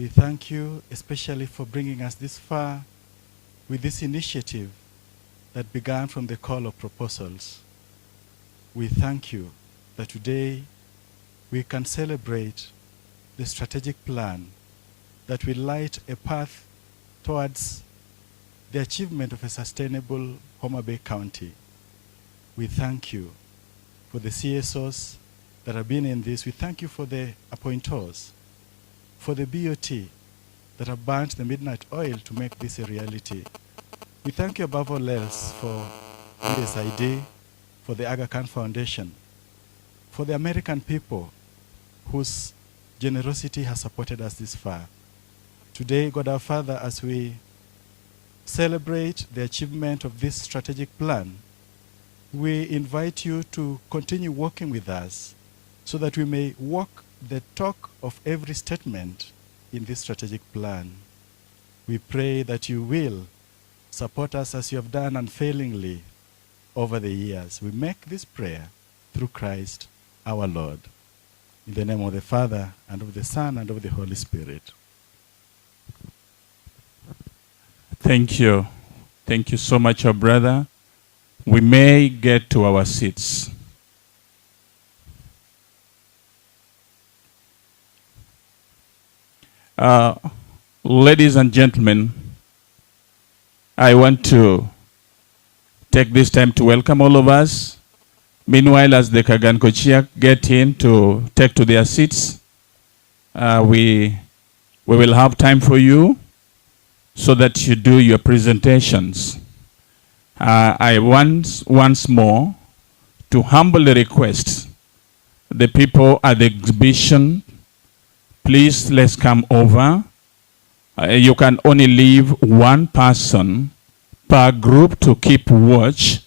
We thank you especially for bringing us this far with this initiative that began from the call of proposals. We thank you that today we can celebrate the strategic plan that will light a path towards the achievement of a sustainable Homabay County. We thank you for the CSOs that have been in this. We thank you for the appointors, for the BOT that have burnt the midnight oil to make this a reality. We thank you above all else for USAID, for the Aga Khan Foundation, for the American people whose generosity has supported us this far. Today, God our Father, as we celebrate the achievement of this strategic plan, we invite you to continue working with us so that we may walk the talk of every statement in this strategic plan. We pray that you will support us as you have done unfailingly over the years. We make this prayer through Christ our Lord. In the name of the Father, and of the Son, and of the Holy Spirit. Thank you. Thank you so much, our brother. We may get to our seats. Ladies and gentlemen, I want to take this time to welcome all of us. Meanwhile, as the Kagankochia get in to take to their seats, we will have time for you so that you do your presentations. I want once more to humbly request the people at the exhibition, please let's come over. You can only leave one person per group to keep watch.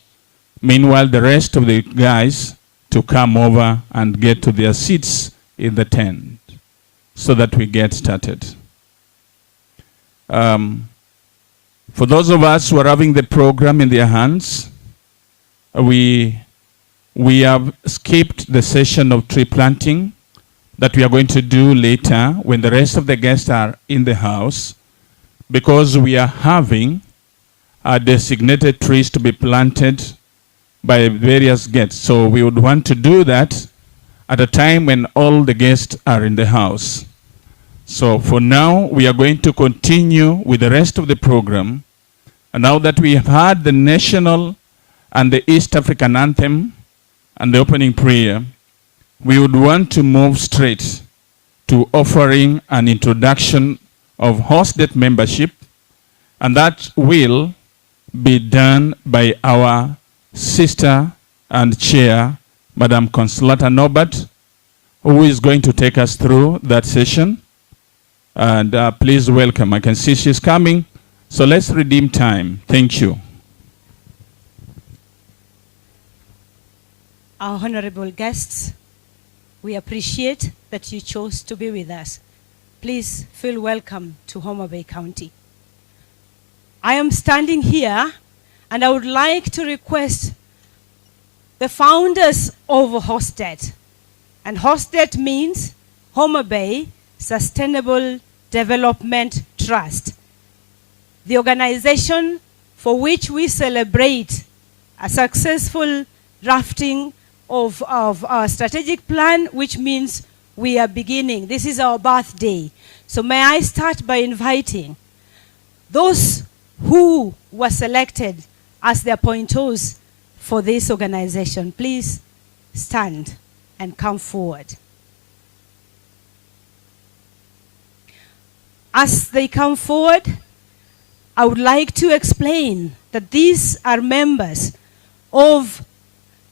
Meanwhile, the rest of the guys to come over and get to their seats in the tent so that we get started. For those of us who are having the program in their hands, we have skipped the session of tree planting that we are going to do later when the rest of the guests are in the house, because we are having designated trees to be planted by various guests. So we would want to do that at a time when all the guests are in the house. So for now, we are going to continue with the rest of the program. And now that we have had the national and the East African anthem and the opening prayer, we would want to move straight to offering an introduction of host date membership, and that will be done by our sister and chair, Madam Consolata Norbert, who is going to take us through that session. And please welcome. I can see she's coming. So let's redeem time. Thank you. Our honorable guests, we appreciate that you chose to be with us. Please feel welcome to Homabay County. I am standing here and I would like to request the founders of Hosted. And Hosted means Homabay Sustainable Development Trust, the organization for which we celebrate a successful drafting of our strategic plan, which means we are beginning. This is our birthday. So may I start by inviting those who were selected as the appointors for this organization. Please stand and come forward. As they come forward, I would like to explain that these are members of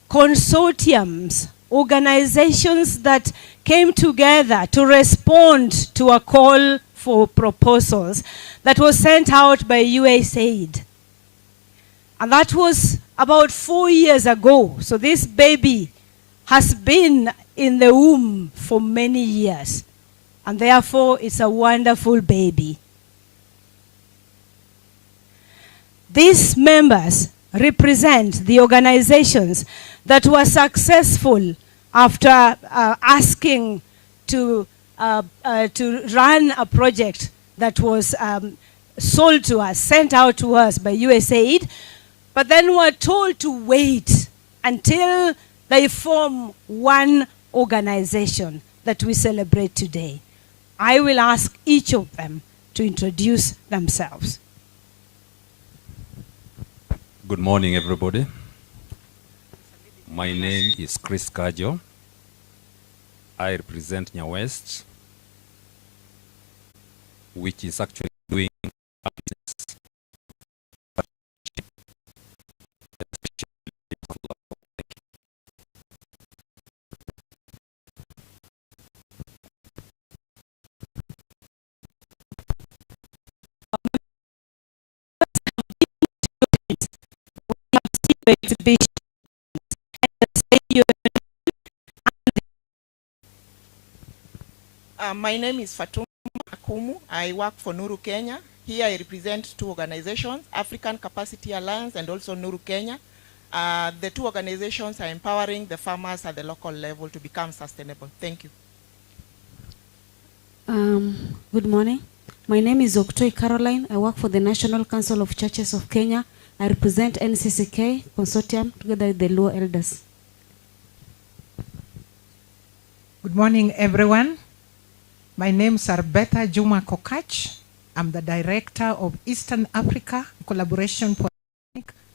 consortiums, organizations that came together to respond to a call for proposals that was sent out by USAID. And that was about 4 years ago. So this baby has been in the womb for many years. And therefore, it's a wonderful baby. These members represent the organizations that were successful after asking to to run a project that was sold to us, sent out to us by USAID, but then were told to wait until they form one organization that we celebrate today. I will ask each of them to introduce themselves. Good morning, everybody. My name is Chris Kajo. I represent Nya West, which is actually doing a business. My name is Fatuma Akumu. I work for Nuru Kenya. Here I represent two organizations, African Capacity Alliance and also Nuru Kenya. The two organizations are empowering the farmers at the local level to become sustainable. Thank you. Good morning. My name is Oktoi Caroline. I work for the National Council of Churches of Kenya. I represent NCCK Consortium together with the Luo Elders. Good morning, everyone. My name is Arbeta Juma Kokach. I'm the Director of Eastern Africa Collaboration for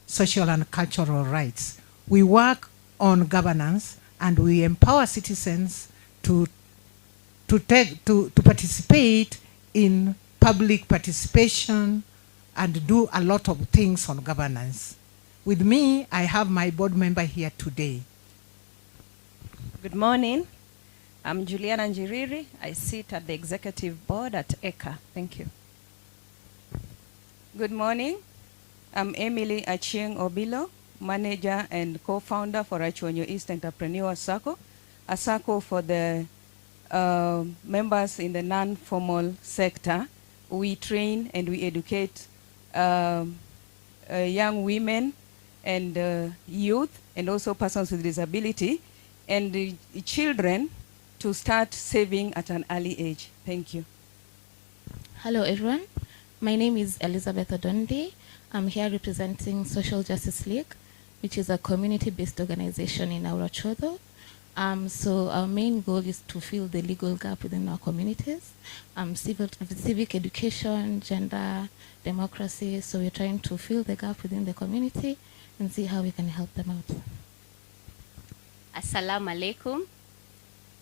Social and Cultural Rights. We work on governance and we empower citizens to participate in public participation and do a lot of things on governance. With me, I have my board member here today. Good morning. I'm Juliana Njiriri. I sit at the executive board at ECA. Thank you. Good morning. I'm Emily Achieng Obilo, manager and co-founder for Achonyo East Entrepreneur Circle, a circle for the members in the non-formal sector. We train and we educate young women and youth and also persons with disability and children to start saving at an early age. Thank you. Hello everyone, my name is Elizabeth Odondi. I'm here representing Social Justice League, which is a community-based organization in Aurachodo. So our main goal is to fill the legal gap within our communities, civic education, gender, democracy. So we're trying to fill the gap within the community and see how we can help them out. Assalamu alaikum.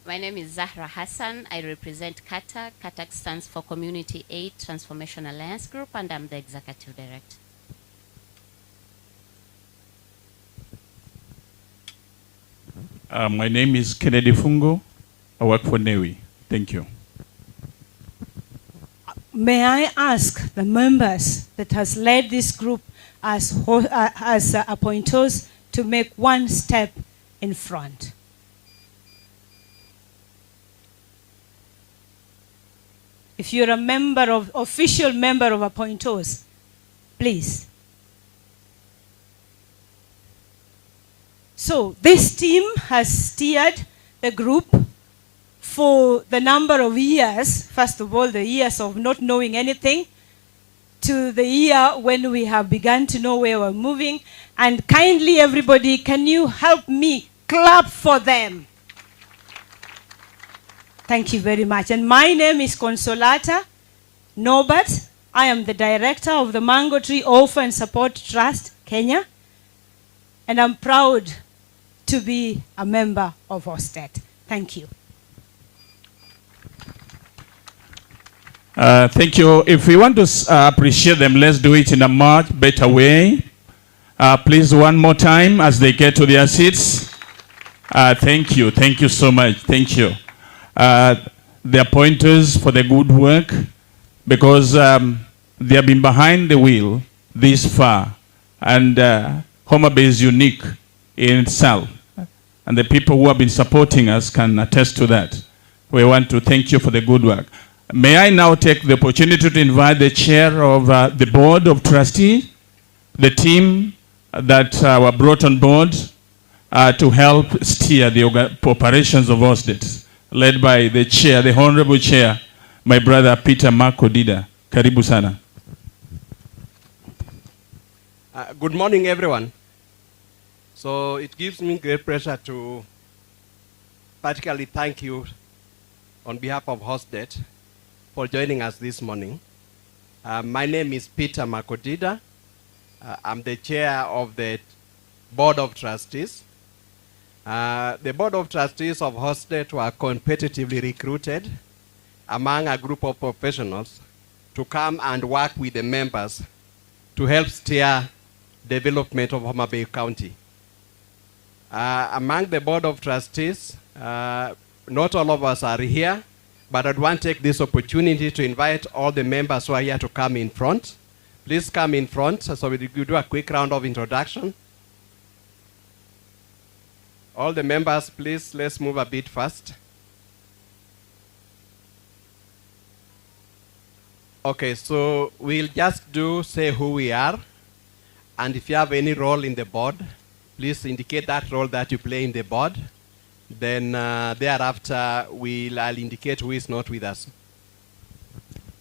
My name is Zahra Hassan. I represent CATAC. CATAC stands for Community Aid Transformation Alliance Group, and I'm the executive director. My name is Kennedy Fungo. I work for NEWI. Thank you. May I ask the members that has led this group as appointers to make one step in front? If you're a member of, official member of appointers, please. So this team has steered the group for the number of years, first of all, the years of not knowing anything, to the year when we have begun to know where we're moving. And kindly, everybody, can you help me clap for them? Thank you very much. And my name is Consolata Norbert. I am the director of the Mango Tree Orphan Support Trust, Kenya. And I'm proud to be a member of OSTET. Thank you. Thank you. If we want to appreciate them, let's do it in a much better way. Please, one more time as they get to their seats. Thank you. Thank you so much. Thank you. The appointers for the good work, because they have been behind the wheel this far. And Homabay is unique in itself. And the people who have been supporting us can attest to that. We want to thank you for the good work. May I now take the opportunity to invite the chair of the board of trustees, the team that were brought on board to help steer the operations of OSDET. led by the chair, the honorable chair, my brother Peter Makodida. Karibu sana. Good morning, everyone. So it gives me great pleasure to particularly thank you on behalf of HostNet for joining us this morning. My name is Peter Makodida. I'm the chair of the Board of Trustees. The Board of Trustees of HostNet were competitively recruited among a group of professionals to come and work with the members to help steer development of Homabay County. Among the Board of Trustees, not all of us are here, but I'd want to take this opportunity to invite all the members who are here to come in front. Please come in front so we do a quick round of introduction. All the members, please, let's move a bit fast. Okay, so we'll just say who we are. And if you have any role in the board, please indicate that role that you play in the board. Then thereafter, I'll indicate who is not with us.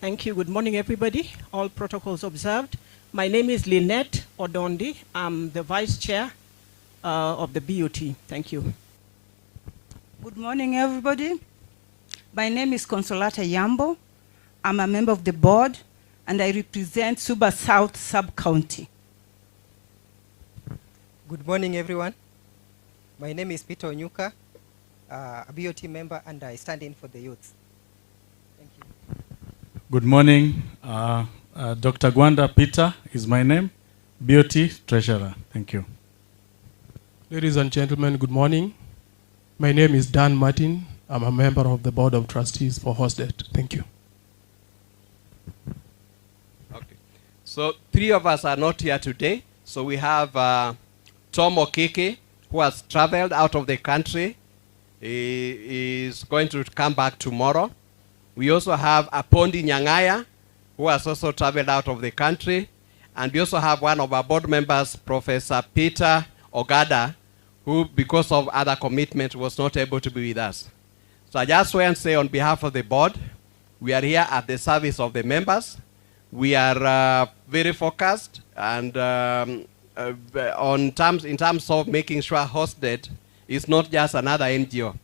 Thank you. Good morning, everybody. All protocols observed. My name is Lynette Odondi. I'm the vice chair of the BOT. Thank you. Good morning, everybody. My name is Consolata Yambo. I'm a member of the board, and I represent Suba South Sub-County. Good morning, everyone. My name is Peter Onyuka, a BOT member, and I stand in for the youth. Thank you. Good morning. Dr. Gwanda Peter is my name, BOT Treasurer. Thank you. Ladies and gentlemen, good morning. My name is Dan Martin. I'm a member of the Board of Trustees for HostNet. Thank you. Okay. So 3 of us are not here today. So we have Tom Okeke, who has traveled out of the country. He is going to come back tomorrow. We also have Apondi Nyangaya, who has also traveled out of the country. And we also have one of our board members, Professor Peter Ogada, who, because of other commitments, was not able to be with us. So I just want to say on behalf of the board, we are here at the service of the members. We are very focused and in terms of making sure HostNet is not just another NGO.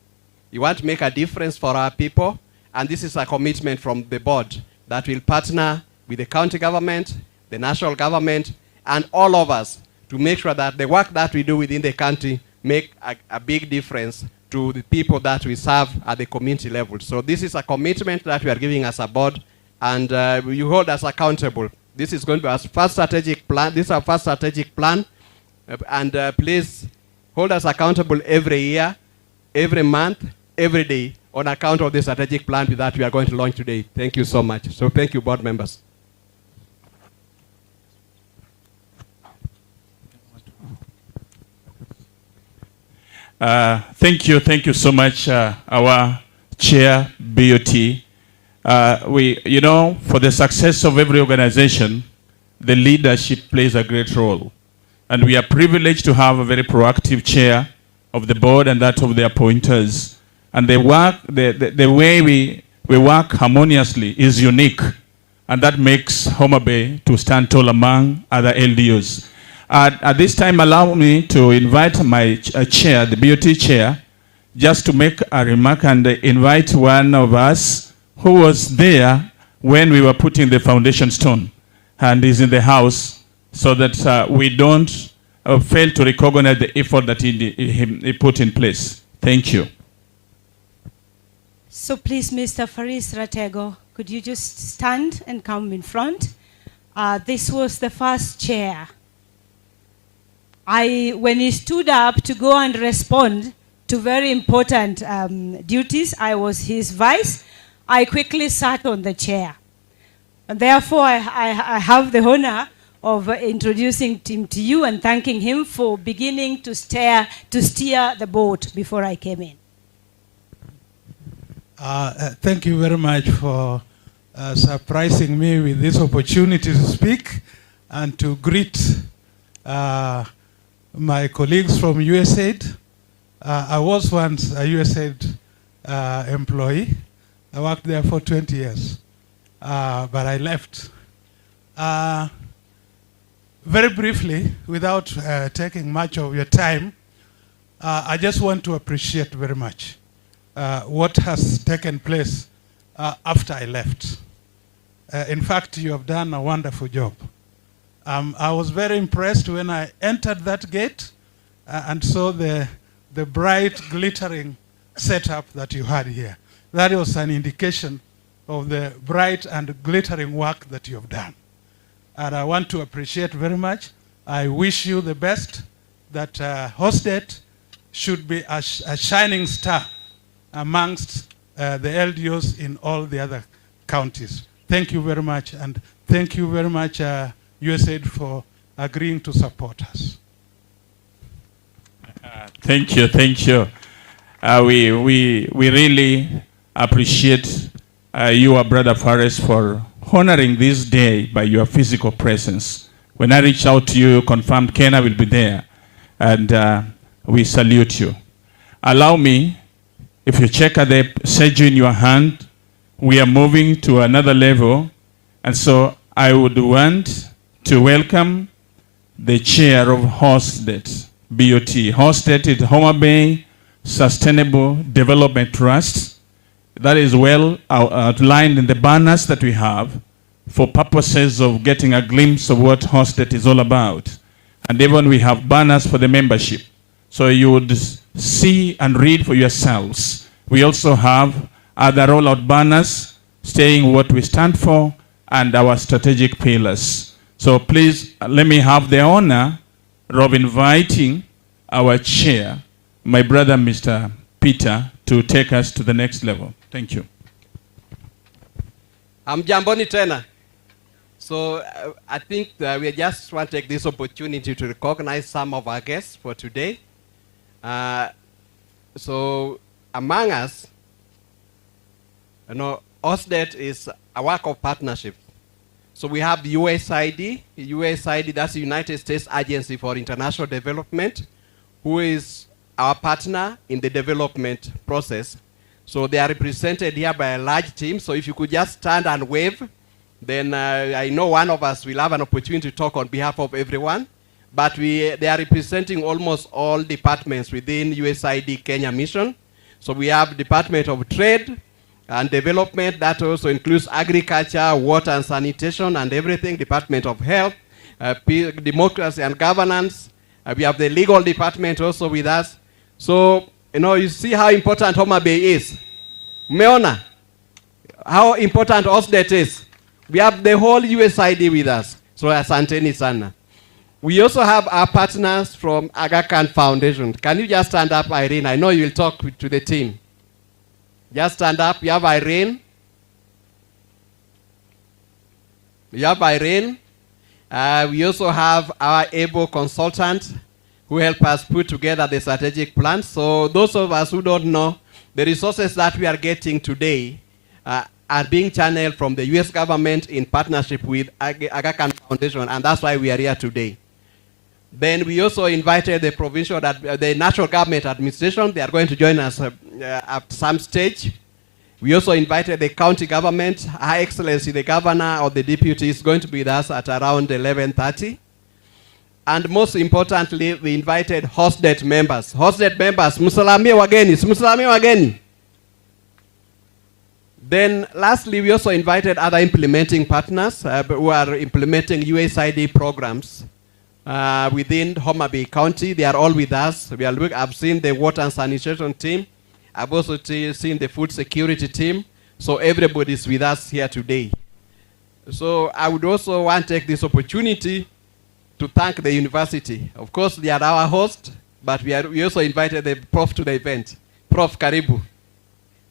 You want to make a difference for our people, and this is a commitment from the board that will partner with the county government, the national government, and all of us to make sure that the work that we do within the country make a big difference to the people that we serve at the community level. So this is a commitment that we are giving as a board, and you hold us accountable. This is going to be our first strategic plan. This is our first strategic plan, and please hold us accountable every year, every month, every day, on account of the strategic plan that we are going to launch today. Thank you so much. So thank you, board members. Thank you so much, our chair, BOT. For the success of every organization, the leadership plays a great role. And we are privileged to have a very proactive chair of the board and that of the appointers. And the way we work harmoniously is unique. And that makes Homabay to stand tall among other LDOs. At this time, allow me to invite my chair, the BOT chair, just to make a remark and invite one of us who was there when we were putting the foundation stone and is in the house, so that we don't fail to recognize the effort that he put in place. Thank you. So please, Mr. Faris Ratego, could you just stand and come in front? This was the first chair. When he stood up to go and respond to very important duties, I was his vice. I quickly sat on the chair. And therefore, I have the honor of introducing him to you and thanking him for beginning to steer the boat before I came in. Thank you very much for surprising me with this opportunity to speak and to greet my colleagues from USAID. I was once a USAID employee. I worked there for 20 years, but I left. Very briefly, without taking much of your time, I just want to appreciate very much what has taken place after I left. In fact, you have done a wonderful job. I was very impressed when I entered that gate and saw the bright, glittering setup that you had here. That was an indication of the bright and glittering work that you have done. And I want to appreciate very much. I wish you the best, that Hosted should be a shining star amongst the LDOs in all the other counties. Thank you very much, and thank you very much, USAID, for agreeing to support us. Thank you, thank you. We really appreciate you, Brother Fares, for honoring this day by your physical presence. When I reached out to you, you confirmed Kenya will be there, and we salute you. Allow me, if you check at the schedule in your hand, we are moving to another level, and so I would want to welcome the chair of HOSTET, BOT. HOSTET is Homabay Sustainable Development Trust. That is well outlined in the banners that we have for purposes of getting a glimpse of what HOSTET is all about. And even we have banners for the membership. So you would see and read for yourselves. We also have other rollout banners saying what we stand for and our strategic pillars. So please let me have the honor of inviting our chair, my brother, Mr. Peter, to take us to the next level. Thank you. I'm Jamboni Tena. So I think we just want to take this opportunity to recognize some of our guests for today. So among us, you know, OSDET is a work of partnership. So we have the USAID. USAID, that's the United States Agency for International Development, who is our partner in the development process. So they are represented here by a large team. So if you could just stand and wave, then I know one of us will have an opportunity to talk on behalf of everyone. But they are representing almost all departments within USAID Kenya mission. So we have Department of Trade and Development, that also includes agriculture, water and sanitation and everything, Department of Health, Democracy and Governance. We have the legal department also with us. So, you know, you see how important Homabay is. Meona, how important OSDET is. We have the whole USAID with us. So, asanteni sana. We also have our partners from Aga Khan Foundation. Can you just stand up, Irene? I know you will talk to the team. Just stand up. You have Irene. You have Irene. We also have our able consultant who help us put together the strategic plan. So those of us who don't know, the resources that we are getting today are being channeled from the US government in partnership with Aga Khan Foundation, and that's why we are here today. Then we also invited the provincial, the national government administration. They are going to join us at some stage. We also invited the county government. Her Excellency, the governor or the deputy is going to be with us at around 11:30. And most importantly, we invited HOSDET members. HOSDET members, musalamie wageni, musalamie wageni. Then lastly, we also invited other implementing partners who are implementing USAID programs within Homabay County. They are all with us. I've seen the water and sanitation team. I've also seen the food security team. So everybody is with us here today. So I would also want to take this opportunity to thank the university. Of course, they are our host, but we also invited the prof to the event. Prof Karibu.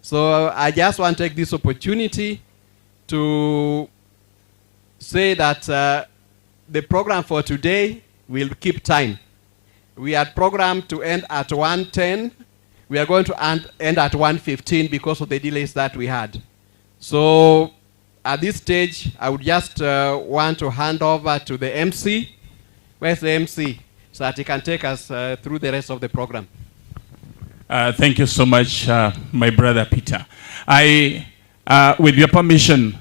So I just want to take this opportunity to say that the program for today will keep time. We had programmed to end at 1:10. We are going to end at 1:15 because of the delays that we had. So at this stage, I would just want to hand over to the MC. Where's the MC? So that he can take us through the rest of the program. Thank you so much, my brother Peter. With your permission,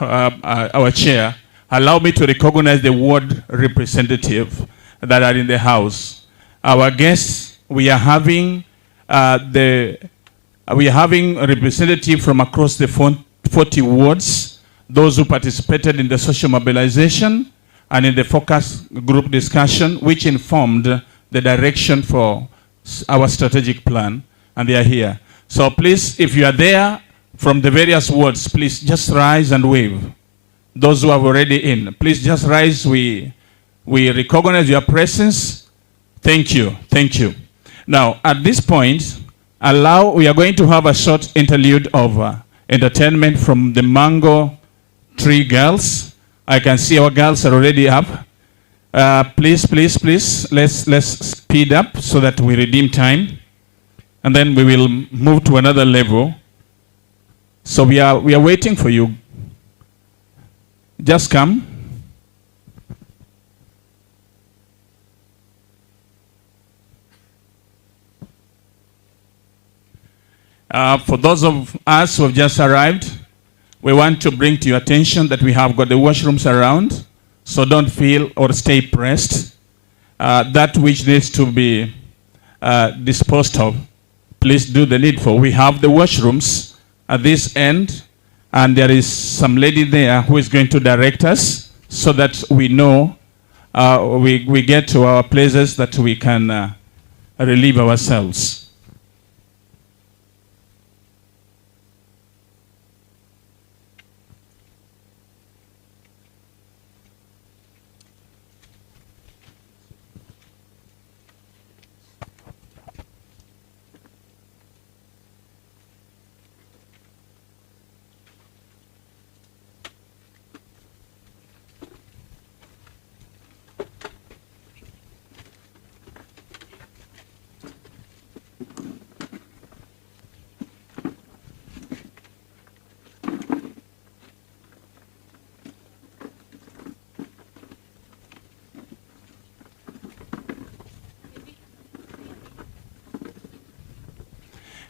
our chair, allow me to recognize the ward representative that are in the house. Our guests, we are having a representative from across the 40 wards, those who participated in the social mobilization and in the focus group discussion, which informed the direction for our strategic plan, and they are here. So please, if you are there from the various wards, please just rise and wave. Those who are already in, please just rise. We recognize your presence. Thank you. Thank you. Now, at this point, we are going to have a short interlude of entertainment from the Mango Tree Girls. I can see our girls are already up. Please, let's speed up so that we redeem time. And then we will move to another level. So we are waiting for you. Just come. For those of us who have just arrived, we want to bring to your attention that we have got the washrooms around, so don't feel or stay pressed. That which needs to be disposed of, please do the needful. We have the washrooms at this end, and there is some lady there who is going to direct us so that we know we get to our places that we can relieve ourselves.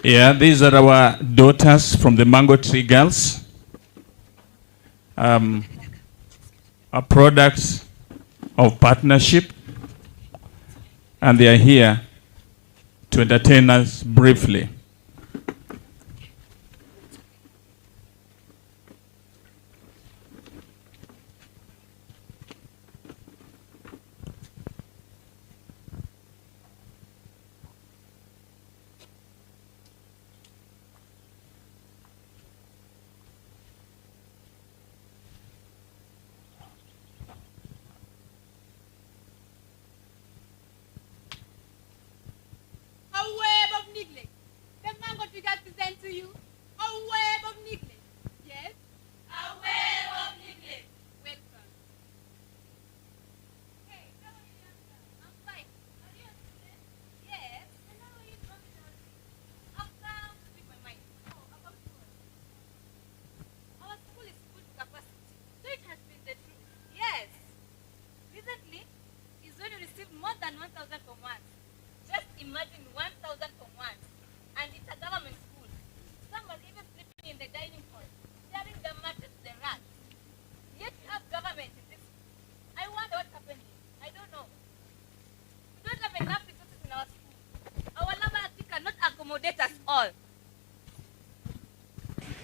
Yeah, these are our daughters from the Mango Tree Girls. A product of partnership, and they are here to entertain us briefly.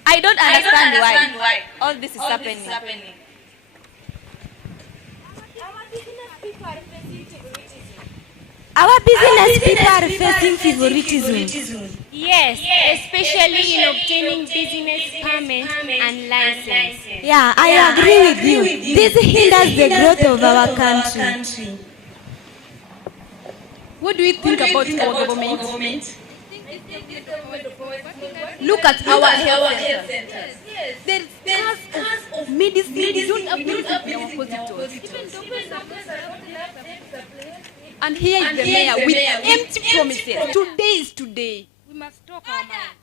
I don't understand why all this is happening. Our business people are facing favoritism. Yes, especially in obtaining business permit and license. Yeah, I agree with you. This hinders the growth of our country. What do you think about our government? Look at our health centers. There's scarce of medicine. We don't have medicine in our hospitals. And here is the mayor with empty promises. Today is today. We must talk our mind.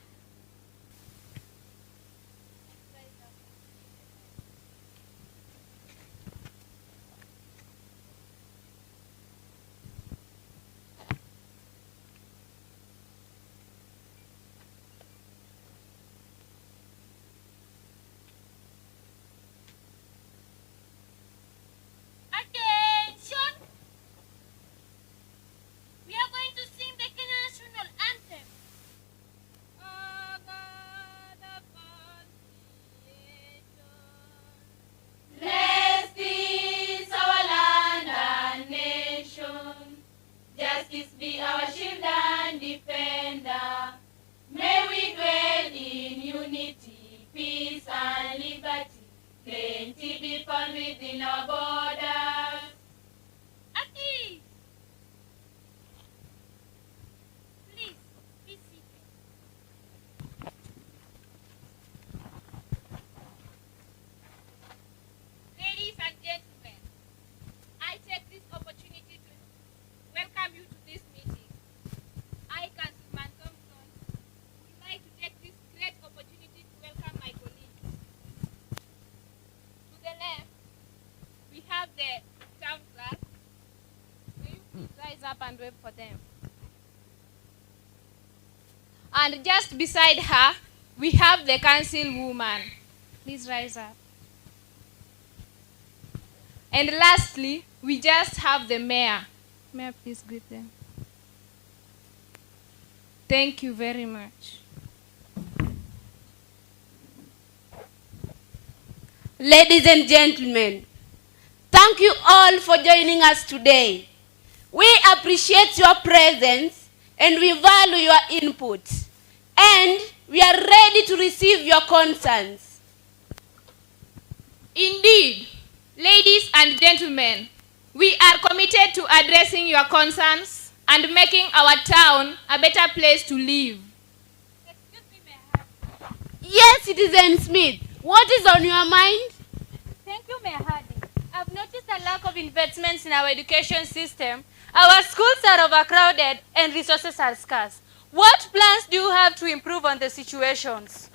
in our borders. Aki! Please, be seated. Ladies and gentlemen, I take this opportunity to welcome you to this meeting. I, Councilman Thompson, would like to take this great opportunity to welcome my colleagues. To the left, we have the town clerk. Will you please rise up and wave for them? And just beside her, we have the councilwoman. Please rise up. And lastly, we just have the mayor. Mayor, please greet them. Thank you very much. Ladies and gentlemen, thank you all for joining us today. We appreciate your presence and we value your input. And we are ready to receive your concerns. Indeed, ladies and gentlemen, we are committed to addressing your concerns and making our town a better place to live. Yes, Citizen Smith, what is on your mind? Thank you, Mayor Harding. I've noticed a lack of investments in our education system. Our schools are overcrowded and resources are scarce. What plans do you have to improve on the situations?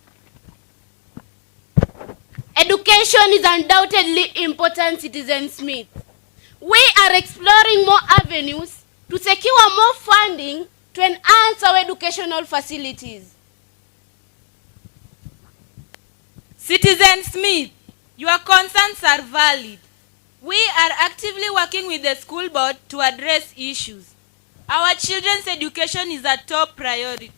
Education is undoubtedly important, Citizen Smith. We are exploring more avenues to secure more funding to enhance our educational facilities. Citizen Smith, your concerns are valid. We are actively working with the school board to address issues. Our children's education is a top priority.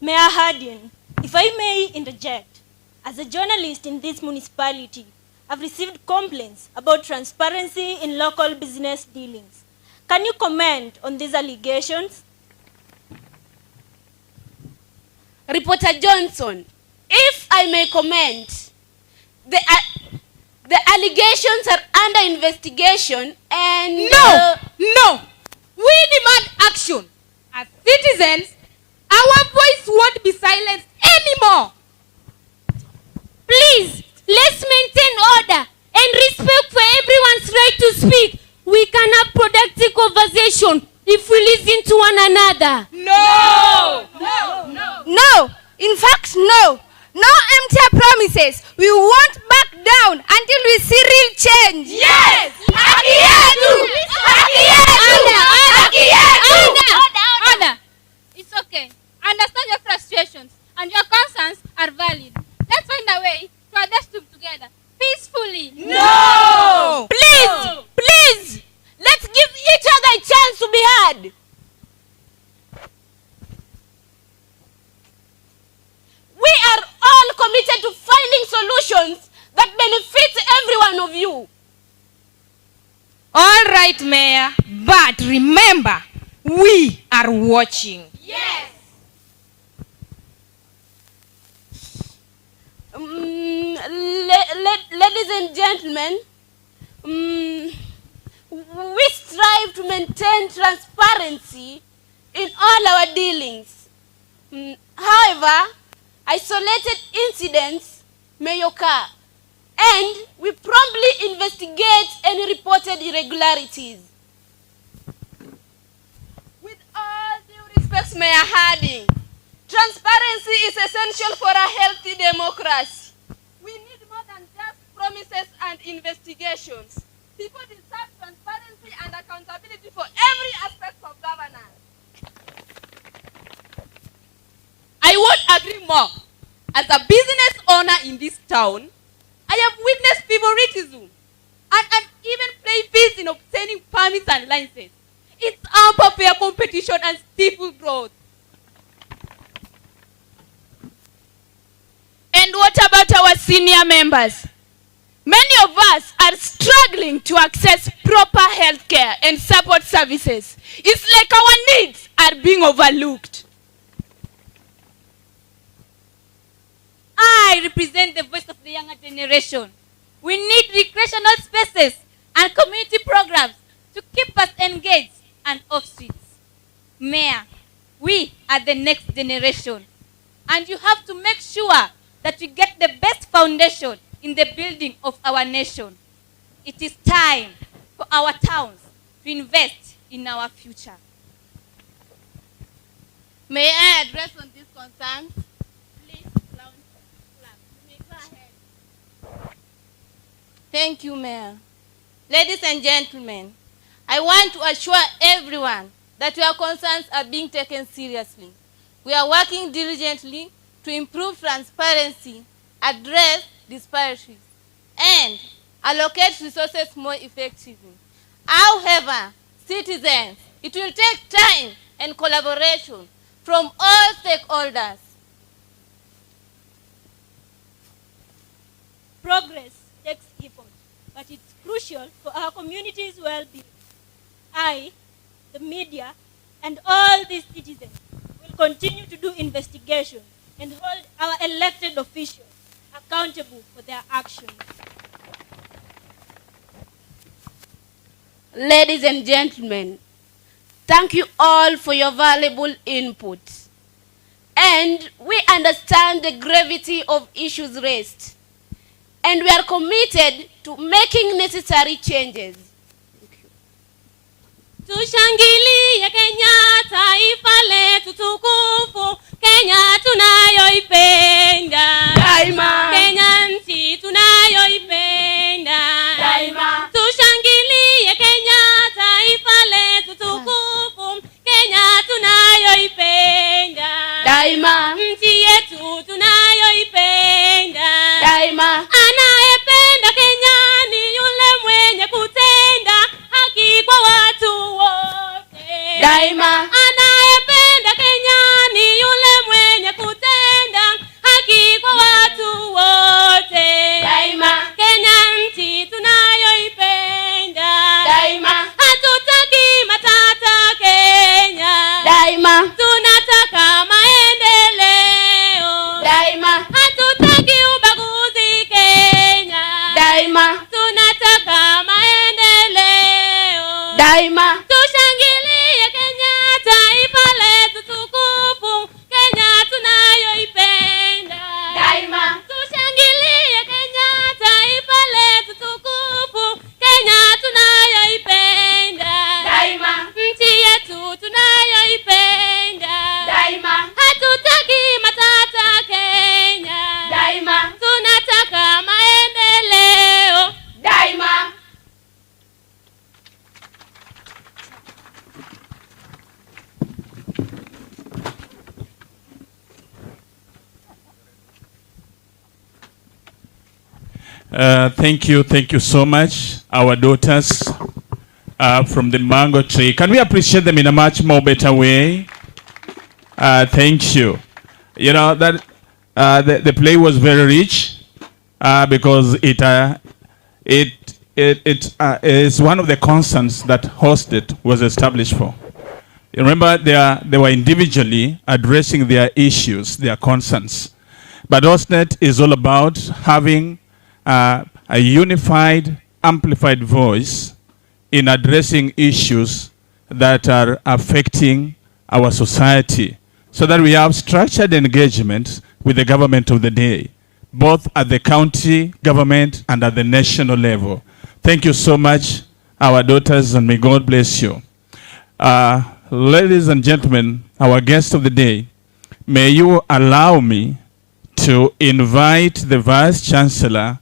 Mayor Hardin, if I may interject, as a journalist in this municipality, I've received complaints about transparency in local business dealings. Can you comment on these allegations? Reporter Johnson, if I may comment, the allegations are under investigation and... No! We demand action. As citizens, our voice won't be silenced anymore. Please, let's maintain order and respect for everyone's right to speak. We can have productive conversation if we listen to one another. No! In fact, no! No empty promises. We won't back down until we see real change. Yes! Order! It's okay. I understand your frustrations and your concerns are valid. Let's find a way to address them together peacefully. No! Please! Let's give each other a chance to be heard. We are all committed to finding solutions that benefit every one of you. All right, Mayor, but remember, we are watching. Yes! Ladies and gentlemen, we strive to maintain transparency in all our dealings. However, isolated incidents may occur, and we promptly investigate any reported irregularities. With all due respect, Mayor Harding, transparency is essential for a healthy democracy. We need more than just promises and investigations. People deserve transparency and accountability for every aspect of governance. I won't agree more. As a business owner in this town, I have witnessed favoritism and even play fees in obtaining permits and licenses. It's unfair competition and stifle growth. And what about our senior members? Many of us are struggling to access proper health care and support services. It's like our needs are being overlooked. I represent the voice of the younger generation. We need need recreational spaces and community programs to keep us engaged and off streets. Mayor, we are the next generation, and you have to make sure that we get the best foundation in the building of our nation. It is time for our towns to invest in our future. May I address on these concerns? Please, clap. You may go ahead. Thank you, Mayor. Ladies and gentlemen, I want to assure everyone that your concerns are being taken seriously. We are working diligently to improve transparency, address disparities, and allocate resources more effectively. However, citizens, it will take time and collaboration from all stakeholders. Progress takes effort, but it's crucial for our community's well-being. I, the media, and all these citizens will continue to do investigations and hold our elected officials accountable for their actions. Ladies and gentlemen, thank you all for your valuable input. And we understand the gravity of issues raised. And we are committed to making necessary changes. Tushangilie Kenya, taifa letu tukufu, Kenya tunayoipenda daima, Kenya nchi tunayoipenda daima. Tushangilie Kenya, taifa letu tukufu, Kenya tunayoipenda daima, nchi yetu tunayoipenda daima. Anayependa Kenya ni yule mwenye kutenda haki kwa watu wote daima. Anayependa Kenya ni yule mwenye kutenda haki kwa watu wote daima. Kenya nchi tunayoipenda daima. Hatutaki matata Kenya daima. Tunataka maendeleo daima. Hatutaki ubaguzi Kenya daima. Tunataka maendeleo daima. Tushangilie Kenya, taifa letu tukufu, Kenya tunayoipenda daima. Tushangilie Kenya, taifa letu tukufu, Kenya tunayoipenda daima. Nchi yetu tunayoipenda daima. Hatutaki matata Kenya daima. Tunataka maendeleo daima. Thank you so much, our daughters from the mango tree. Can we appreciate them in a much more better way? Thank you. You know that the play was very rich because it is one of the concerns that Hosted was established for. You remember, they were individually addressing their issues, their concerns, but Hosted is all about having a unified, amplified voice in addressing issues that are affecting our society, so that we have structured engagement with the government of the day, both at the county government and at the national level. Thank you so much, our daughters, and may God bless you. Ladies and gentlemen, our guest of the day, may you allow me to invite the Vice Chancellor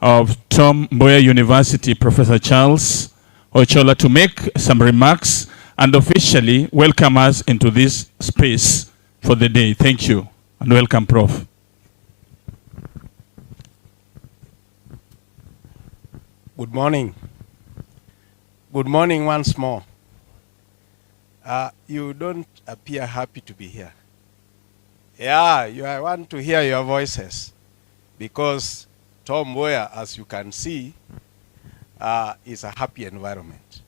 of Tom Mboya University, Professor Charles Ochola, to make some remarks and officially welcome us into this space for the day. Thank you, and welcome, Prof. Good morning. Good morning once more. You don't appear happy to be here. Yeah, I want to hear your voices, because Tom Mboya, as you can see, is a happy environment.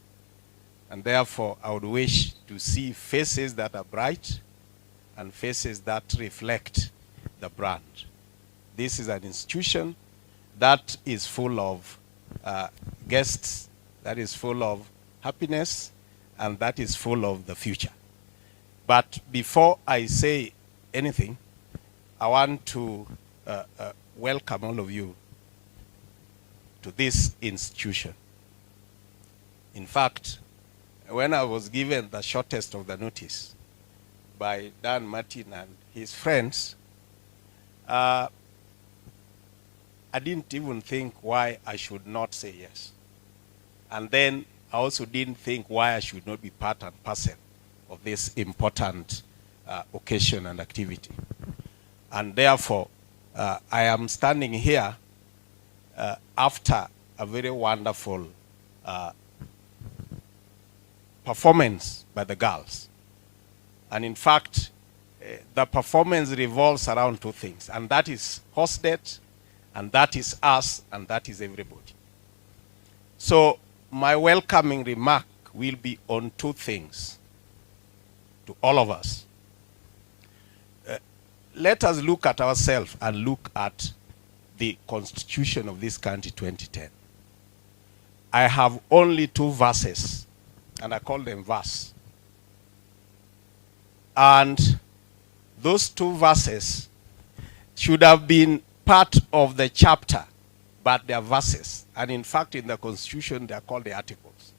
And therefore, I would wish to see faces that are bright and faces that reflect the brand. This is an institution that is full of guests that is full of happiness and that is full of the future. But before I say anything, I want to welcome all of you to this institution. In fact, when I was given the shortest of the notice by Dan Martin and his friends, I didn't even think why I should not say yes. And then I also didn't think why I should not be part and parcel of this important occasion and activity. And therefore, I am standing here after a very wonderful performance by the girls. And in fact, the performance revolves around two things, and that is Hosted, and that is us, and that is everybody. So my welcoming remark will be on two things to all of us. Let us look at ourselves and look at the Constitution of this country 2010. I have only two verses, and I call them verse. And those two verses should have been part of the chapter, but they are verses. And in fact, in the Constitution, they are called the articles.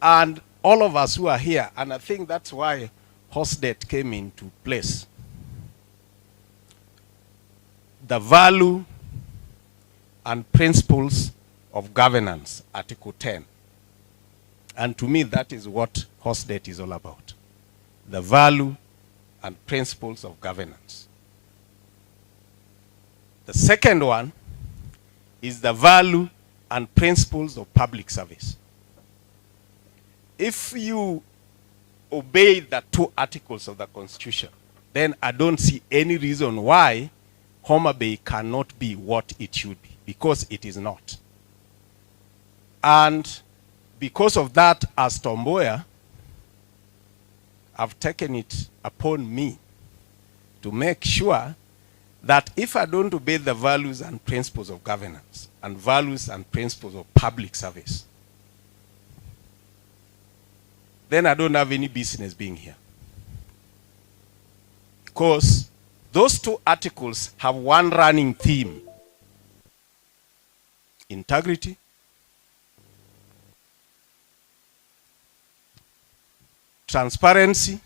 And all of us who are here, and I think that's why Hosdet came into place, the value and principles of governance, Article 10. And to me, that is what Hosdet is all about. The value and principles of governance. The second one is the value and principles of public service. If you obey the two articles of the Constitution, then I don't see any reason why Homabay cannot be what it should be, because it is not. And because of that, as Tom Mboya, I've taken it upon me to make sure that if I don't obey the values and principles of governance and values and principles of public service, then I don't have any business being here. Because those two articles have one running theme: integrity, transparency,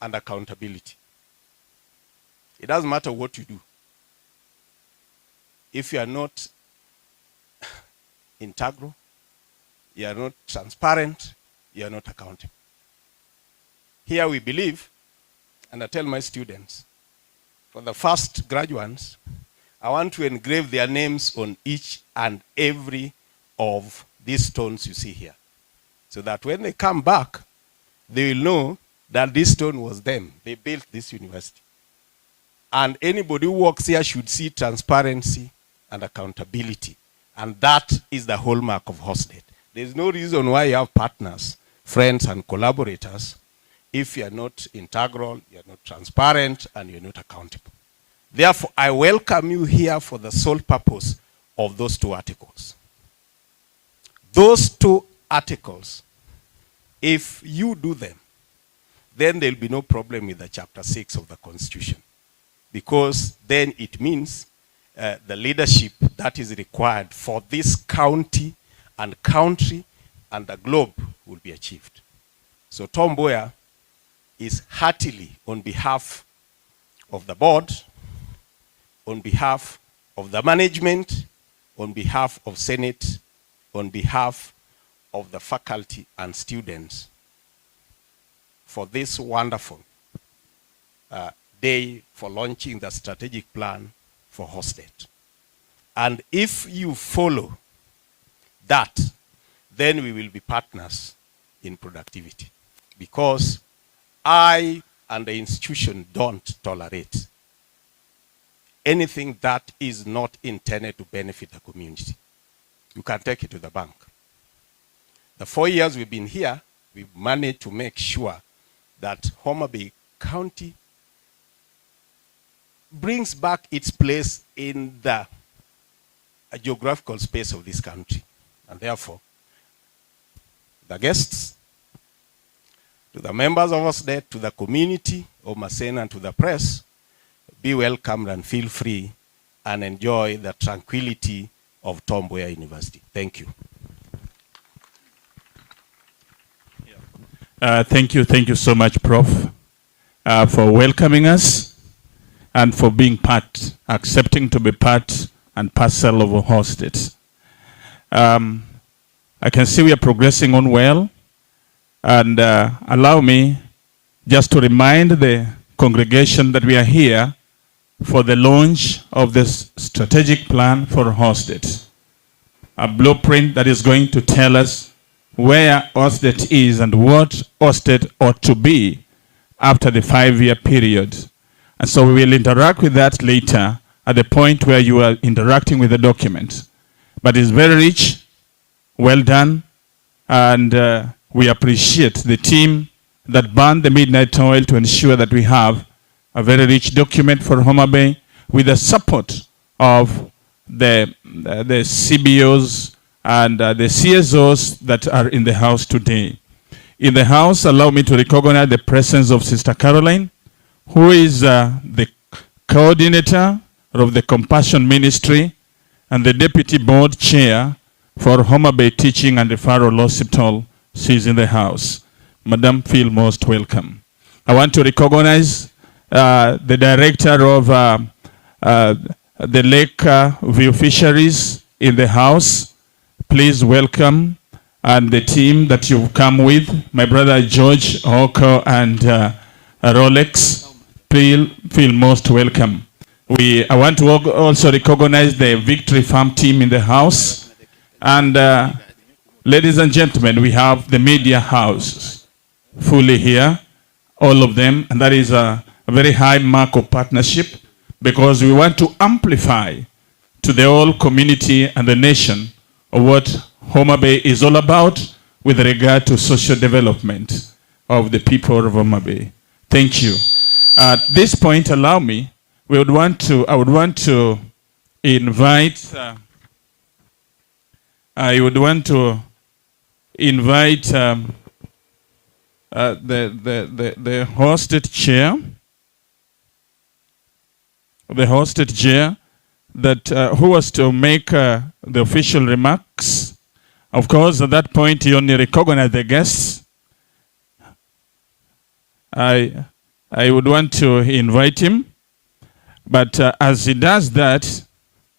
and accountability. It doesn't matter what you do. If you are not integral, you are not transparent, you are not accountable. Here we believe, and I tell my students, for the first graduates, I want to engrave their names on each and every of these stones you see here, so that when they come back, they will know that this stone was them. They built this university. And anybody who walks here should see transparency and accountability. And that is the hallmark of Hosted. There's no reason why you have partners, friends, and collaborators if you're not integral, you're not transparent, and you're not accountable. Therefore, I welcome you here for the sole purpose of those two articles. Those two articles, if you do them, then there'll be no problem with the chapter 6 of the Constitution. Because then it means the leadership that is required for this county and country and the globe will be achieved. So Tom Mboya is heartily, on behalf of the board, on behalf of the management, on behalf of Senate, on behalf of the faculty and students, for this wonderful day for launching the strategic plan for Hosted. And if you follow that, then we will be partners in productivity. Because I and the institution don't tolerate anything that is not intended to benefit the community. You can take it to the bank. The 4 years we've been here, we've managed to make sure that Homabay County brings back its place in the a geographical space of this country. And therefore, the guests, to the members of USAID, to the community of Masena, and to the press, be welcomed and feel free and enjoy the tranquility of Tom Mboya University. Thank you. Thank you so much, Prof, for welcoming us and for being accepting to be part and parcel of Hosted. I can see we are progressing on well, and allow me just to remind the congregation that we are here for the launch of this strategic plan for Hosted, a blueprint that is going to tell us where Hosted is and what Hosted ought to be after the 5-year period. And so we will interact with that later at the point where you are interacting with the document. But it's very rich, well done, and we appreciate the team that burned the midnight oil to ensure that we have a very rich document for Homabay with the support of the CBOs and the CSOs that are in the house today. In the house, allow me to recognize the presence of Sister Caroline, who is the coordinator of the Compassion Ministry and the deputy board chair for Homabay Teaching and Referral Hospital. She's in the house. Madam, feel most welcome. I want to recognize the director of the Lake View Fisheries in the house. Please welcome, and the team that you've come with, my brother George, Oko, and Rolex. Feel most welcome. I want to also recognize the Victory Farm team in the house. And ladies and gentlemen, we have the media house fully here, all of them, and that is a very high mark of partnership, because we want to amplify to the whole community and the nation of what Homabay is all about with regard to social development of the people of Homabay. Thank you. At this point, allow me, I would want to invite the hosted chair, that who was to make the official remarks. Of course, at that point, he only recognized the guests. I would want to invite him, but as he does that,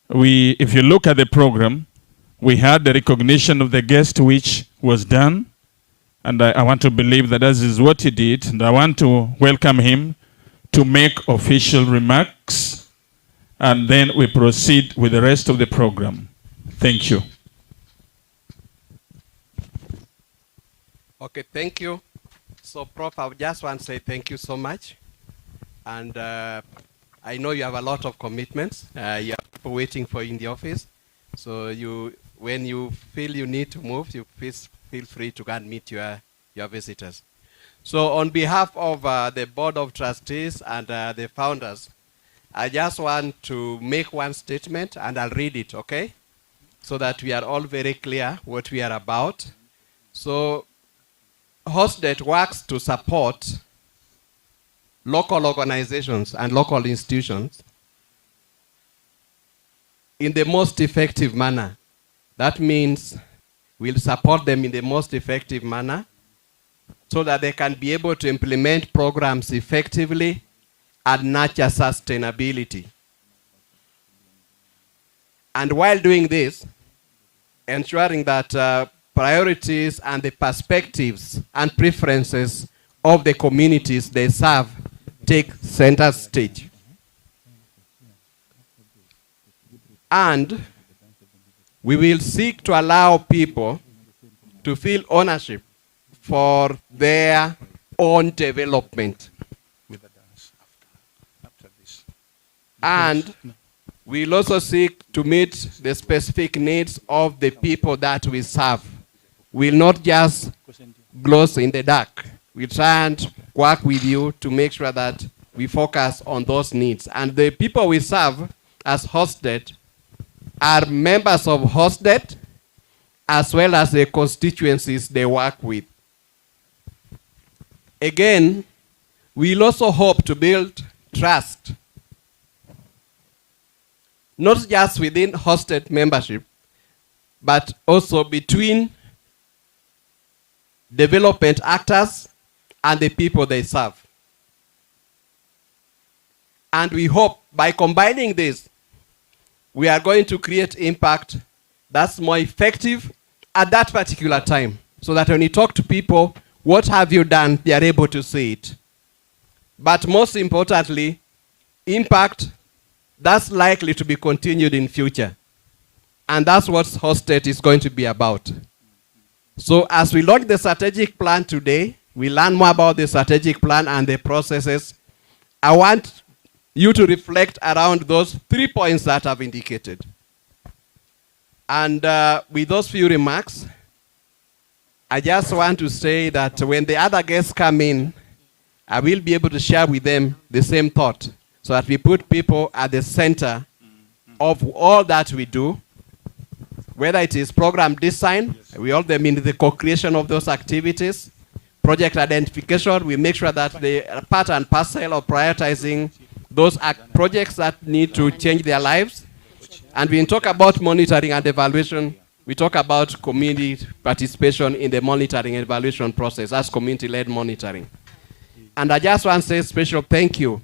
if you look at the program, we had the recognition of the guest, which was done, and I want to believe that that is what he did, and I want to welcome him to make official remarks, and then we proceed with the rest of the program. Thank you. Okay, thank you. So, Prof, I just want to say thank you so much. And I know you have a lot of commitments. You have people waiting for you in the office. So when you feel you need to move, you feel free to go and meet your visitors. So on behalf of the Board of Trustees and the founders, I just want to make one statement, and I'll read it, okay? So that we are all very clear what we are about. So HostNet works to support local organizations and local institutions in the most effective manner. That means we'll support them in the most effective manner so that they can be able to implement programs effectively and nurture sustainability. And while doing this, ensuring that priorities and the perspectives and preferences of the communities they serve take center stage. And we will seek to allow people to feel ownership for their own development. And we'll also seek to meet the specific needs of the people that we serve. We'll not just gloss in the dark. We try and work with you to make sure that we focus on those needs. And the people we serve as hosted are members of HOSDET as well as the constituencies they work with. Again, we'll also hope to build trust, not just within HOSDET membership, but also between development actors and the people they serve. And we hope by combining this, we are going to create impact that's more effective at that particular time, so that when you talk to people, what have you done, they are able to see it. But most importantly, impact that's likely to be continued in future. And that's what HOSDET is going to be about. So as we launch the strategic plan today, we learn more about the strategic plan and the processes. I want you to reflect around those 3 points that I've indicated. And with those few remarks, I just want to say that when the other guests come in, I will be able to share with them the same thought, so that we put people at the center of all that we do, whether it is program design, we all them in the co-creation of those activities, project identification, we make sure that they are part and parcel of prioritizing those projects that need to change their lives. And when we talk about monitoring and evaluation, we talk about community participation in the monitoring and evaluation process as community-led monitoring. And I just want to say a special thank you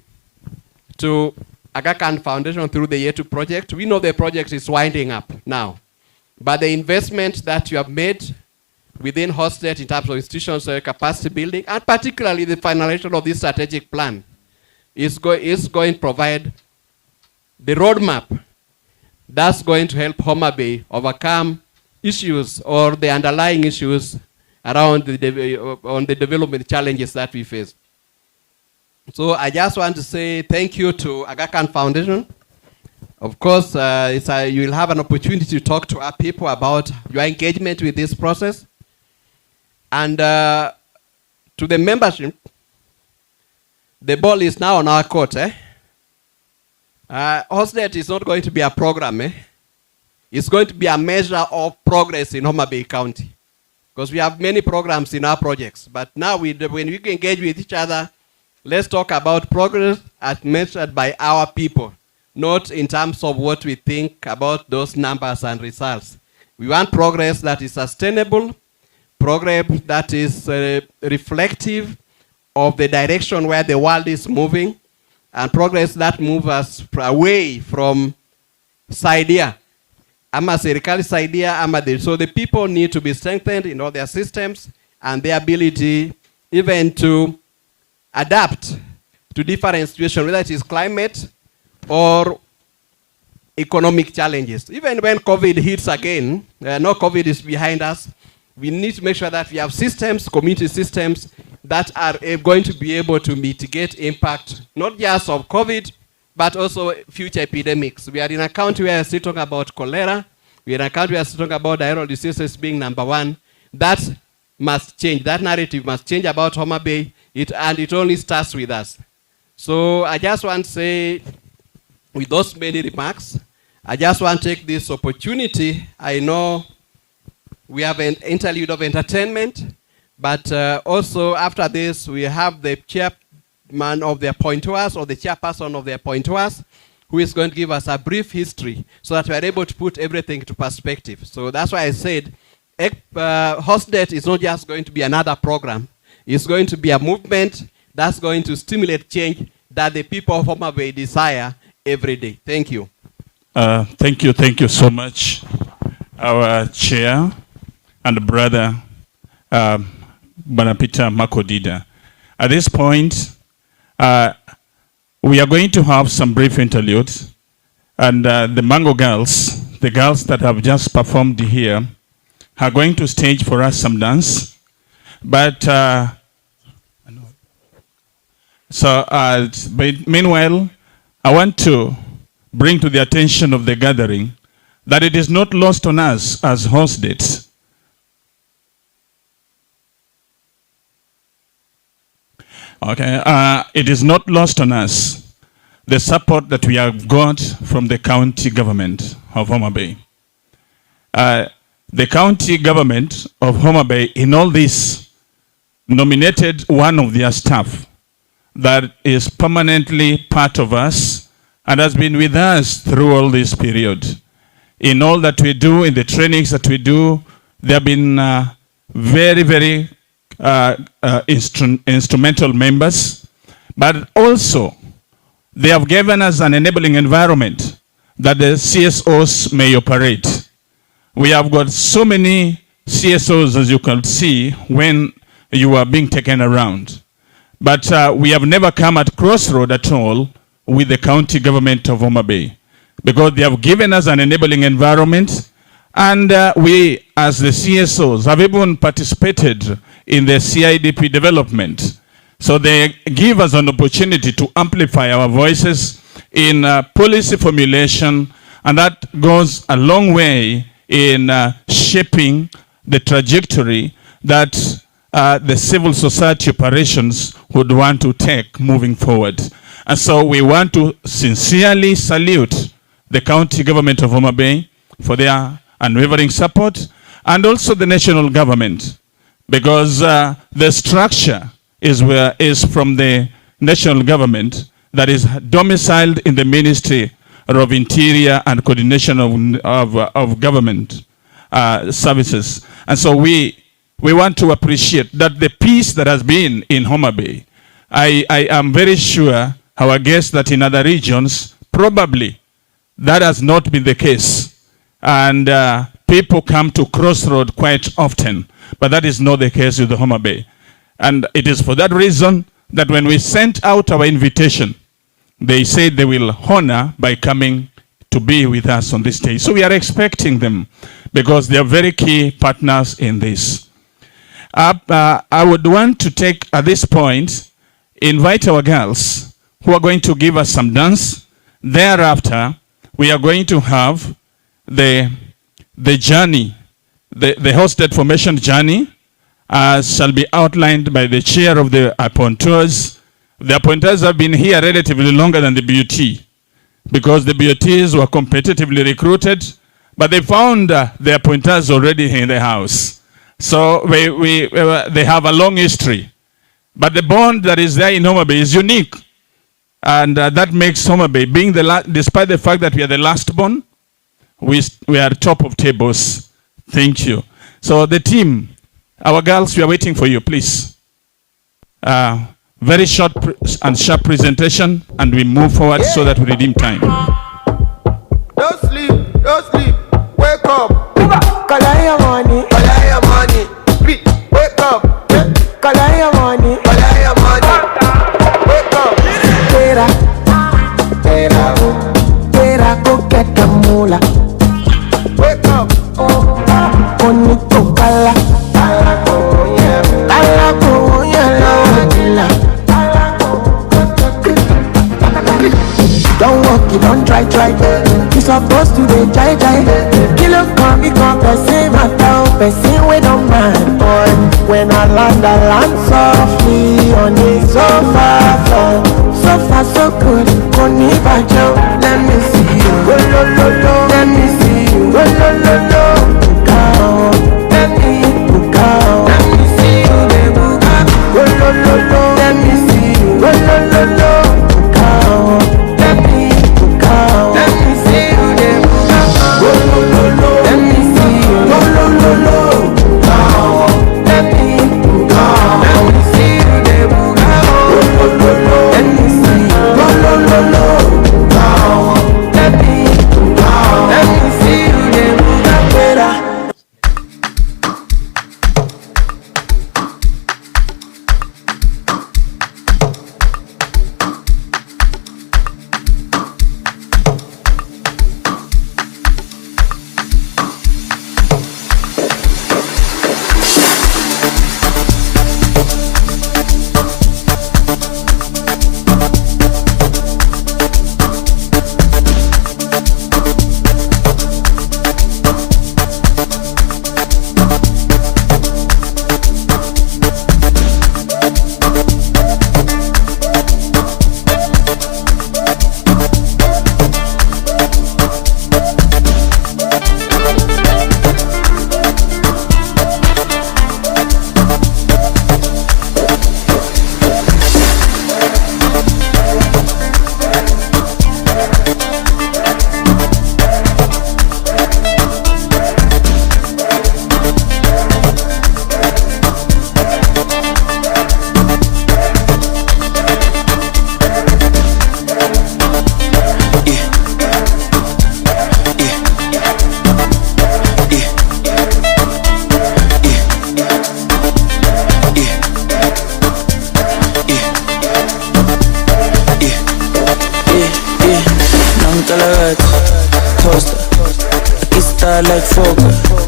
to Aga Khan Foundation through the Year 2 project. We know the project is winding up now, but the investment that you have made within HOSDET in terms of institutional capacity building, and particularly the finalization of this strategic plan, is going to provide the roadmap that's going to help Homabay overcome issues or the underlying issues around on the development challenges that we face. So I just want to say thank you to Aga Khan Foundation. Of course, you will have an opportunity to talk to our people about your engagement with this process. And to the membership, the ball is now on our court. HOSDET is not going to be a program. It's going to be a measure of progress in Homabay County. Because we have many programs in our projects. But now when we engage with each other, let's talk about progress as measured by our people, not in terms of what we think about those numbers and results. We want progress that is sustainable, progress that is reflective of the direction where the world is moving, and progress that moves us away from saidia. So the people need to be strengthened in all their systems and their ability even to adapt to different situations, whether it is climate or economic challenges. Even when COVID hits again, no COVID is behind us, we need to make sure that we have systems, community systems, that are going to be able to mitigate impact, not just of COVID, but also future epidemics. We are in a country where we're still talking about cholera. We are in a country where we're still talking about diarrheal diseases being #1. That must change. That narrative must change about Homabay, and it only starts with us. So I just want to say, with those many remarks, I just want to take this opportunity. I know we have an interlude of entertainment, but also after this, we have the chairman of the appointers, or the chairperson of the appointers, who is going to give us a brief history so that we are able to put everything into perspective. So that's why I said HOSDET is not just going to be another program. It's going to be a movement that's going to stimulate change that the people of Homabay desire every day. Thank you. Thank you so much, our chair and brother, Banapita Makodida. At this point, we are going to have some brief interludes, and the Mango girls, the girls that have just performed here, are going to stage for us some dance. But meanwhile, I want to bring to the attention of the gathering that it is not lost on us as HOSDET it is not lost on us the support that we have got from the county government. of Homabay. The county government of Homabay in all this nominated one of their staff that is permanently part of us and has been with us through all this period. In all that we do, in the trainings that we do, they have been very, very instrumental members, but also they have given us an enabling environment that the CSOs may operate. We have got so many CSOs, as you can see, when you are being taken around. But we have never come at crossroad at all with the county government of Homabay, because they have given us an enabling environment, and we, as the CSOs, have even participated in the CIDP development. So they give us an opportunity to amplify our voices in policy formulation, and that goes a long way in shaping the trajectory that the civil society operations would want to take moving forward. And so we want to sincerely salute the county government of Homabay for their unwavering support, and also the national government, because the structure is from the national government that is domiciled in the Ministry of Interior and Coordination of Government Services. And so we want to appreciate that the peace that has been in Homabay. I am very sure our guests that in other regions, probably that has not been the case. And people come to crossroad quite often, but that is not the case with the Homabay. And it is for that reason that when we sent out our invitation, they said they will honor by coming to be with us on this day. So we are expecting them, because they are very key partners in this. I would want to take, at this point, invite our girls who are going to give us some dance. Thereafter, we are going to have the journey, the hosted formation journey, shall be outlined by the chair of the appointeurs. The appointeurs have been here relatively longer than the BUT, because the BUTs were competitively recruited, but they found the appointeurs already in the house. So they have a long history. But the bond that is there in Homabay is unique. And that makes Homabay, being despite the fact that we are the last born, we are top of tables. Thank you. So the team, our girls, we are waiting for you, please. Very short and sharp presentation, and we move forward so that we redeem time. Don't sleep, wake up. Collect your money, wake up. Collect your money, wake up. Tera, go get the moolah. Wake up, bonito kala. Don't walk, you don't try. You supposed to be jai. Kilo come, become person, matter, person we don't mind. Boy, when I land softly on the sofa floor. So far so good, Koni Bajo. Let me see you, lo. Let me see you, lo. Bukao, let me see you, the bukao, lo. Let me see you, lo.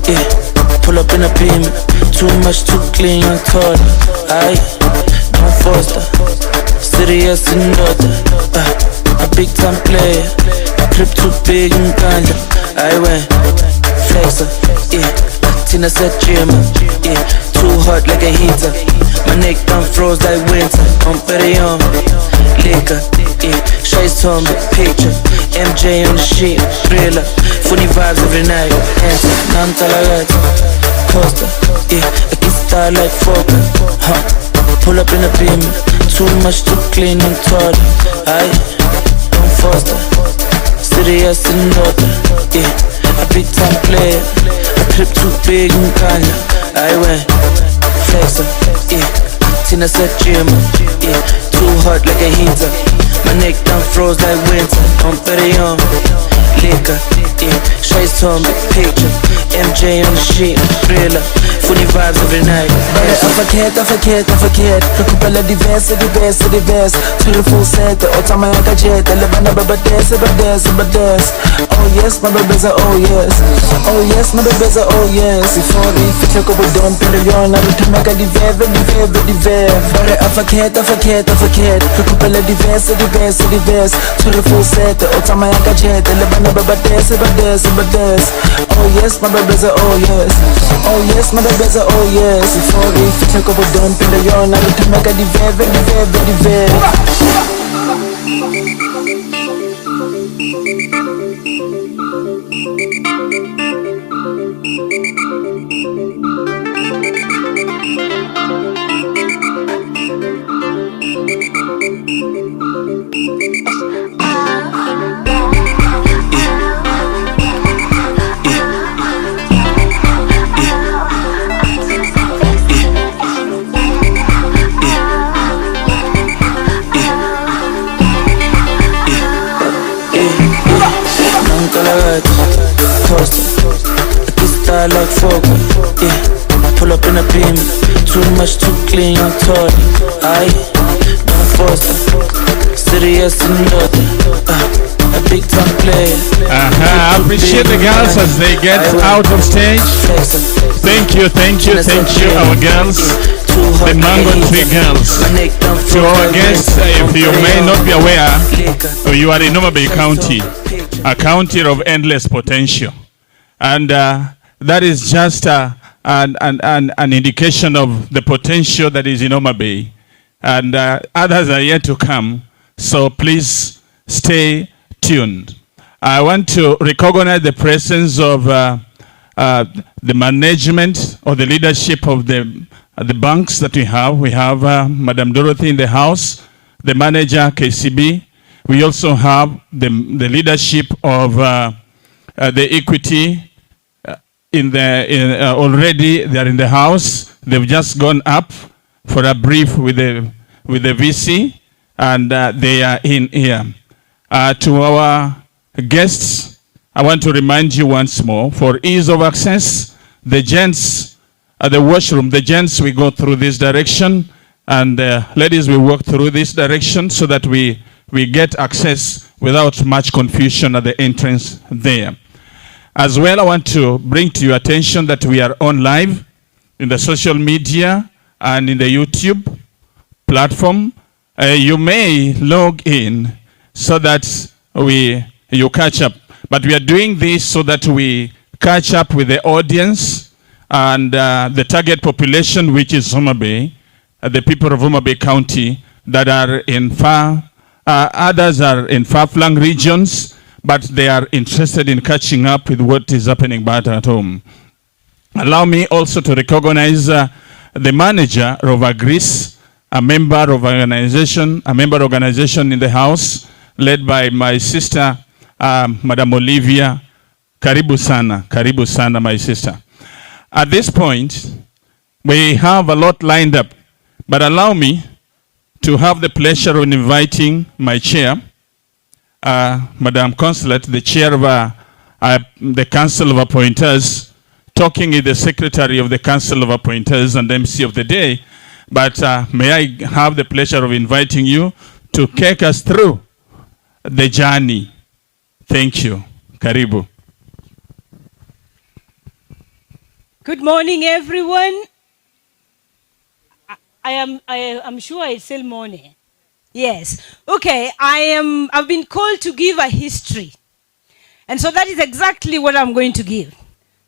yeah. Pull up in a beam, too much, too clean, young toilet. Aye, don't foster, serious and other. A big time player, crib too big and ganja. I went flexer, yeah. Tina said gym, yeah. Too hot like a heater. My neck done froze like winter. I'm pretty on liquor, yeah. Shades on the picture. MJ on the sheet, thriller. Funny vibes every night. Enter, non-tolerant. Coaster, yeah. I can style like Fokker, huh. Pull up in a beam. Too much, too clean and toilet. Aye, don't foster. Serious and other, yeah. A big time player. A trip too big and kinda. I went flexer, yeah. Tina said gym, yeah. Too hot like a heater. My neck done froze like winter. I'm pretty on liquor, yeah. Shades on the picture. MJ on the sheet, thriller. Funny vibes every night. I forget. Recupera diverse. To the full set, the time I got jet. Elevana, but dance. Oh yes, my baby's a oh yes. Oh yes, my baby's a oh yes. Before we fit like a dumb period, I will make a diverse. But I forget. Recupera diverse. To the full set, the time I got jet. Elevana, but dance. Oh yes, my baby's a oh yes. Oh yes, my baby's a oh yes. Before we fit like a dumb period, I will make a diverse. Like Fokker, yeah. Pull up in a beam. Too much, too clean, young toilet. Aye, don't foster. Serious and other. A big time player. I appreciate the girls as they get out of stage. Thank you, our girls. The Mango Tree Girls. To our guests, if you may not be aware, you are in Homabay County, a county of endless potential. And that is just an indication of the potential that is in Homabay. And others are yet to come, so please stay tuned. I want to recognize the presence of the management or the leadership of the banks that we have. We have Madam Dorothy in the house, the manager, KCB. We also have the leadership of the equity. Already they are in the house. They've just gone up for a brief with the VC, and they are in here. To our guests, I want to remind you once more, for ease of access, the gents at the washroom, the gents, we go through this direction, and ladies, we walk through this direction so that we get access without much confusion at the entrance there. As well, I want to bring to your attention that we are on live in the social media and in the YouTube platform. You may log in so that you catch up. But we are doing this so that we catch up with the audience and the target population, which is Homabay, the people of Homabay County that are in others are in far-flung regions, but they are interested in catching up with what is happening back at home. Allow me also to recognize the manager of Agris, a member organization in the house, led by my sister, Madam Olivia. Karibu sana, my sister. At this point, we have a lot lined up, but allow me to have the pleasure of inviting my chair, Madam Consulate, the chair of the Council of Appointers, talking with the Secretary of the Council of Appointers and MC of the day. But may I have the pleasure of inviting you to take us through the journey. Thank you. Karibu. Good morning, everyone. I'm sure it's still morning. Yes. Okay, I've been called to give a history. And so that is exactly what I'm going to give.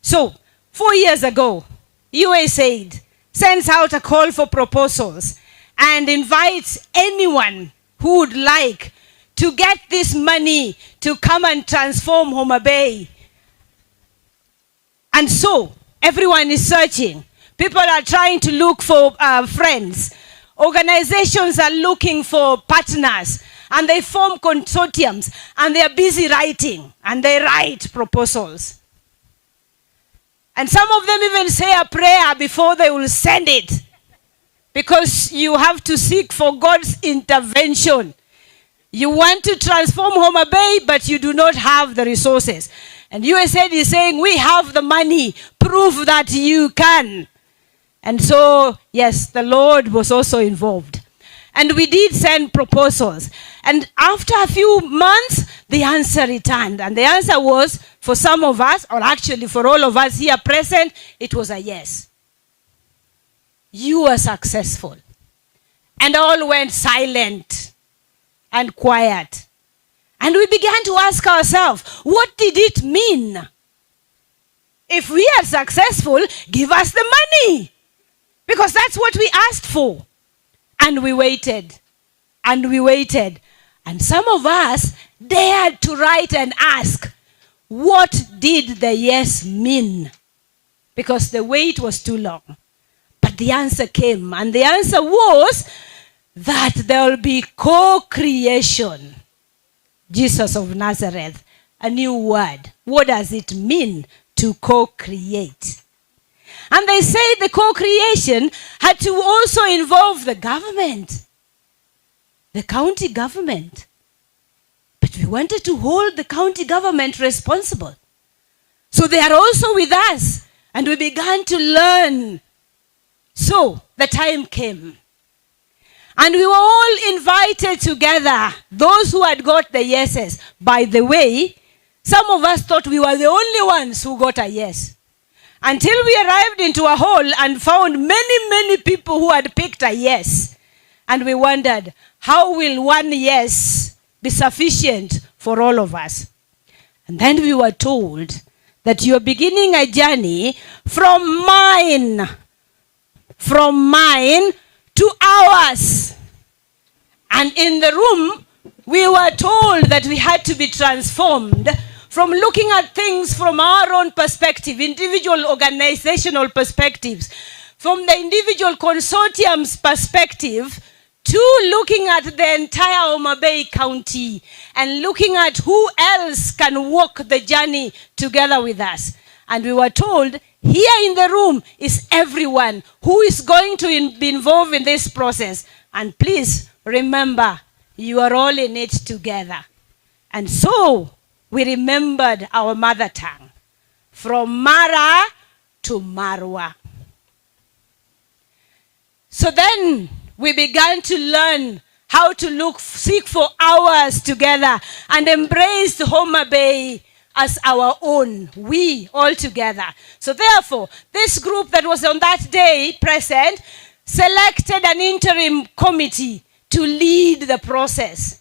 So, 4 years ago, USAID sends out a call for proposals and invites anyone who would like to get this money to come and transform Homabay. And so, everyone is searching. People are trying to look for friends. Organizations are looking for partners. And they form consortiums. And they are busy writing. And they write proposals. And some of them even say a prayer before they will send it. Because you have to seek for God's intervention. You want to transform Homabay, but you do not have the resources. And USAID is saying, we have the money. Prove that you can. And so, yes, the Lord was also involved. And we did send proposals. And after a few months, the answer returned. And the answer was, for some of us, or actually for all of us here present, it was a yes. You were successful. And all went silent and quiet. And we began to ask ourselves, what did it mean? If we are successful, give us the money. Because that's what we asked for. And we waited. And we waited. And some of us dared to write and ask, what did the yes mean? Because the wait was too long. But the answer came. And the answer was that there will be co-creation. Jesus of Nazareth, a new word. What does it mean to co-create? And they say the co-creation had to also involve the government, the county government. But we wanted to hold the county government responsible. So they are also with us, and we began to learn. So the time came. And we were all invited together, those who had got the yeses. By the way, some of us thought we were the only ones who got a yes. Until we arrived into a hall and found many people who had picked a yes. And we wondered, how will one yes be sufficient for all of us? And then we were told that you're beginning a journey from mine to ours. And in the room, we were told that we had to be transformed from looking at things from our own perspective, individual organizational perspectives, from the individual consortium's perspective, to looking at the entire Homabay County and looking at who else can walk the journey together with us. And we were told, here in the room is everyone who is going to be involved in this process. And please remember, you are all in it together. And so we remembered our mother tongue, from Mara to Marwa. So then we began to learn how to seek for hours together and embrace the Homabay as our own, we all together. So therefore, this group that was on that day present selected an interim committee to lead the process.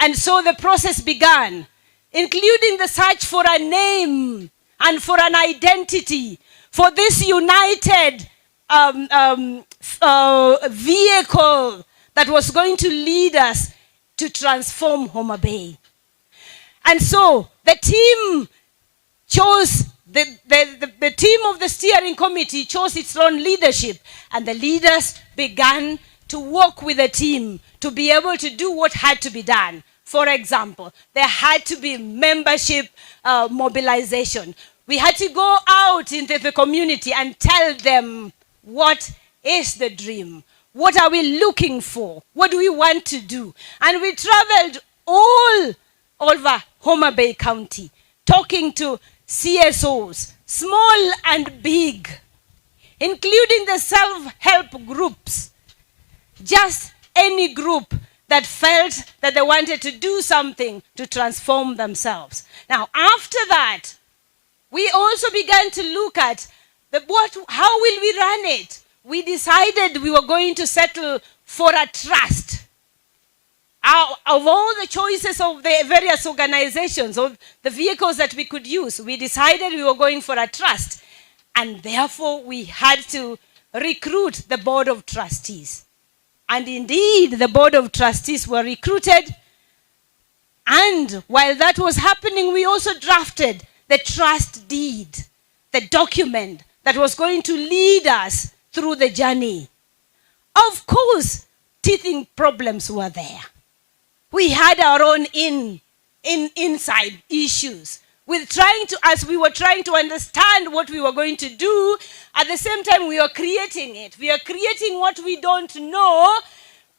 And so the process began, including the search for a name and for an identity for this united vehicle that was going to lead us to transform Homabay. And so the team chose, the team of the steering committee chose its own leadership, and the leaders began to work with the team to be able to do what had to be done. For example, there had to be membership mobilization. We had to go out into the community and tell them, what is the dream? What are we looking for? What do we want to do? And we traveled all over Homabay County, talking to CSOs, small and big, including the self-help groups, just any group that felt that they wanted to do something to transform themselves. Now, after that, we also began to look at How will we run it? We decided we were going to settle for a trust. Of all the choices of the various organizations, of the vehicles that we could use, we decided we were going for a trust. And therefore, we had to recruit the board of trustees. And indeed, the board of trustees were recruited. And while that was happening, we also drafted the trust deed, the document that was going to lead us through the journey. Of course, teething problems were there. We had our own inside issues. As we were trying to understand what we were going to do, at the same time we are creating it. We are creating what we don't know,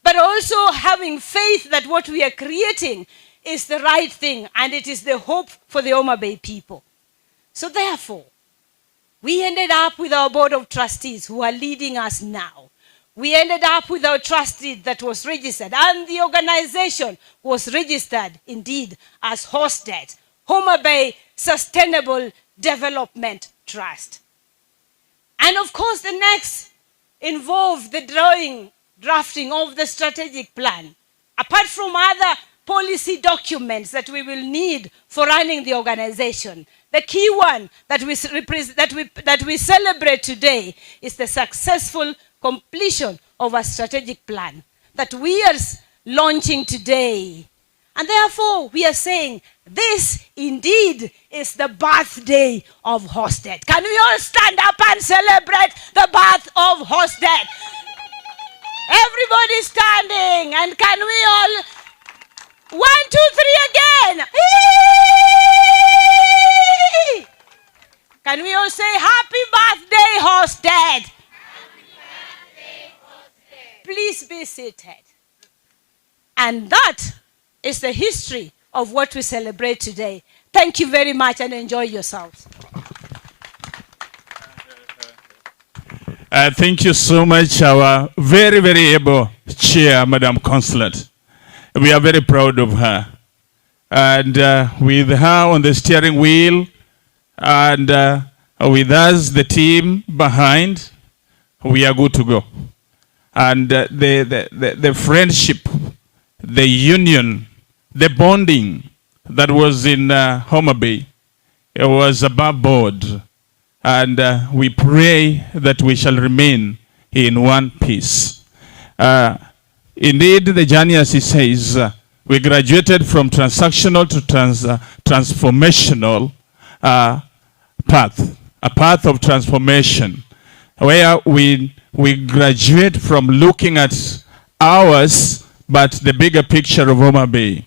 but also having faith that what we are creating is the right thing, and it is the hope for the Homabay people. So therefore, we ended up with our board of trustees who are leading us now. We ended up with our trustee that was registered, and the organization was registered indeed as HOSDET, Homabay Sustainable Development Trust. And of course, the next involved the drafting of the strategic plan. Apart from other policy documents that we will need for running the organization, the key one that we celebrate today is the successful completion of a strategic plan that we are launching today. And therefore, we are saying this indeed is the birthday of HOSDET. Can we all stand up and celebrate the birth of HOSDET? Everybody standing, and can we all 1, 2, 3 again? Can we all say happy birthday, HOSDET? Please be seated. And that is the history of what we celebrate today. Thank you very much and enjoy yourselves. Thank you so much, our very, very able chair, Madam Consulate. We are very proud of her. And with her on the steering wheel and with us, the team behind, we are good to go. And the friendship, the union, the bonding that was in Homabay, it was above board. And we pray that we shall remain in one piece. Indeed, the journey, as he says, we graduated from transactional to transformational path, a path of transformation, where we graduate from looking at ours, but the bigger picture of Homabay.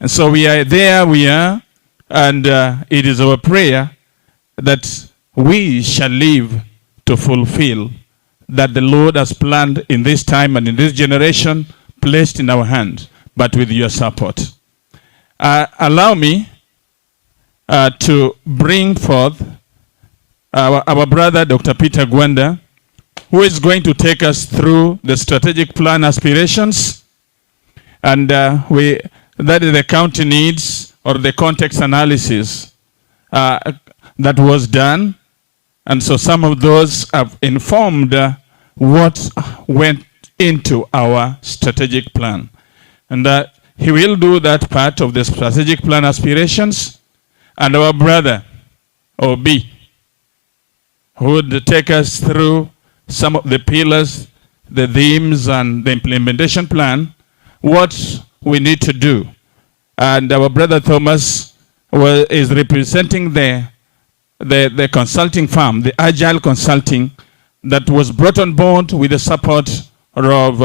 And so we are, and it is our prayer that we shall live to fulfill that the Lord has planned in this time and in this generation, placed in our hands, but with your support. Allow me to bring forth our brother, Dr. Peter Gwenda, who is going to take us through the strategic plan aspirations, and that is the county needs or the context analysis that was done. And so some of those have informed what went into our strategic plan. And he will do that part of the strategic plan aspirations. And our brother, Obi, who would take us through some of the pillars, the themes, and the implementation plan, what we need to do. And our brother Thomas is representing the consulting firm, the Agile Consulting, that was brought on board with the support of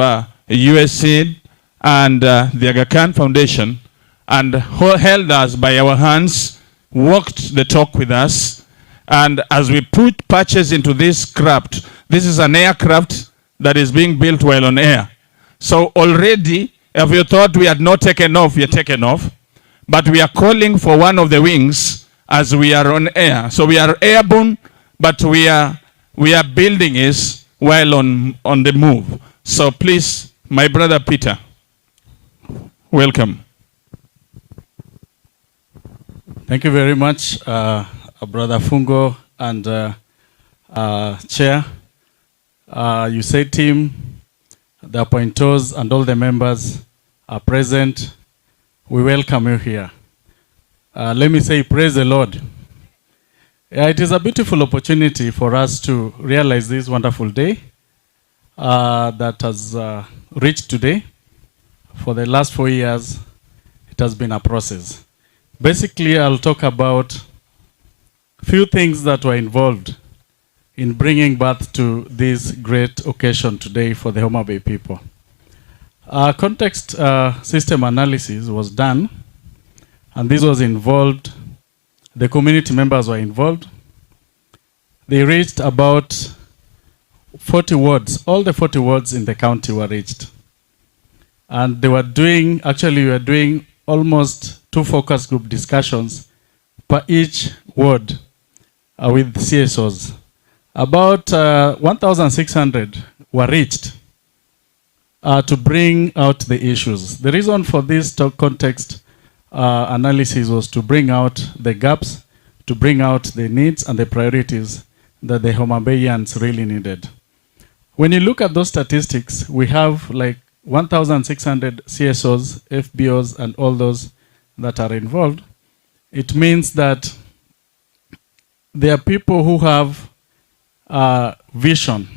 USAID and the Aga Khan Foundation, and held us by our hands, walked the talk with us. And as we put patches into this craft, this is an aircraft that is being built while on air. So already, if you thought we had not taken off, we are taken off. But we are calling for one of the wings as we are on air. So we are airborne, but we are building it while on the move. So please, my brother Peter, welcome. Thank you very much, Brother Fungo and Chair, USAID team, the appointors, and all the members are present. We welcome you here. Let me say, praise the Lord. It is a beautiful opportunity for us to realize this wonderful day that has reached today. For the last 4 years, it has been a process. Basically, I'll talk about few things that were involved in bringing birth to this great occasion today for the Homabay people. Context system analysis was done, and this was involved, the community members were involved. They reached about 40 wards. All the 40 wards in the county were reached. And they were doing, actually we were doing almost 2 focus group discussions per each ward with CSOs. About 1,600 were reached to bring out the issues. The reason for this context analysis was to bring out the gaps, to bring out the needs and the priorities that the Homabayans really needed. When you look at those statistics, we have like 1,600 CSOs, FBOs, and all those that are involved. It means that there are people who have vision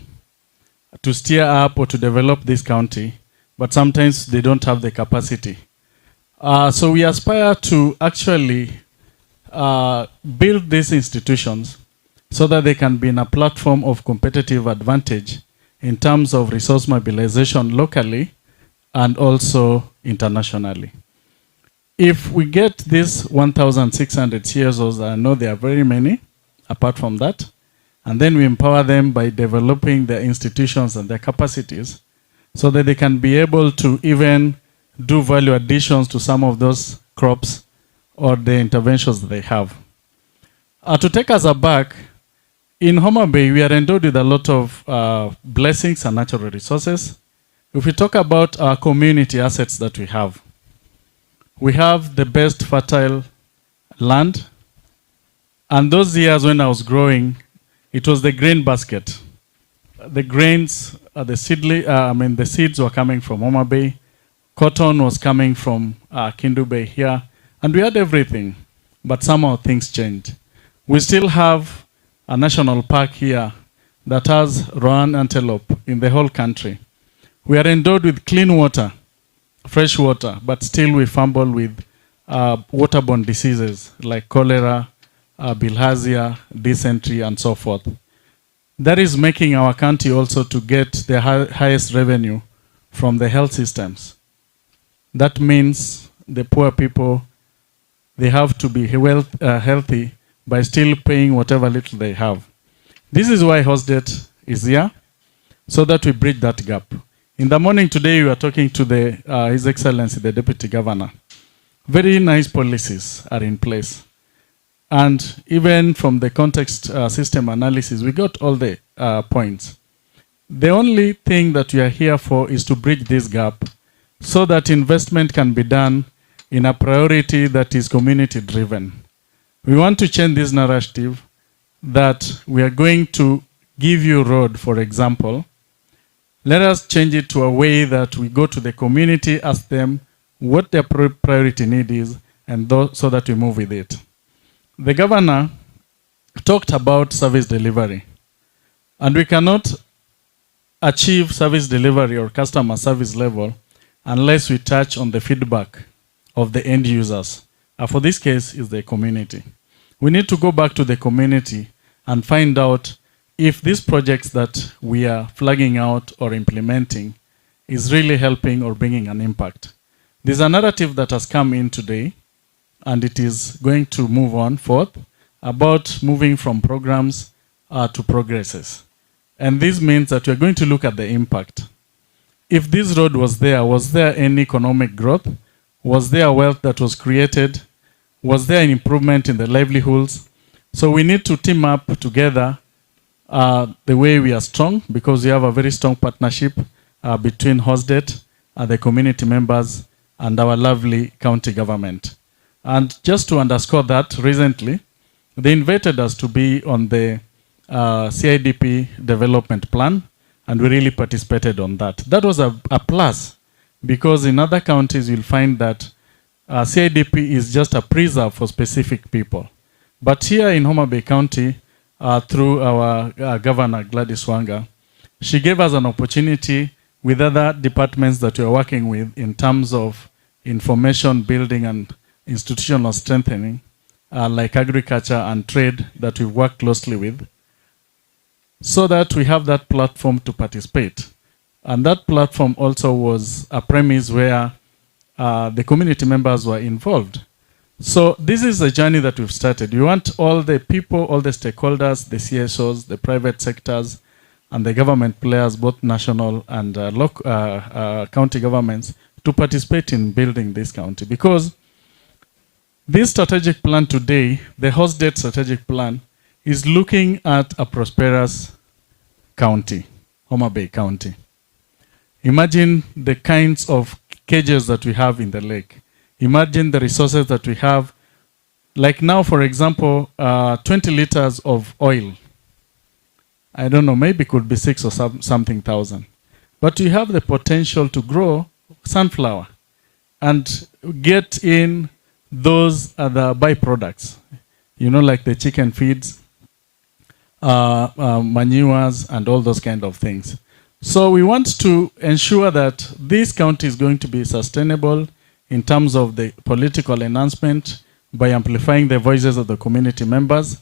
to steer up or to develop this county, but sometimes they don't have the capacity. So we aspire to actually build these institutions so that they can be in a platform of competitive advantage in terms of resource mobilization locally and also internationally. If we get these 1,600 CSOs, I know there are very many apart from that, and then we empower them by developing their institutions and their capacities so that they can be able to even do value additions to some of those crops or the interventions that they have. To take us aback, in Homabay, we are endowed with a lot of blessings and natural resources. If we talk about our community assets that we have the best fertile land. And those years when I was growing, it was the grain basket. The grains, the seeds were coming from Homabay. Cotton was coming from Kindu Bay here. And we had everything, but somehow things changed. We still have a national park here that has Roan antelope in the whole country. We are endowed with clean water, fresh water, but still we fumble with waterborne diseases like cholera, bilharzia, dysentery, and so forth. That is making our county also to get the highest revenue from the health systems. That means the poor people, they have to be healthy by still paying whatever little they have. This is why HOSDET is here, so that we bridge that gap. In the morning today, we were talking to His Excellency, the Deputy Governor. Very nice policies are in place. And even from the context system analysis, we got all the points. The only thing that we are here for is to bridge this gap so that investment can be done in a priority that is community driven. We want to change this narrative that we are going to give you road, for example. Let us change it to a way that we go to the community, ask them what their priority need is, and so that we move with it. The governor talked about service delivery, and we cannot achieve service delivery or customer service level unless we touch on the feedback of the end users. For this case is the community. We need to go back to the community and find out if these projects that we are flagging out or implementing is really helping or bringing an impact. There's a narrative that has come in today, and it is going to move on forth about moving from programs to progresses. And this means that we're going to look at the impact. If this road was there any economic growth? Was there wealth that was created? Was there an improvement in the livelihoods? So we need to team up together the way we are strong, because we have a very strong partnership between HOSDET, the community members, and our lovely county government. And just to underscore that, recently, they invited us to be on the CIDP development plan, and we really participated on that. That was a plus, because in other counties you'll find that CIDP is just a preserve for specific people. But here in Homabay County, through our Governor Gladys Wanga, she gave us an opportunity with other departments that we are working with in terms of information building and institutional strengthening, like agriculture and trade that we work closely with, so that we have that platform to participate. And that platform also was a premise where the community members were involved. So this is a journey that we've started. We want all the people, all the stakeholders, the CSOs, the private sectors, and the government players, both national and county governments, to participate in building this county. Because this strategic plan today, the host state strategic plan, is looking at a prosperous county, Homabay County. Imagine the kinds of cages that we have in the lake. Imagine the resources that we have. Like now, for example, 20 liters of oil. I don't know, maybe it could be 6 or something thousand. But you have the potential to grow sunflower and get in those other byproducts, like the chicken feeds, manures, and all those kind of things. So we want to ensure that this county is going to be sustainable in terms of the political enhancement by amplifying the voices of the community members.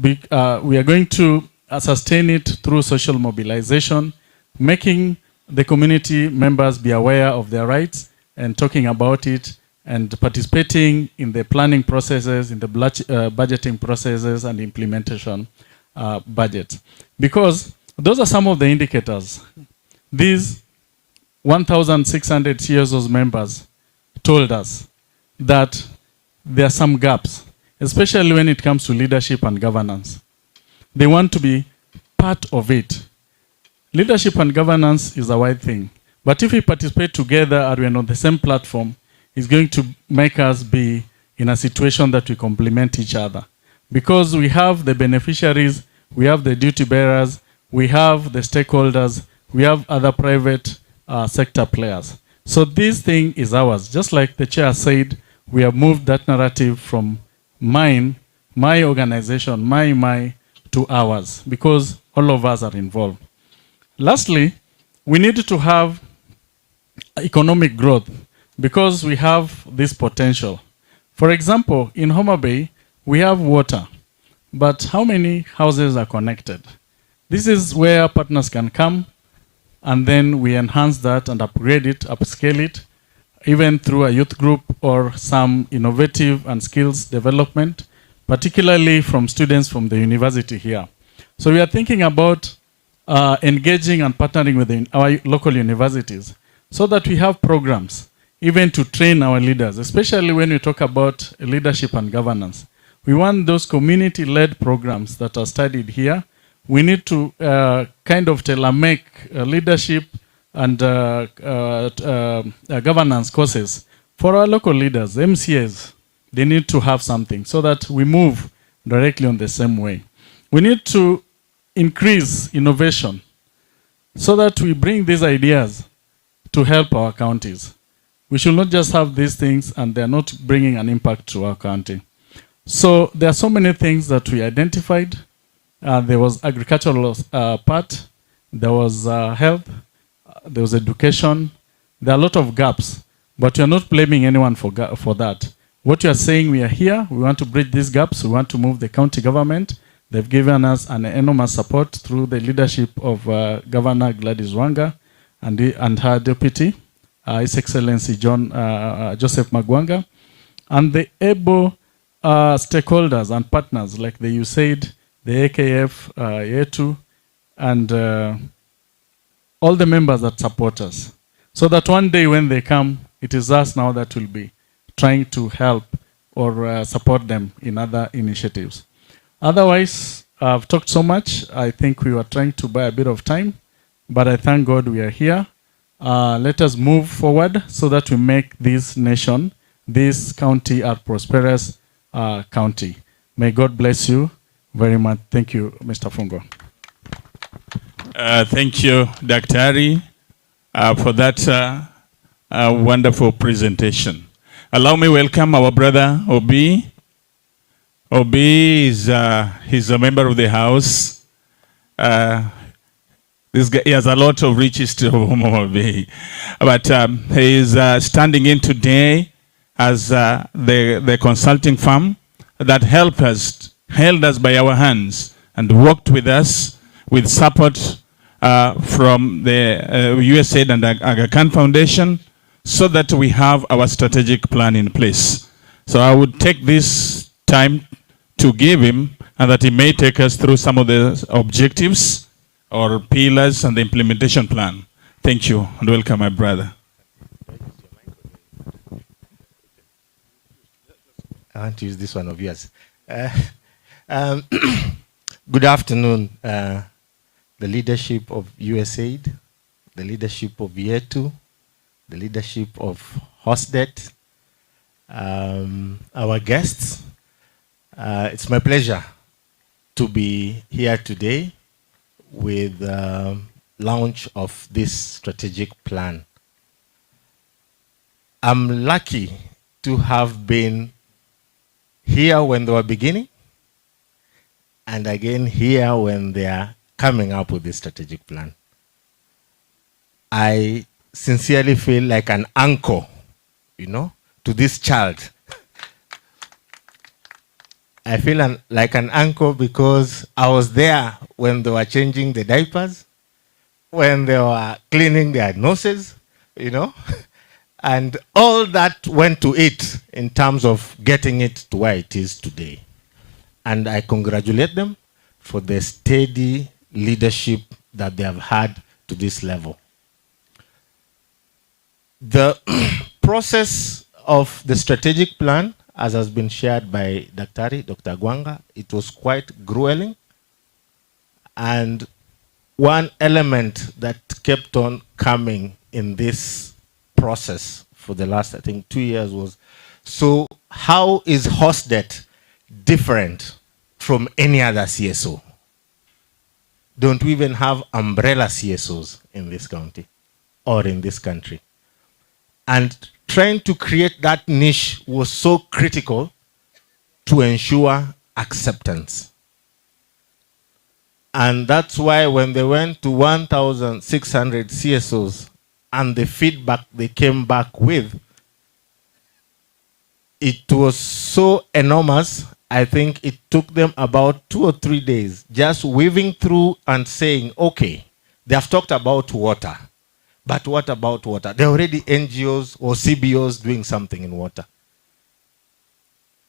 We are going to sustain it through social mobilization, making the community members be aware of their rights and talking about it, and participating in the planning processes, in the budgeting processes, and implementation budgets. Because those are some of the indicators. These 1,600 CSOs members told us that there are some gaps, especially when it comes to leadership and governance. They want to be part of it. Leadership and governance is a wide thing. But if we participate together and we're on the same platform, it's going to make us be in a situation that we complement each other. Because we have the beneficiaries, we have the duty bearers, we have the stakeholders, we have other private sector players. So this thing is ours. Just like the chair said, we have moved that narrative from mine, my organization, my, to ours, because all of us are involved. Lastly, we need to have economic growth because we have this potential. For example, in Homabay, we have water, but how many houses are connected? This is where partners can come, and then we enhance that and upgrade it, upscale it, even through a youth group or some innovative and skills development, particularly from students from the university here. So we are thinking about engaging and partnering with our local universities so that we have programs, even to train our leaders, especially when we talk about leadership and governance. We want those community-led programs that are studied here. We need to kind of tailor-make leadership and governance courses for our local leaders, MCAs. They need to have something so that we move directly on the same way. We need to increase innovation so that we bring these ideas to help our counties. We should not just have these things and they're not bringing an impact to our county. So there are so many things that we identified. There was agricultural part, there was health, there was education. There are a lot of gaps, but we are not blaming anyone for that. What we are saying, we are here, we want to bridge these gaps, we want to move the county government. They've given us an enormous support through the leadership of Governor Gladys Wanga and her deputy, His Excellency Joseph Magwanga, and the able stakeholders and partners like the USAID, the AKF, YETU, and all the members that support us. So that one day when they come, it is us now that will be trying to help or support them in other initiatives. Otherwise, I've talked so much. I think we were trying to buy a bit of time, but I thank God we are here. Let us move forward so that we make this nation, this county, a prosperous county. May God bless you. very much. Thank you, Mr. Fungo. Thank you, Dr. Ari, for that wonderful presentation. Allow me welcome our brother, Obi. Obi is he's a member of the House. This guy, he has a lot of riches to Homabay. But he is standing in today as the consulting firm that held us by our hands and worked with us with support from the USAID and Aga Khan Foundation so that we have our strategic plan in place. So I would take this time to give him and that he may take us through some of the objectives or pillars and the implementation plan. Thank you and welcome, my brother. I want to use this one of yours. Good afternoon, the leadership of USAID, the leadership of Yetu, the leadership of HOSDET, our guests. It's my pleasure to be here today with the launch of this strategic plan. I'm lucky to have been here when they were beginning and again here when they are coming up with this strategic plan. I sincerely feel like an uncle, you know, to this child. I feel like an uncle because I was there when they were changing the diapers, when they were cleaning their noses, you know, and all that went to it in terms of getting it to where it is today. And I congratulate them for the steady leadership that they have had to this level. The process of the strategic plan, as has been shared by Dr. Gwanga, it was quite grueling. And one element that kept on coming in this process for the last, I think, 2 years was, so how is HOSDET different from any other CSO? Don't we even have umbrella CSOs in this county or in this country? And trying to create that niche was so critical to ensure acceptance. And that's why when they went to 1,600 CSOs and the feedback they came back with, it was so enormous. I think it took them about 2 or 3 days just weaving through and saying, okay, they have talked about water. But what about water? There are already NGOs or CBOs doing something in water.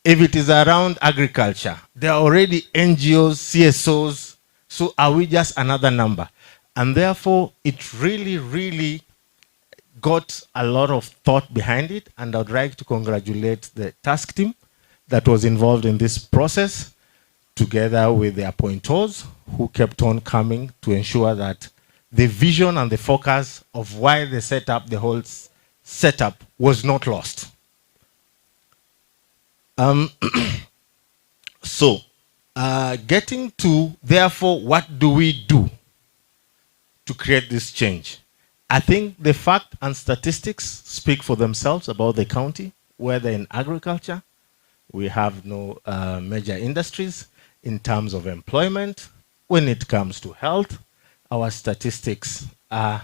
If it is around agriculture, there are already NGOs, CSOs, so are we just another number? And therefore, it really, really got a lot of thought behind it, and I would like to congratulate the task team that was involved in this process, together with the appointors who kept on coming to ensure that the vision and the focus of why they set up the whole setup was not lost. So, getting to, therefore, what do we do to create this change? I think the fact and statistics speak for themselves about the county, whether in agriculture, we have no major industries in terms of employment. When it comes to health, our statistics are,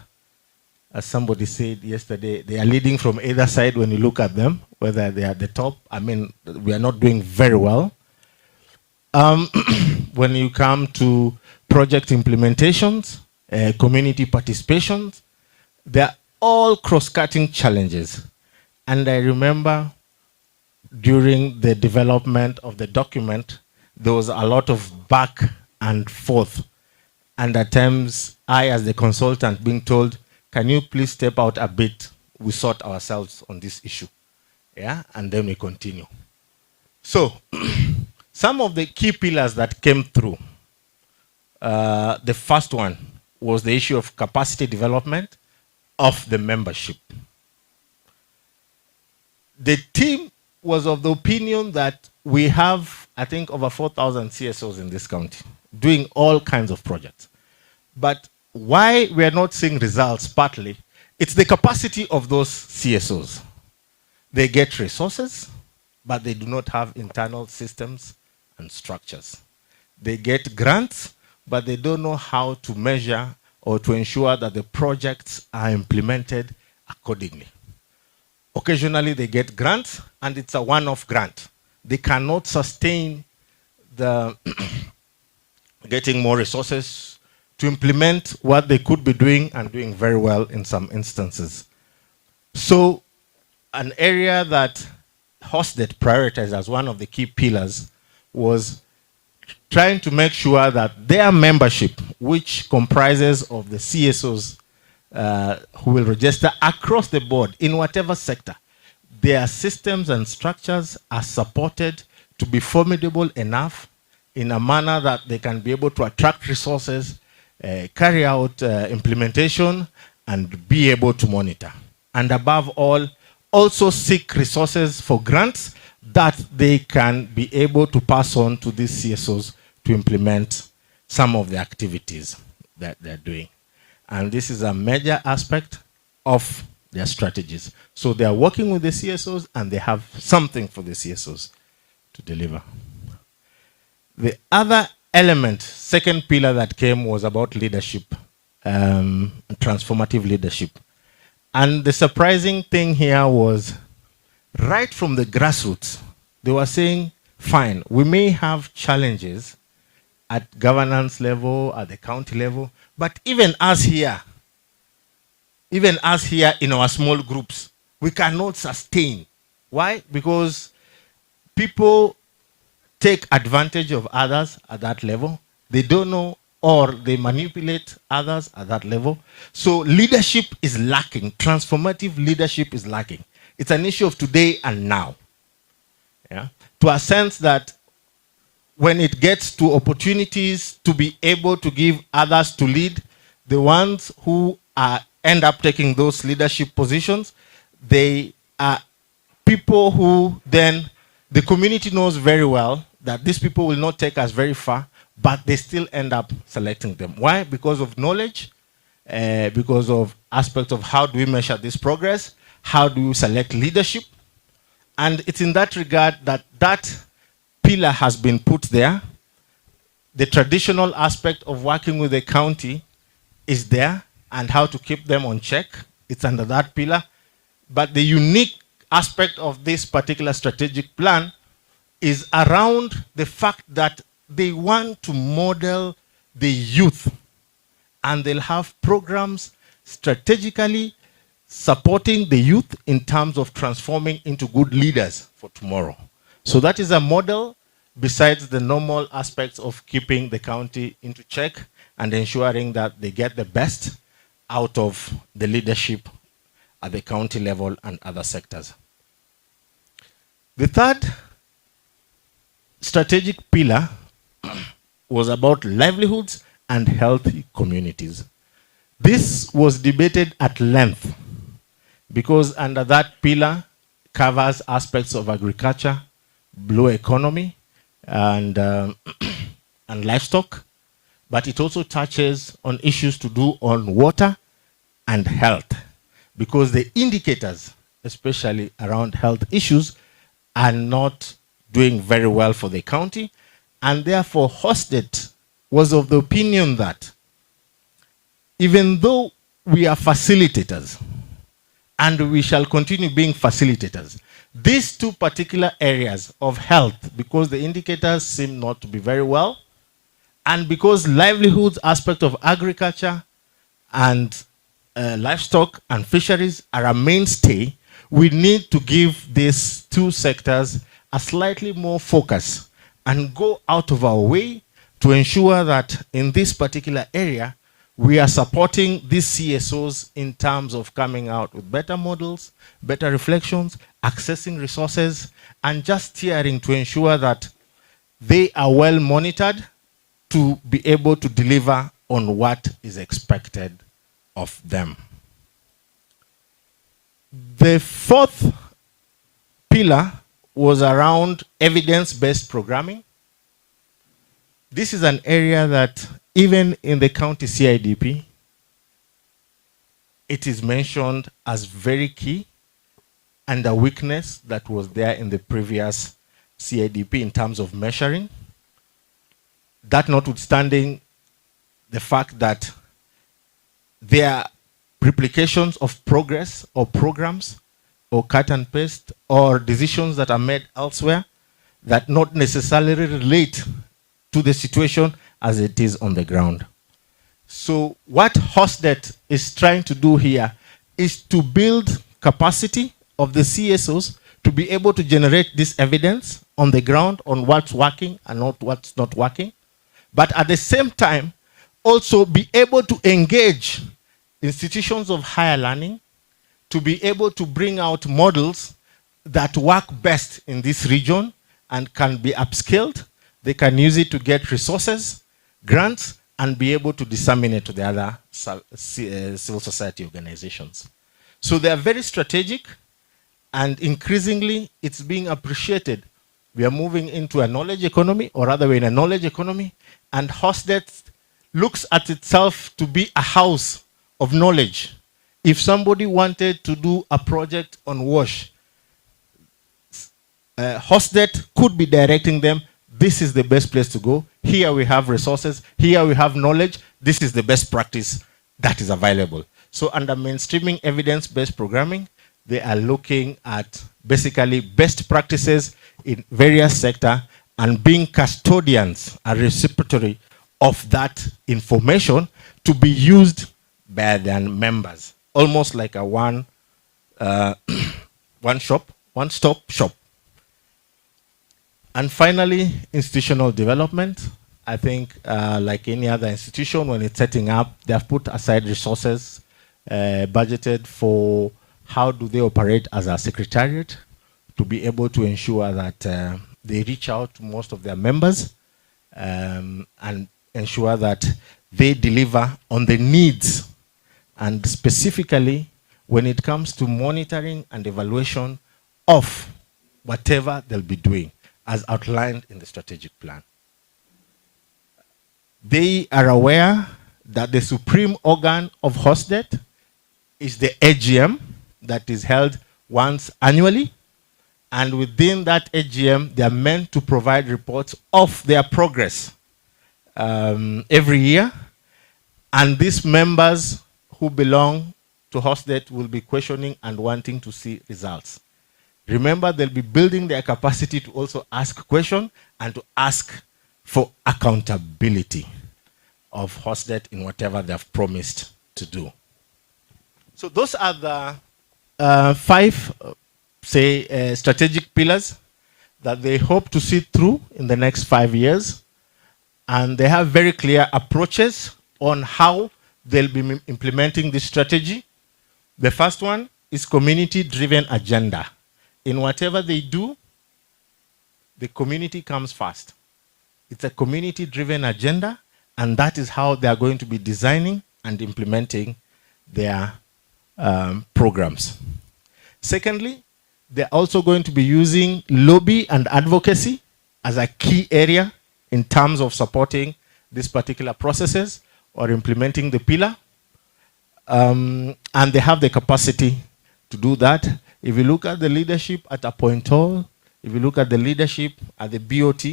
as somebody said yesterday, they are leading from either side when you look at them, whether they are at the top. I mean, we are not doing very well. When you come to project implementations, community participations, they're all cross-cutting challenges. And I remember during the development of the document, there was a lot of back and forth. And at times, I, as the consultant, being told, can you please step out a bit? We sort ourselves on this issue. Yeah, and then we continue. So, some of the key pillars that came through, the first one was the issue of capacity development of the membership. The team was of the opinion that we have, I think, over 4,000 CSOs in this county doing all kinds of projects. But why we are not seeing results, partly, it's the capacity of those CSOs. They get resources, but they do not have internal systems and structures. They get grants, but they don't know how to measure or to ensure that the projects are implemented accordingly. Occasionally they get grants, and it's a one-off grant. They cannot sustain the getting more resources to implement what they could be doing and doing very well in some instances. So an area that HOSDET prioritized as one of the key pillars was trying to make sure that their membership, which comprises of the CSOs who will register across the board in whatever sector, their systems and structures are supported to be formidable enough in a manner that they can be able to attract resources, carry out implementation, and be able to monitor. And above all, also seek resources for grants that they can be able to pass on to these CSOs to implement some of the activities that they're doing. And this is a major aspect of their strategies. So they are working with the CSOs, and they have something for the CSOs to deliver. The other element, second pillar that came, was about leadership, transformative leadership. And the surprising thing here was, right from the grassroots, they were saying, fine, we may have challenges at governance level, at the county level, but even us here in our small groups, we cannot sustain. Why? Because people take advantage of others at that level. They don't know, or they manipulate others at that level. So leadership is lacking. Transformative leadership is lacking. It's an issue of today and now. Yeah? To a sense that when it gets to opportunities to be able to give others to lead, the ones who end up taking those leadership positions, they are people who then the community knows very well that these people will not take us very far, but they still end up selecting them. Why? Because of knowledge, because of aspects of how do we measure this progress, how do you select leadership, and it's in that regard that that pillar has been put there. The traditional aspect of working with the county is there, and how to keep them on check, it's under that pillar. But the unique aspect of this particular strategic plan is around the fact that they want to model the youth, and they'll have programs strategically supporting the youth in terms of transforming into good leaders for tomorrow. So that is a model besides the normal aspects of keeping the county into check and ensuring that they get the best out of the leadership at the county level and other sectors. The third strategic pillar was about livelihoods and healthy communities. This was debated at length because under that pillar covers aspects of agriculture, blue economy, and livestock, but it also touches on issues to do on water and health, because the indicators, especially around health issues, are not doing very well for the county, and therefore HOSDET was of the opinion that even though we are facilitators, and we shall continue being facilitators, these two particular areas of health, because the indicators seem not to be very well, and because livelihoods aspect of agriculture and livestock and fisheries are a mainstay, we need to give these two sectors a slightly more focus and go out of our way to ensure that in this particular area, we are supporting these CSOs in terms of coming out with better models, better reflections, accessing resources, and just steering to ensure that they are well monitored to be able to deliver on what is expected of them. The fourth pillar was around evidence-based programming. This is an area that even in the county CIDP, it is mentioned as very key and a weakness that was there in the previous CIDP in terms of measuring. That notwithstanding the fact that there are replications of progress or programs or cut and paste or decisions that are made elsewhere that not necessarily relate to the situation as it is on the ground. So what HOSDET is trying to do here is to build capacity of the CSOs to be able to generate this evidence on the ground on what's working and not what's not working, but at the same time also be able to engage institutions of higher learning to be able to bring out models that work best in this region and can be upscaled. They can use it to get resources, grants, and be able to disseminate to the other civil society organizations. So they are very strategic, and increasingly it's being appreciated. We are moving into a knowledge economy, or rather we're in a knowledge economy, and HOSDET looks at itself to be a house of knowledge. If somebody wanted to do a project on WASH, HOSDET could be directing them, this is the best place to go. Here we have resources. Here we have knowledge. This is the best practice that is available. So under mainstreaming evidence-based programming, they are looking at basically best practices in various sectors and being custodians and reciprocatory of that information to be used by their members. Almost like a one-stop shop. And finally, institutional development. I think like any other institution, when it's setting up, they have put aside resources budgeted for how do they operate as a secretariat to be able to ensure that they reach out to most of their members and ensure that they deliver on the needs, and specifically when it comes to monitoring and evaluation of whatever they'll be doing as outlined in the strategic plan. They are aware that the supreme organ of HOSDET is the AGM that is held once annually, and within that AGM they are meant to provide reports of their progress every year, and these members who belong to HOSDET will be questioning and wanting to see results. Remember, they'll be building their capacity to also ask questions and to ask for accountability of HOSDET in whatever they have promised to do. So those are the five, strategic pillars that they hope to see through in the next 5 years. And they have very clear approaches on how they'll be implementing this strategy. The first one is community-driven agenda. In whatever they do, the community comes first. It's a community-driven agenda, and that is how they are going to be designing and implementing their programs. Secondly, they're also going to be using lobby and advocacy as a key area in terms of supporting these particular processes or implementing the pillar. And they have the capacity to do that. If you look at the leadership at Appointol, if you look at the leadership at the BOT,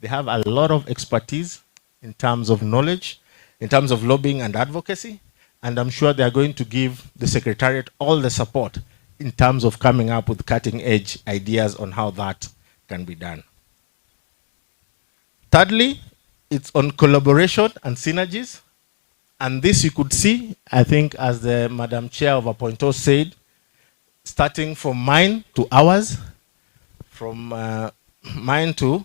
they have a lot of expertise in terms of knowledge, in terms of lobbying and advocacy, and I'm sure they are going to give the Secretariat all the support in terms of coming up with cutting-edge ideas on how that can be done. Thirdly, it's on collaboration and synergies, and this you could see, I think, as the Madam Chair of Appointol said, starting from mine to ours, from mine to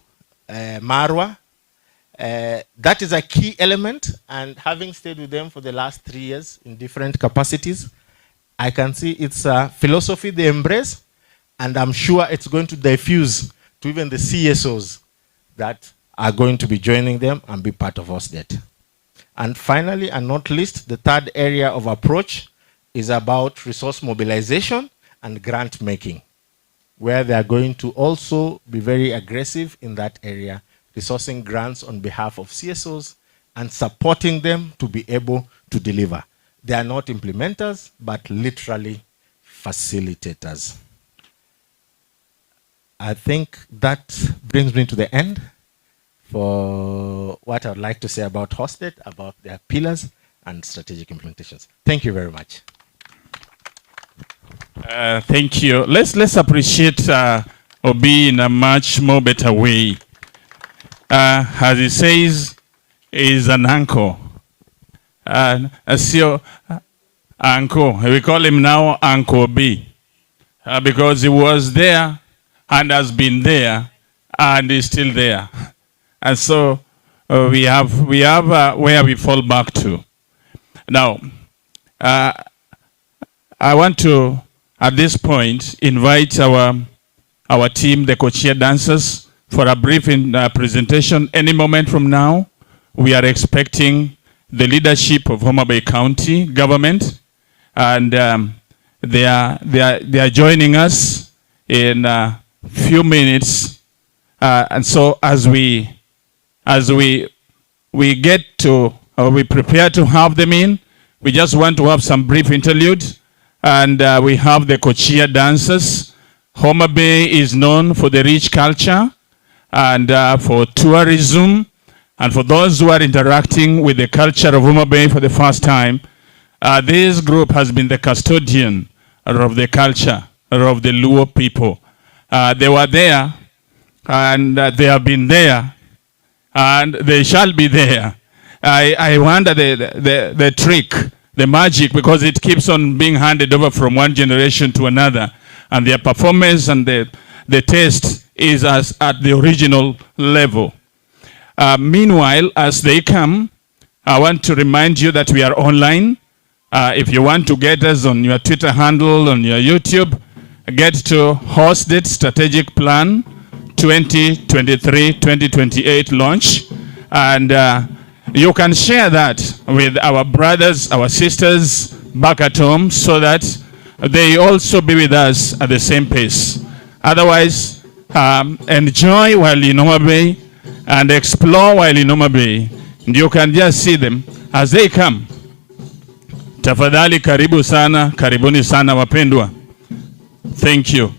Marwa. That is a key element, and having stayed with them for the last 3 years in different capacities, I can see it's a philosophy they embrace, and I'm sure it's going to diffuse to even the CSOs that are going to be joining them and be part of HOSDET. And finally, and not least, the third area of approach is about resource mobilization and grant making. where they are going to also be very aggressive in that area, resourcing grants on behalf of CSOs and supporting them to be able to deliver. They are not implementers, but literally facilitators. I think that brings me to the end for what I would like to say about Hosted, about their pillars and strategic implementations. Thank you very much. Thank you. Let's appreciate Obi in a much more better way. As he says, is an uncle. As your uncle, we call him now Uncle Obi, because he was there and has been there and is still there. And so we have where we fall back to. Now, I want to, at this point, invite our team, the co-chair dancers, for a brief presentation. Any moment from now, we are expecting the leadership of Homabay County government, and they are joining us in a few minutes. And so as we get to, we prepare to have them in, we just want to have some brief interlude. And we have the co-chair dancers. Homabay is known for the rich culture and for tourism. And for those who are interacting with the culture of Homabay for the first time, this group has been the custodian of the culture of the Luo people. They were there, and they have been there, and they shall be there. I wonder the trick, the magic, because it keeps on being handed over from one generation to another, and their performance and the taste is as at the original level. Meanwhile, as they come, I want to remind you that we are online. If you want to get us on your Twitter handle, on your YouTube, get to Hosted Strategic Plan 2023-2028 launch, and you can share that with our brothers, our sisters back at home, so that they also be with us at the same pace. Otherwise, enjoy while in Homabay and explore while in Homabay. And you can just see them as they come. Tafadhali karibu sana, karibuni sana wapendwa. Thank you.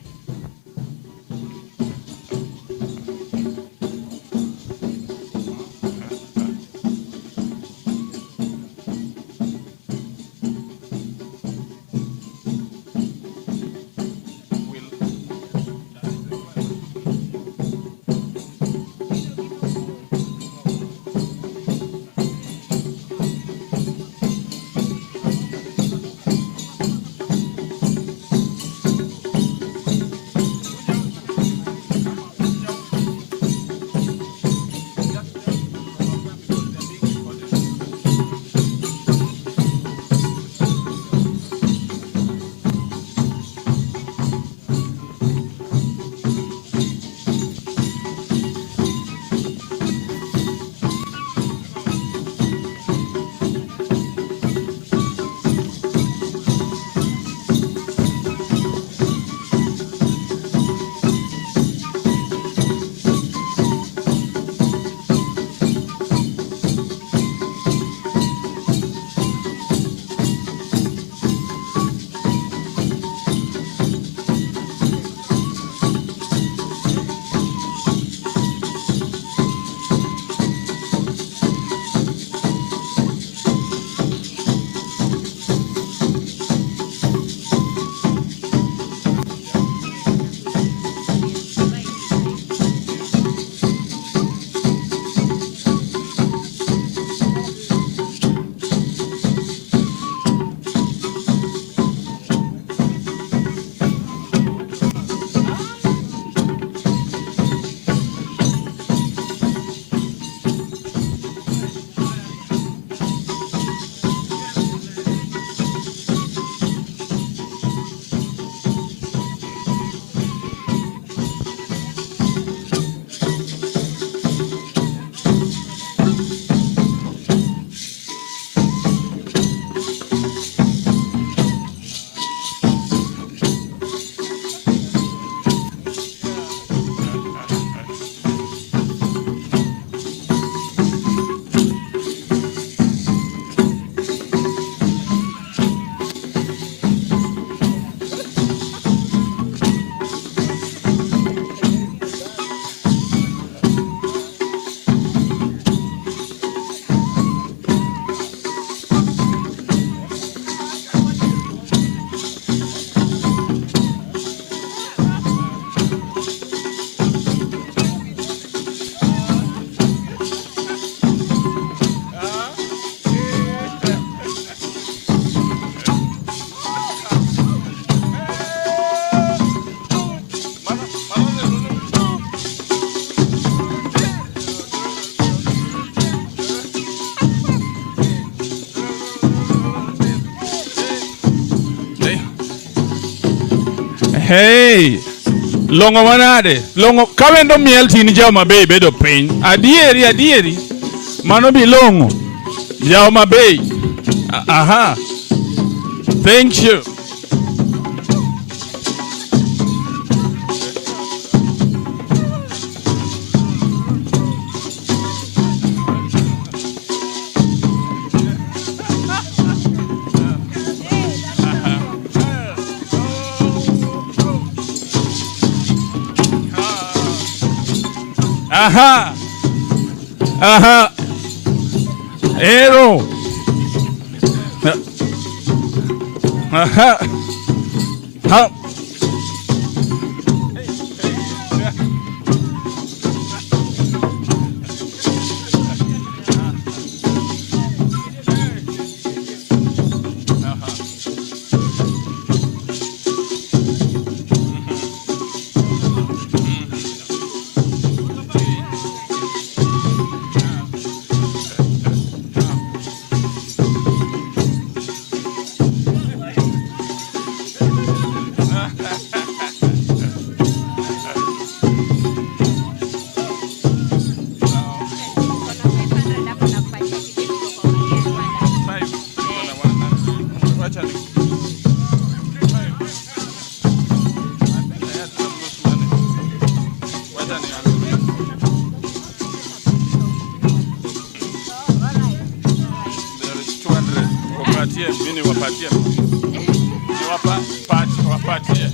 Hey, longo manade, longo kawendo miel tini jao Homabay bedo piny. Adieri, mano bi longo. Jao Homabay. Aha. Thank you. Aha. Ero. Aha. Ha. Wapatie.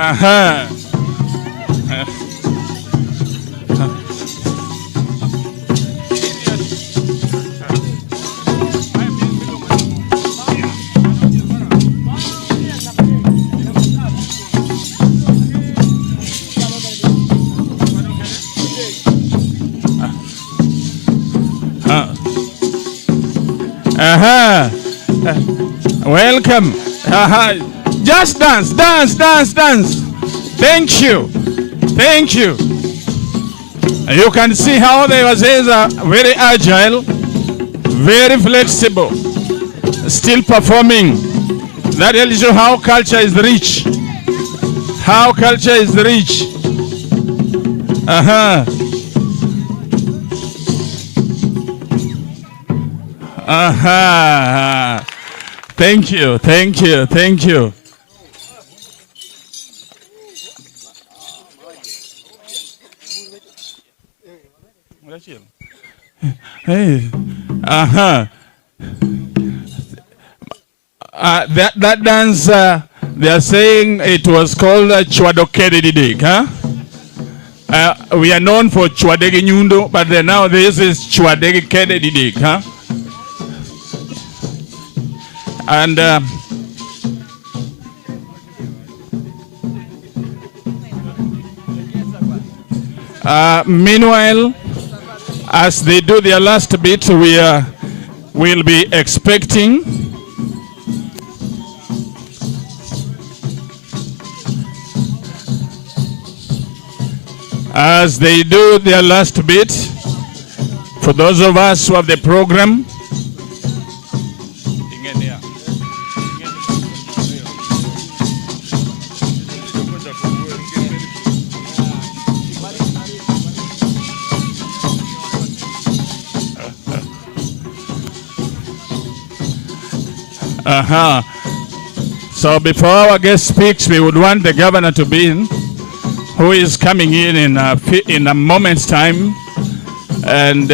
Aha. Aha. Welcome. Aha. Just dance. Thank you. You can see how the Wazes are very agile, very flexible, still performing. That tells you how culture is rich. Aha. Aha. Thank you. Hey, that dance, they are saying it was called Chwadokedidik, huh? We are known for Chwadegi Nyundo, but now this is Chwadegi Kedidik, huh? And meanwhile, as they do their last bit, we'll be expecting as they do their last bit, for those of us who have the program, so before our guest speaks, we would want the governor to be in, who is coming in a moment's time. And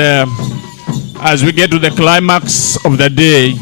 as we get to the climax of the day,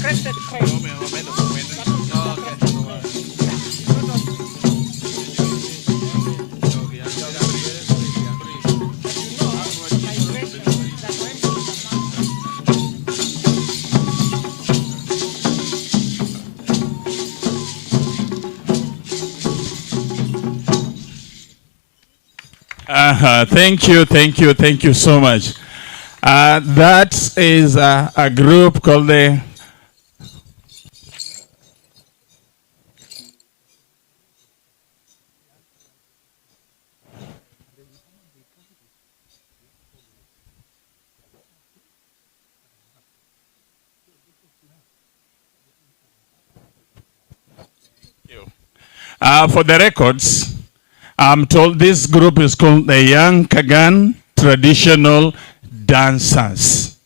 Crested crane. Thank you so much. That is a group called the for the records, I'm told this group is called the Young Kagan Traditional Dancers.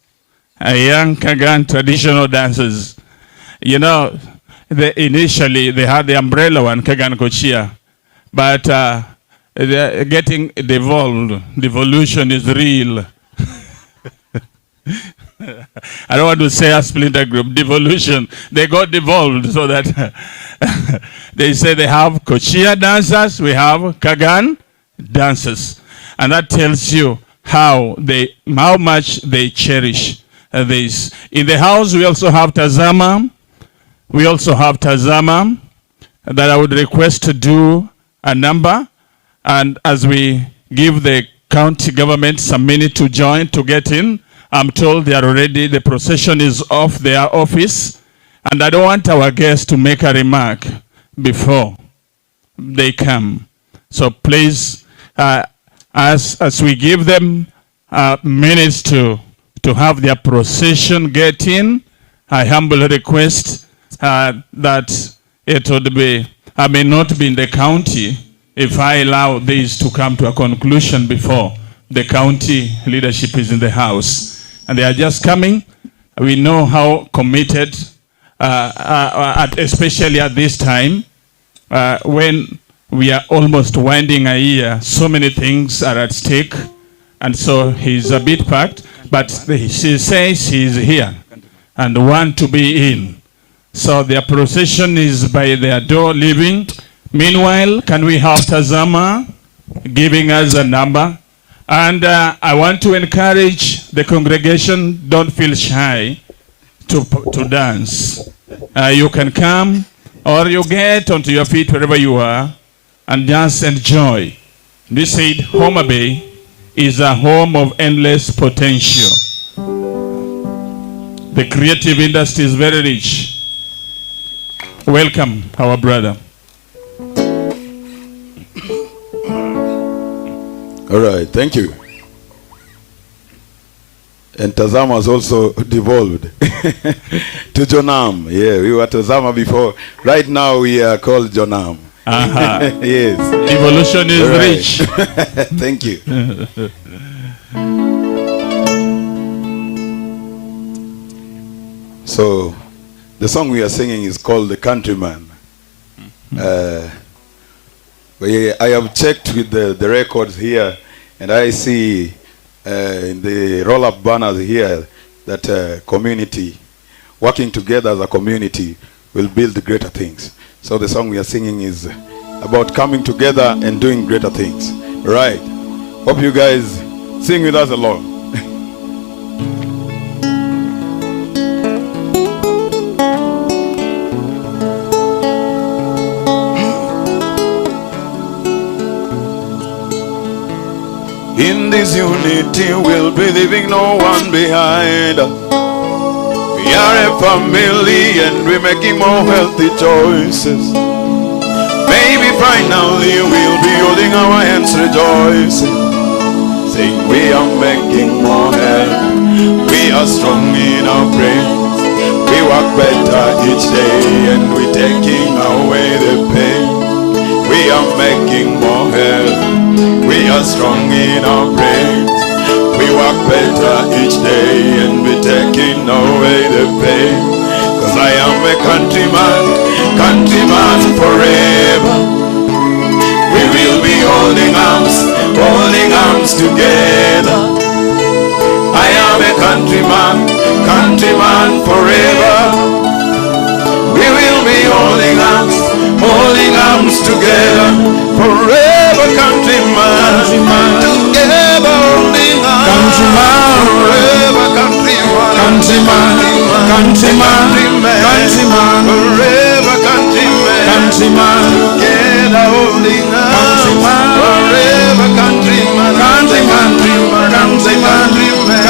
Young Kagan Traditional Dancers. You know, initially they had the umbrella one, Kagan Kochia, but they're getting devolved. Devolution is real. I don't want to say a splinter group, devolution. They got devolved so that they say they have Kochia dancers, we have Kagan dancers. And that tells you how much they cherish this. In the house, we also have Tazama. We also have Tazama that I would request to do a number. And as we give the county government some minute to join, to get in, I'm told they are already, the procession is off their office. And I don't want our guests to make a remark before they come. So please, as we give them minutes to have their procession get in, I humbly request that it would be, I may not be in the county if I allow this to come to a conclusion before the county leadership is in the house. And they are just coming. We know how committed, especially at this time, when we are almost winding a year, so many things are at stake. And so he's a bit packed, but she says he's here and want to be in. So their procession is by their door leaving. Meanwhile, can we have Tazama giving us a number? And I want to encourage the congregation, don't feel shy to dance. You can come or you get onto your feet wherever you are and just enjoy. We said Homabay is a home of endless potential. The creative industry is very rich. Welcome, our brother. All right, thank you. And Tazama was also devolved to Jonam. Yeah, we were Tazama before. Right now we are called Jonam. Yes. Evolution is rich. Thank you. So, the song we are singing is called The Countryman. I have checked with the records here, and I see in the roll-up banners here that community, working together as a community, will build greater things. So the song we are singing is about coming together and doing greater things. Right. Hope you guys sing with us along. In this unity we'll be leaving no one behind. We are a family and we're making more healthy choices. Maybe finally we'll be holding our hands rejoicing, saying we are making more health. We are strong in our praise. We work better each day and we're taking away the pain. We are making more health. We are strong in our praise. We work better each day and we're taking away the pain. Cause I am a countryman forever. We will be holding arms together. I am a countryman countryman, countryman forever. We will be holding arms together. Forever countryman, together holding arms. Countryman, forever countryman, countryman, countryman, countryman, forever countryman, countryman, together holding arms. Forever countryman, countryman, countryman, countryman.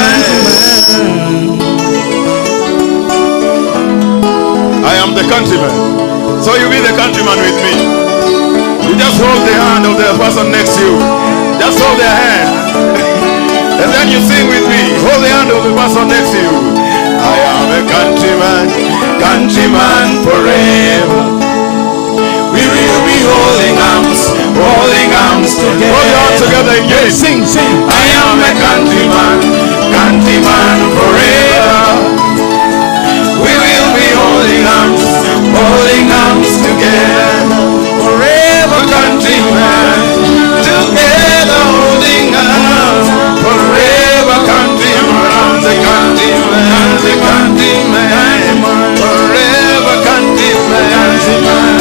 I am the countryman. So you be the countryman with me. You just hold the hand of the person next to you. Just hold their hand. And then you sing with me. Hold the hand of the person next to you. I am a countryman, countryman forever. We will be holding arms together. Hold your hands together again. Sing, sing. I am a countryman, countryman forever. We will be holding arms together. Forever countryman, together holding arms. Forever countryman, the countryman, the countryman. Forever countryman,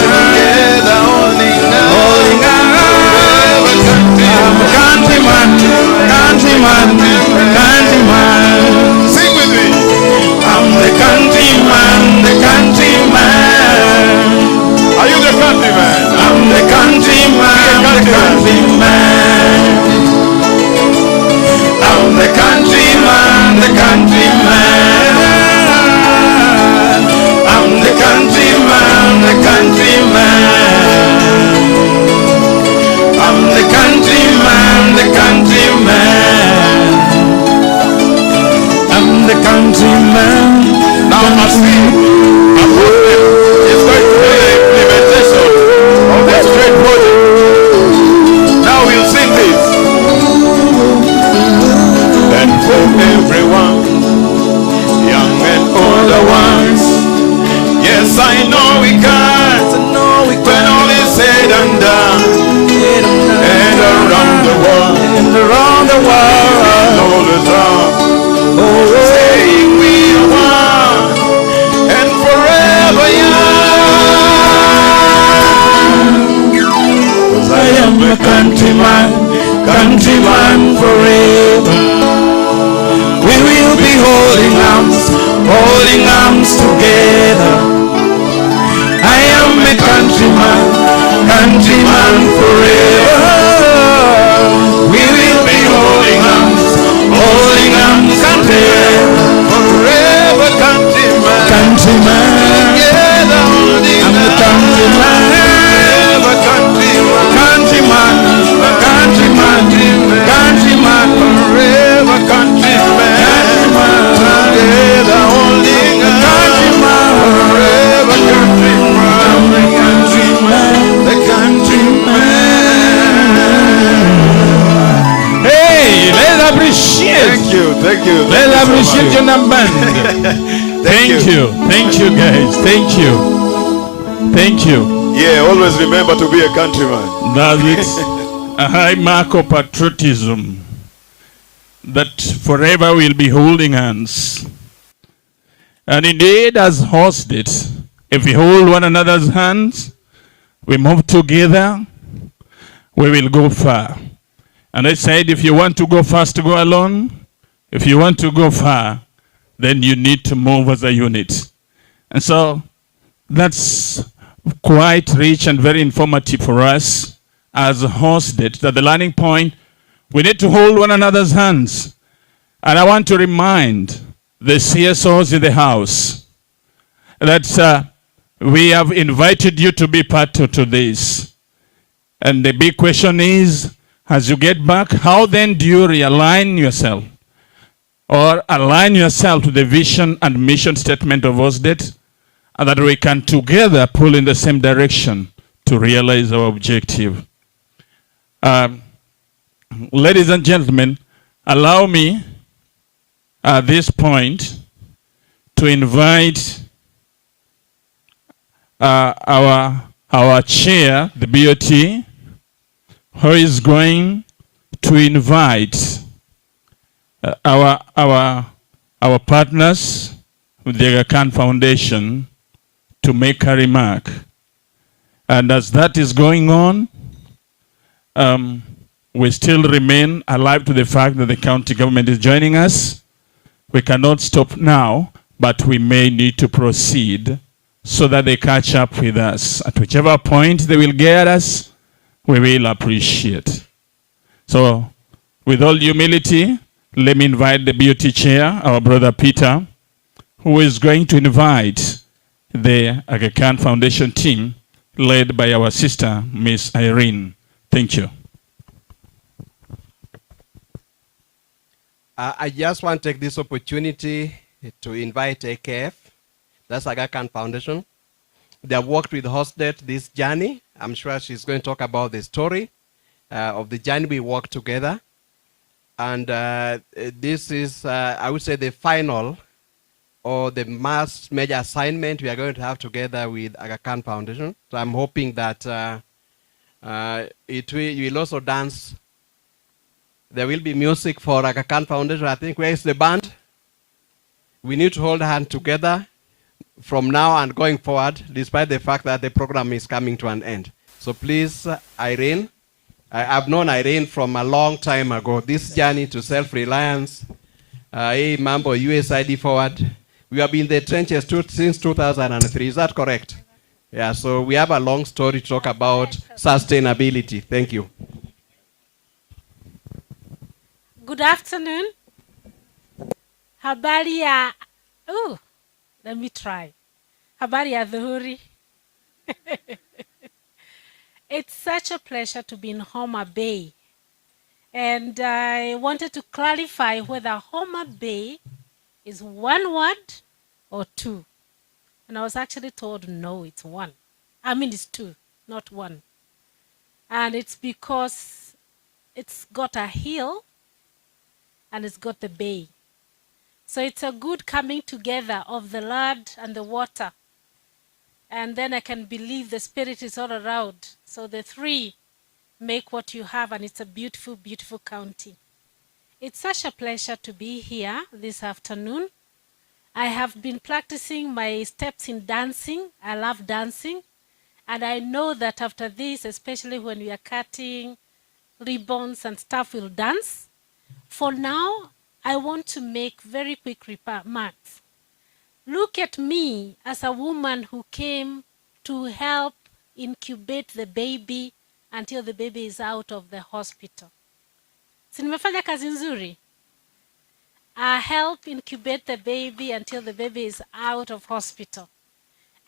together holding arms. Forever countryman, countryman, countryman. Sing with me. I'm the countryman, the countryman. Are you the countryman? I'm the countryman, the countryman. I'm the countryman, the countryman. I'm the countryman, the countryman. I'm the countryman, the countryman. I'm the countryman. Now as we approach it's going to be the implementation of the straight project. Now we'll sing this. And for everyone, young and older ones, yes I know we can, when all is said and done, and around the world, all the time. Saying we are one and forever young. 'Cause I am a countryman, countryman forever. We will be holding arms together. I am a countryman, countryman forever. We will be holding arms together. Forever countryman, countryman. Together holding I'm the countryman. Forever countryman, countryman, countryman, countryman. Forever countryman, together holding countryman. Forever countryman, the countryman, the countryman. Hey, let's appreciate. Thank you. Let's appreciate your number. Thank you guys. Thank you. Yeah, always remember to be a countryman. That's it. A high mark of patriotism that forever will be holding hands. And indeed, as hosted, if we hold one another's hands, we move together, we will go far. And I said, if you want to go fast, go alone. If you want to go far, then you need to move as a unit. And so that's quite rich and very informative for us as hosted. That the learning point, we need to hold one another's hands. And I want to remind the CSOs in the house that we have invited you to be part of this. And the big question is, as you get back, how then do you realign yourself or align yourself to the vision and mission statement of OSDET, and that we can together pull in the same direction to realize our objective. Ladies and gentlemen, allow me at this point to invite our chair, the BOT, who is going to invite our our partners with the Aga Khan Foundation to make a remark. And as that is going on, we still remain alive to the fact that the county government is joining us. We cannot stop now, but we may need to proceed so that they catch up with us. At whichever point they will get us, we will appreciate. So, with all humility, let me invite the BOT chair, our brother Peter, who is going to invite the Aga Khan Foundation team led by our sister, Miss Irene. Thank you. I just want to take this opportunity to invite AKF, that's Aga Khan Foundation. They have worked with Hosted this journey. I'm sure she's going to talk about the story of the journey we worked together. And this is, I would say, the final or the major assignment we are going to have together with Aga Khan Foundation. So I'm hoping that you will also dance. There will be music for Aga Khan Foundation. I think, where is the band? We need to hold hands together from now and going forward, despite the fact that the program is coming to an end. So please, Irene, I've known Irene from a long time ago. This journey to self-reliance, Mambo, USAID forward. We have been in the trenches since 2003. Is that correct? Yeah, so we have a long story to talk about sustainability. Thank you. Good afternoon. Habari ya, let me try. Habari ya dhuhuri. It's such a pleasure to be in Homabay. And I wanted to clarify whether Homabay is one word or two. And I was actually told, no, it's one. I mean, it's two, not one. And it's because it's got a hill and it's got the bay. So it's a good coming together of the land and the water. And then I can believe the Spirit is all around. So the three make what you have, and it's a beautiful, beautiful county. It's such a pleasure to be here this afternoon. I have been practicing my steps in dancing. I love dancing. And I know that after this, especially when we are cutting ribbons and stuff, we'll dance. For now, I want to make very quick remarks. Look at me as a woman who came to help incubate the baby until the baby is out of the hospital. Si nimefanya kazi nzuri? I help incubate the baby until the baby is out of hospital.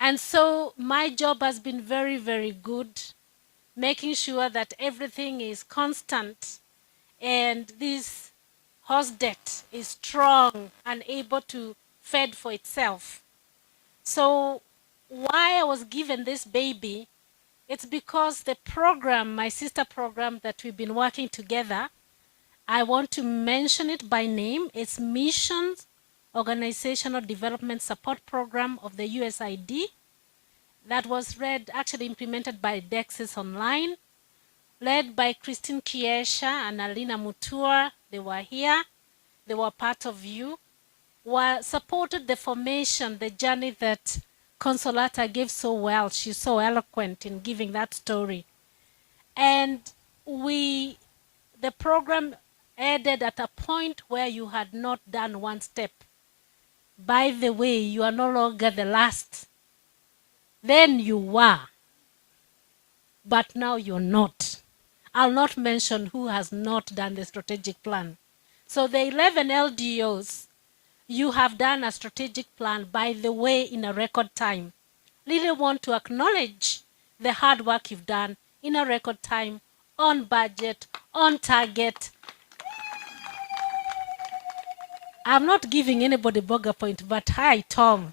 And so my job has been very, very good, making sure that everything is constant and this host debt is strong and able to fend for itself. So why I was given this baby, it's because the program, my sister program that we've been working together, I want to mention it by name. It's Missions Organizational Development Support Program of the USAID that was actually implemented by Dexis Online, led by Christine Kiesha and Alina Mutua. They were here. They were part of you. Supported the formation, the journey that Consolata gave so well. She's so eloquent in giving that story. And the program ended at a point where you had not done one step. By the way, you are no longer the last. Then you were, but now you're not. I'll not mention who has not done the strategic plan. So the 11 LDOs, you have done a strategic plan, by the way, in a record time. Really want to acknowledge the hard work you've done in a record time, on budget, on target. I'm not giving anybody burger point, but hi, Tom.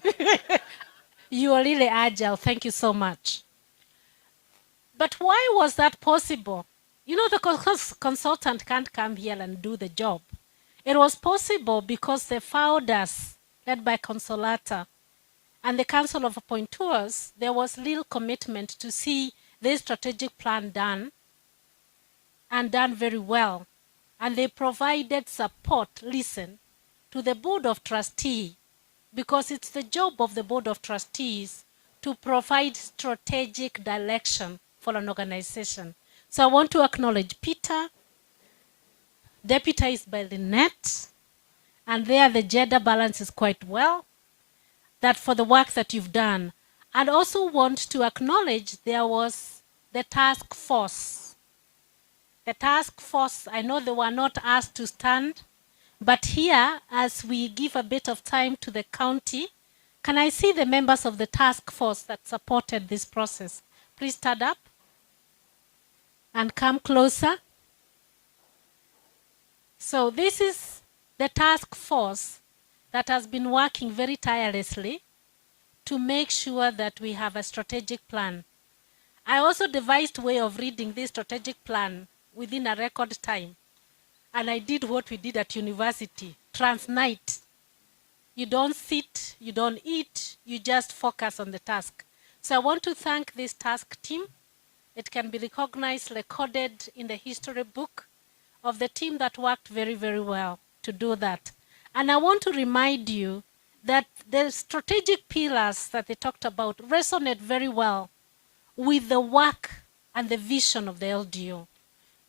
You are really agile. Thank you so much. But why was that possible? You know, the consultant can't come here and do the job. It was possible because the founders, led by Consolata, and the Council of Appointeurs, there was little commitment to see this strategic plan done, and done very well. And they provided support. Listen, to the Board of Trustees, because it's the job of the Board of Trustees to provide strategic direction for an organization. So I want to acknowledge Peter, deputized by Lynette, and there the gender balance is quite well, that for the work that you've done. And also want to acknowledge there was the task force. The task force, I know they were not asked to stand, but here, as we give a bit of time to the county, can I see the members of the task force that supported this process? Please stand up and come closer. So this is the task force that has been working very tirelessly to make sure that we have a strategic plan. I also devised a way of reading this strategic plan within a record time. And I did what we did at university, transnight. You don't sit, you don't eat, you just focus on the task. So I want to thank this task team. It can be recognized, recorded in the history book of the team that worked very, very well to do that. And I want to remind you that the strategic pillars that they talked about resonate very well with the work and the vision of the LDO.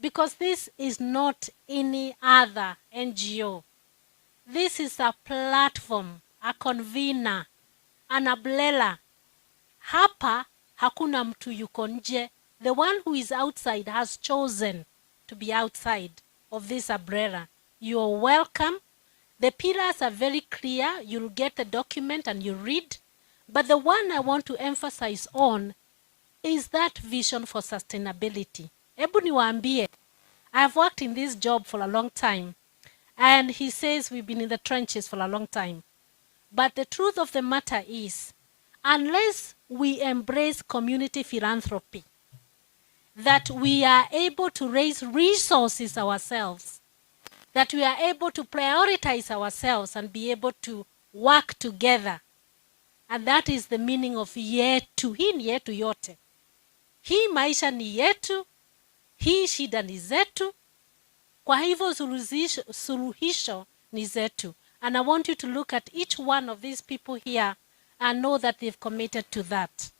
Because this is not any other NGO. This is a platform, a convener, an umbrella. Hapa hakuna mtu yuko nje. The one who is outside has chosen to be outside of this umbrella. You are welcome. The pillars are very clear. You'll get the document and you read. But the one I want to emphasize on is that vision for sustainability. Ebu niwaambie, I've worked in this job for a long time. And he says we've been in the trenches for a long time. But the truth of the matter is, unless we embrace community philanthropy, that we are able to raise resources ourselves, that we are able to prioritize ourselves and be able to work together. And that is the meaning of yetu. Hii ni yetu yote. Hii maisha ni yetu. Hii shida ni zetu. Kwa hivyo suluhisho ni zetu. And I want you to look at each one of these people here and know that they've committed to that.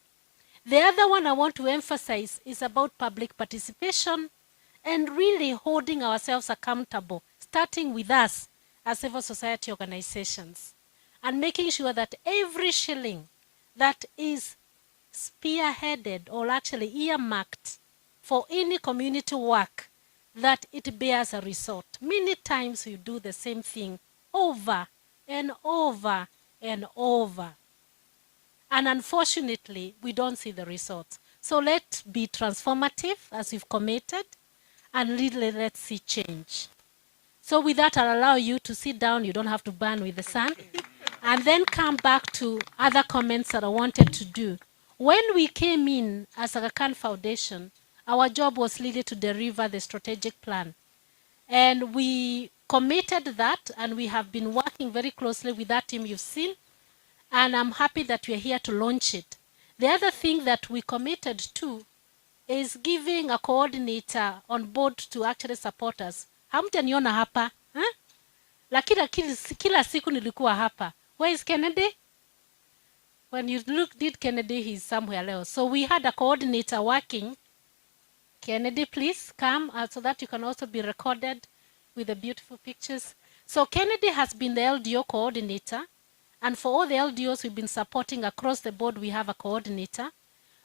The other one I want to emphasize is about public participation and really holding ourselves accountable, starting with us as civil society organizations, and making sure that every shilling that is spearheaded or actually earmarked for any community work, that it bears a result. Many times we do the same thing over and over and over. And unfortunately, we don't see the results. So let's be transformative as we've committed, and really let's see change. So with that, I'll allow you to sit down. You don't have to burn with the sun. And then come back to other comments that I wanted to do. When we came in as Aga Khan Foundation, our job was really to deliver the strategic plan. And we committed that, and we have been working very closely with that team you've seen. And I'm happy that we're here to launch it. The other thing that we committed to is giving a coordinator on board to actually support us. Hamtaniona hapa. Lakini kila siku nilikuwa hapa. Where is Kennedy? When you did Kennedy, he's somewhere else. So we had a coordinator working. Kennedy, please come so that you can also be recorded with the beautiful pictures. So Kennedy has been the LDO coordinator. And for all the LDOs we've been supporting across the board, we have a coordinator.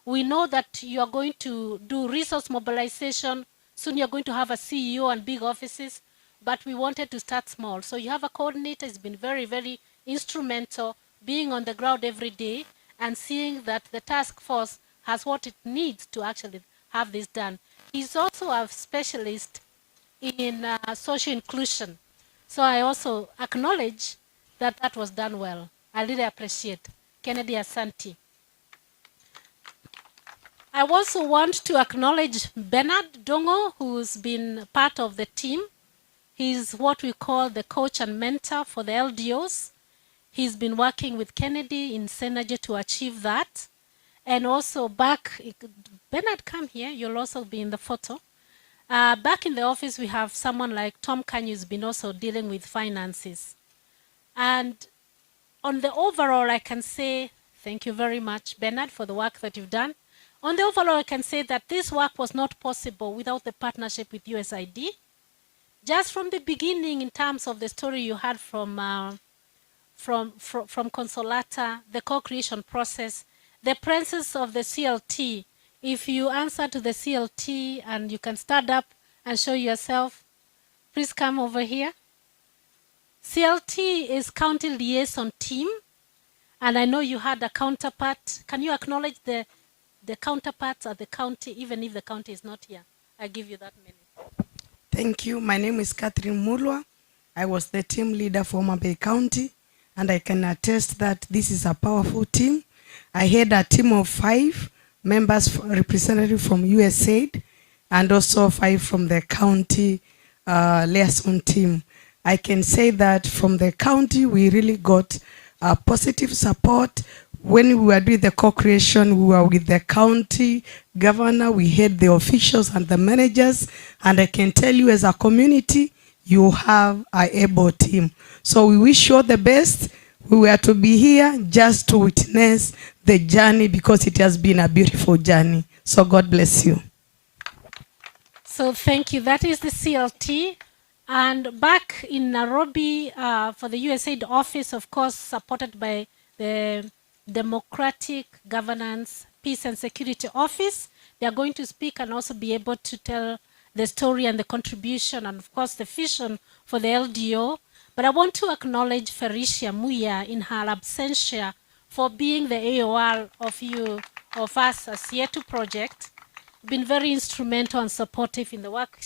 We know that you are going to do resource mobilization. Soon you're going to have a CEO and big offices. But we wanted to start small. So you have a coordinator. It's been very, very instrumental, being on the ground every day and seeing that the task force has what it needs to actually have this done. He's also a specialist in social inclusion. So I also acknowledge that that was done well. I really appreciate Kennedy Asante. I also want to acknowledge Bernard Dongo, who's been part of the team. He's what we call the coach and mentor for the LDOs. He's been working with Kennedy in Synergy to achieve that. And also back, Bernard, come here. You'll also be in the photo. Back in the office, we have someone like Tom Kanyu who's been also dealing with finances. And on the overall, I can say thank you very much, Bernard, for the work that you've done. On the overall, I can say that this work was not possible without the partnership with USAID. Just from the beginning, in terms of the story you had from Consolata, the co-creation process, the presence of the CLT. If you answer to the CLT and you can stand up and show yourself, please come over here. CLT is County Liaison Team, and I know you had a counterpart. Can you acknowledge the counterparts at the county, even if the county is not here? I give you that minute. Thank you. My name is Catherine Mulwa. I was the team leader for Homabay County, and I can attest that this is a powerful team. I had a team of 5 members, representatives from USAID, and also 5 from the county liaison team. I can say that from the county, we really got positive support. When we were doing the co-creation, we were with the county governor, we had the officials and the managers, and I can tell you as a community, you have an able team. So we wish you all the best. We were to be here just to witness the journey because it has been a beautiful journey. So God bless you. So thank you. That is the CLT. And back in Nairobi, for the USAID office, of course, supported by the Democratic Governance, Peace and Security Office, they are going to speak and also be able to tell the story and the contribution and, of course, the vision for the LDO. But I want to acknowledge Felicia Muya in her absentia for being the AOR of us as Yetu Project. Been very instrumental and supportive in the work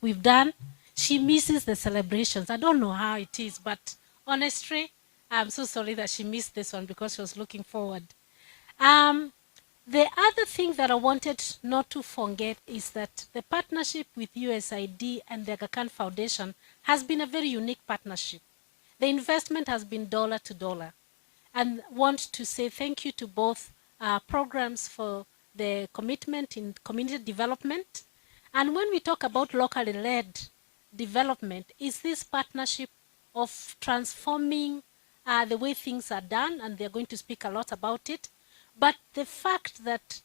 we've done. She misses the celebrations. I don't know how it is, but honestly, I'm so sorry that she missed this one because she was looking forward. The other thing that I wanted not to forget is that the partnership with USAID and the Aga Khan Foundation has been a very unique partnership. The investment has been dollar to dollar. And want to say thank you to both programs for the commitment in community development. And when we talk about locally led development, is this partnership of transforming the way things are done, and they're going to speak a lot about it. But the fact that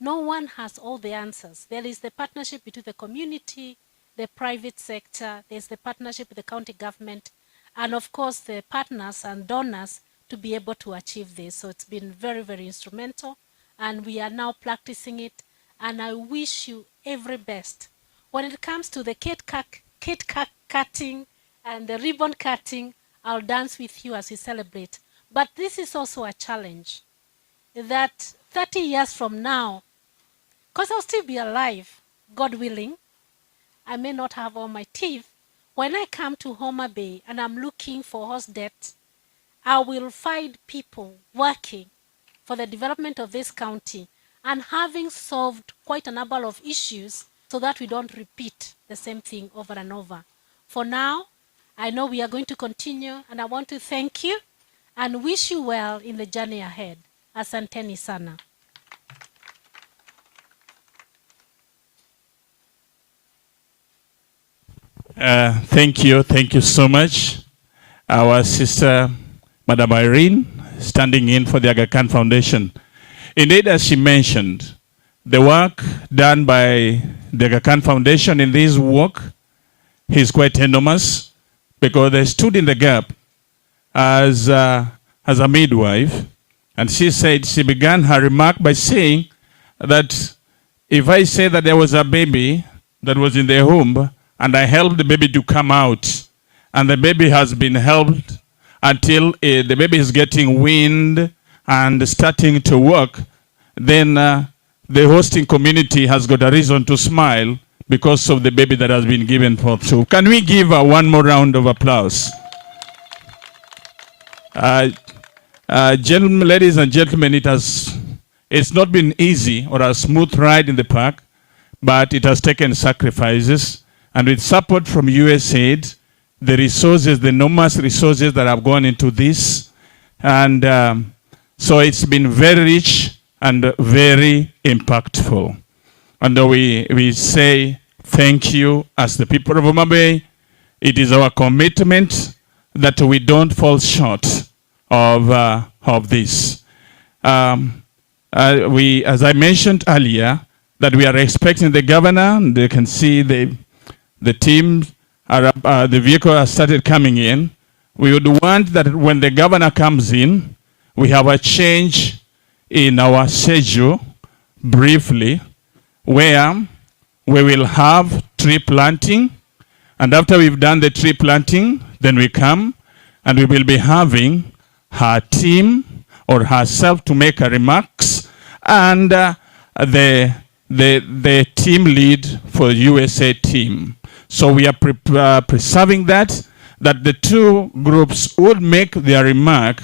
no one has all the answers. There is the partnership between the community, the private sector, there's the partnership with the county government, and of course the partners and donors to be able to achieve this. So it's been very, very instrumental, and we are now practicing it, and I wish you every best. When it comes to the cake cutting and the ribbon cutting, I'll dance with you as we celebrate. But this is also a challenge that 30 years from now, because I'll still be alive, God willing, I may not have all my teeth. When I come to Homabay and I'm looking for horse debt, I will find people working for the development of this county and having solved quite a number of issues so that we don't repeat the same thing over and over. For now, I know we are going to continue, and I want to thank you and wish you well in the journey ahead. Asanteni sana. Thank you so much. Our sister, Madam Irene, standing in for the Aga Khan Foundation. Indeed, as she mentioned, the work done by the Aga Khan Foundation in this work is quite enormous, because they stood in the gap as a midwife, and she said, she began her remark by saying that if I say that there was a baby that was in the womb and I helped the baby to come out, and the baby has been helped until the baby is getting wind and starting to work, then the hosting community has got a reason to smile because of the baby that has been given forth. So can we give one more round of applause? Gentlemen, ladies and gentlemen, it's not been easy or a smooth ride in the park, but it has taken sacrifices. And with support from USAID, the resources, the enormous resources that have gone into this, and so it's been very rich and very impactful. And we say thank you as the people of Homabay. It is our commitment that we don't fall short of this. As I mentioned earlier, that we are expecting the governor, and you can see the team, the vehicle has started coming in. We would want that when the governor comes in, we have a change in our schedule briefly, where we will have tree planting, and after we've done the tree planting, then we come and we will be having her team or herself to make her remarks, and the team lead for USAID team. So we are preserving that the two groups would make their remark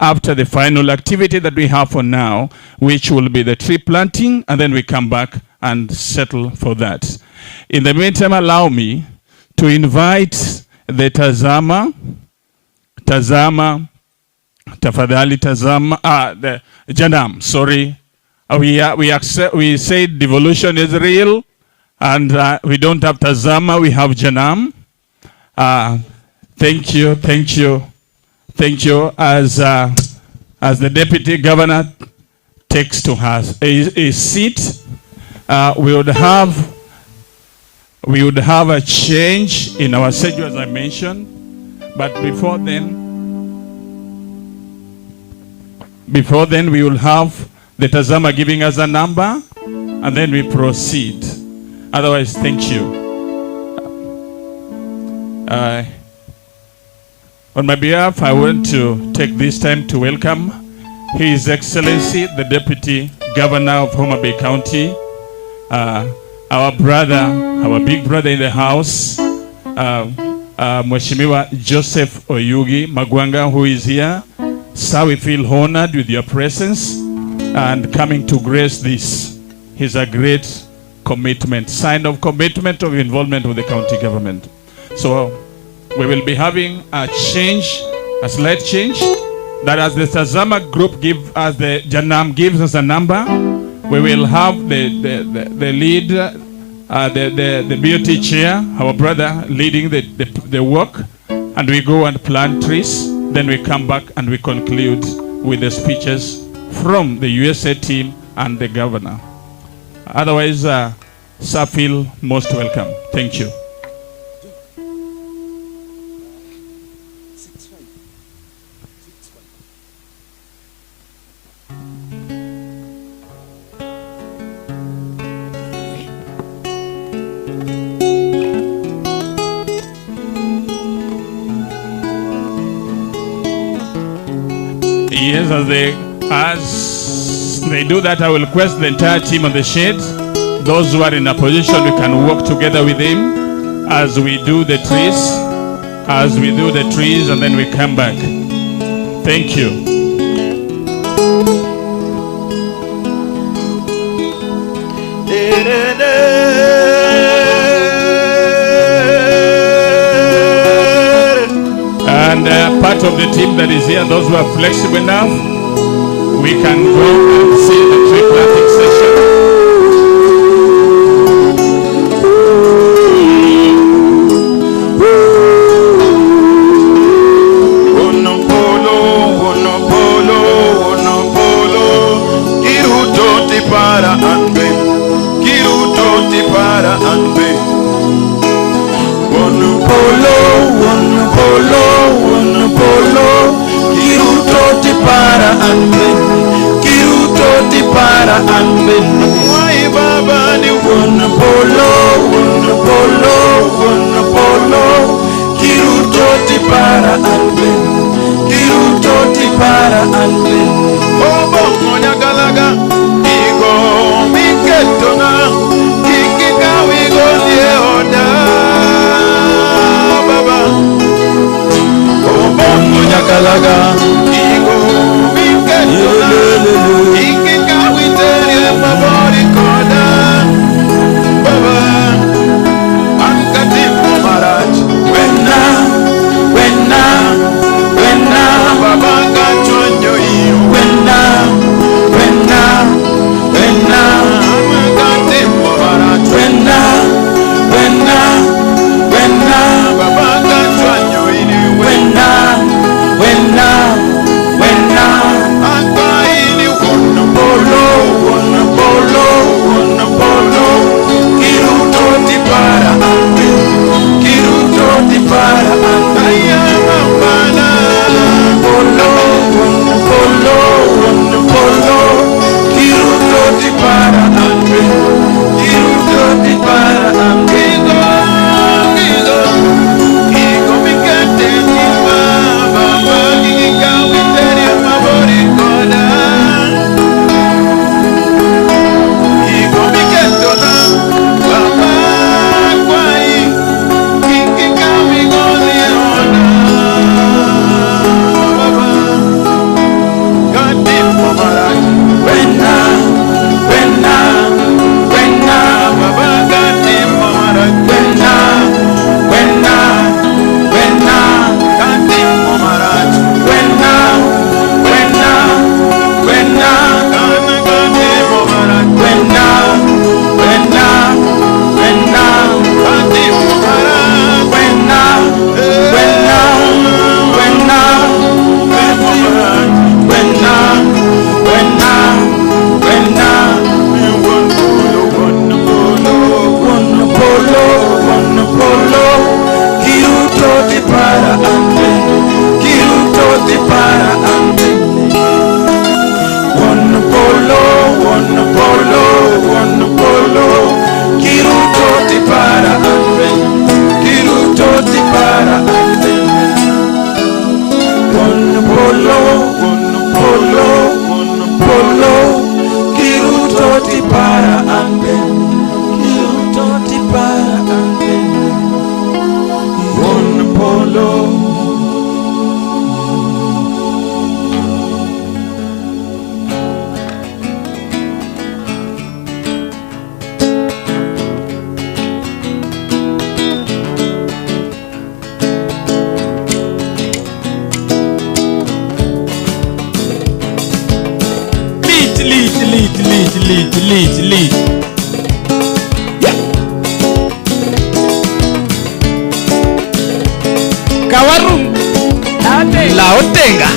after the final activity that we have for now, which will be the tree planting, and then we come back and settle for that. In the meantime, allow me to invite the tafadhali tazama, the Janam, sorry. We say devolution is real, and we don't have Tazama, we have Janam. Thank you. As the deputy governor takes to her a seat, we would have a change in our schedule, as I mentioned. But before then, we will have the Tazama giving us a number, and then we proceed. Otherwise, thank you. On my behalf, I want to take this time to welcome His Excellency, the Deputy Governor of Homabay County, our big brother in the house, Mheshimiwa Joseph Oyugi Magwanga, who is here. Sir, we feel honored with your presence and coming to grace this. Is a great commitment, sign of commitment of involvement with the county government. So we will be having a change, a slight change, that as the Tazama group give us, the Janam gives us a number, we will have the lead, the BOT chair, our brother leading the work, and we go and plant trees. Then we come back and we conclude with the speeches from the USA team and the governor. Otherwise, sir, feel most welcome. Thank you. Yes, as they do that, I will request the entire team on the shade. Those who are in a position, we can work together with him as we do the trees. And then we come back. Thank you. And part of the team that is here, those who are flexible enough, we can go and see the tree planting session. When Lead. Yeah. Kawarum. Laotenga.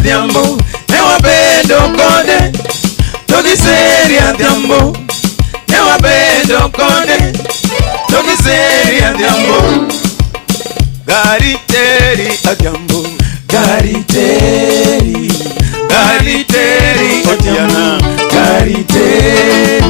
Adhiambo, newabedo kode, togi seri Adhiambo, newabedo kode, togi seri Adhiambo, gari teri Adhiambo, gari teri Otiana, gari teri.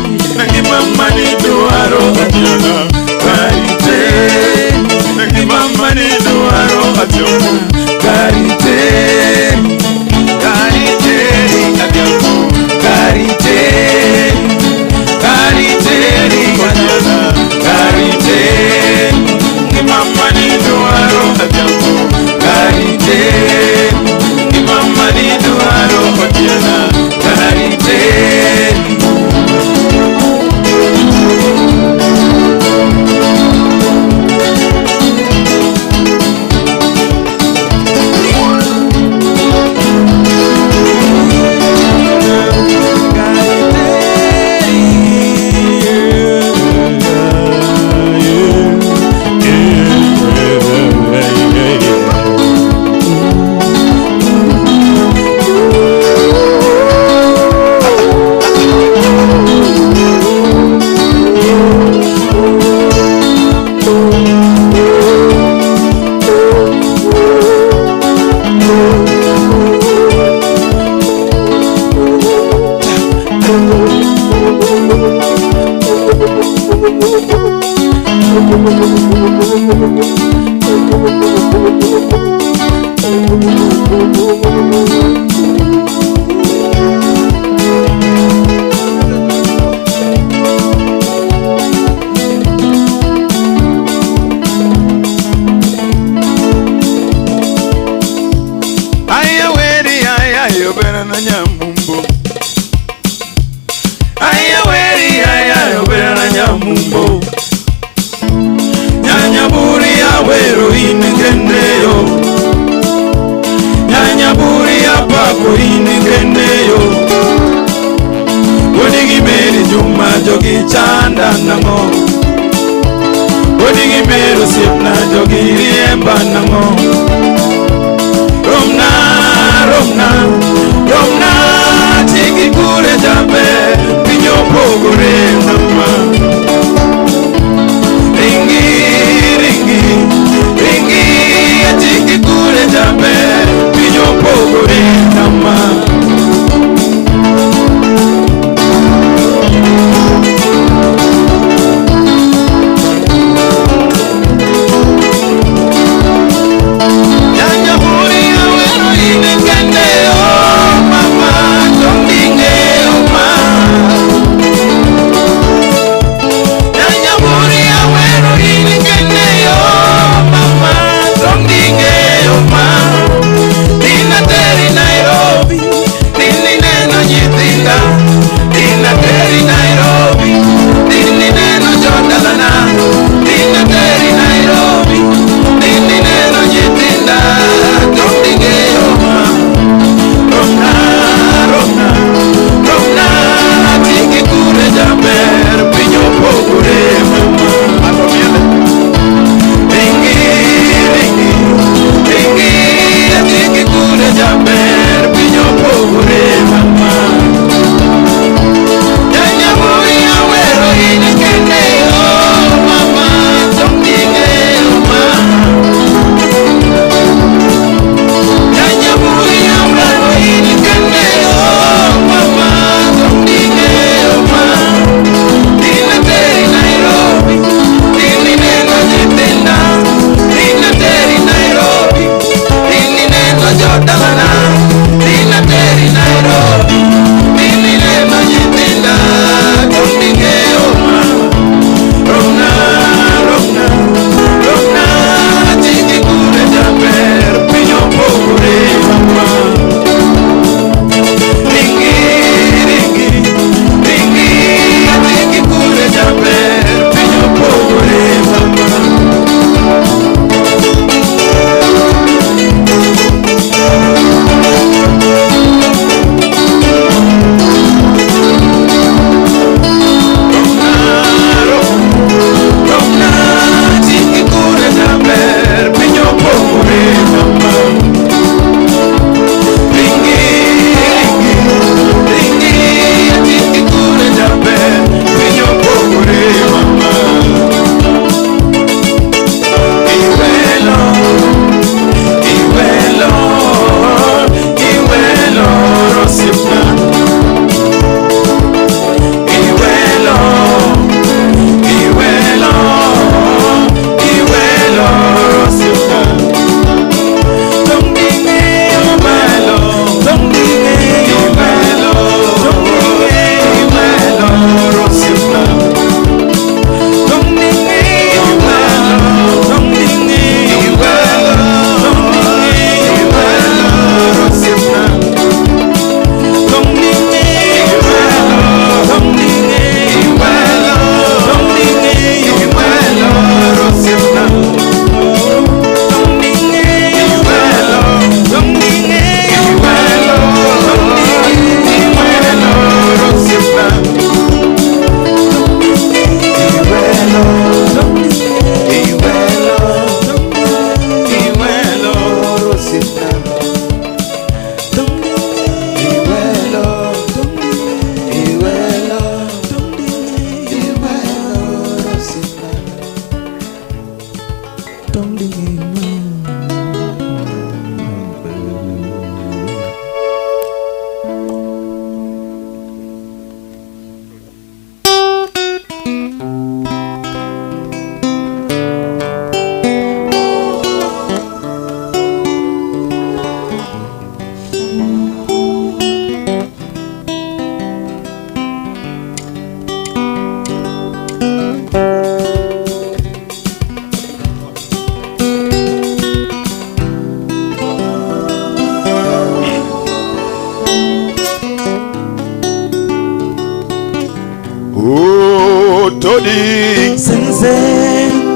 Oh, Todi. Sense.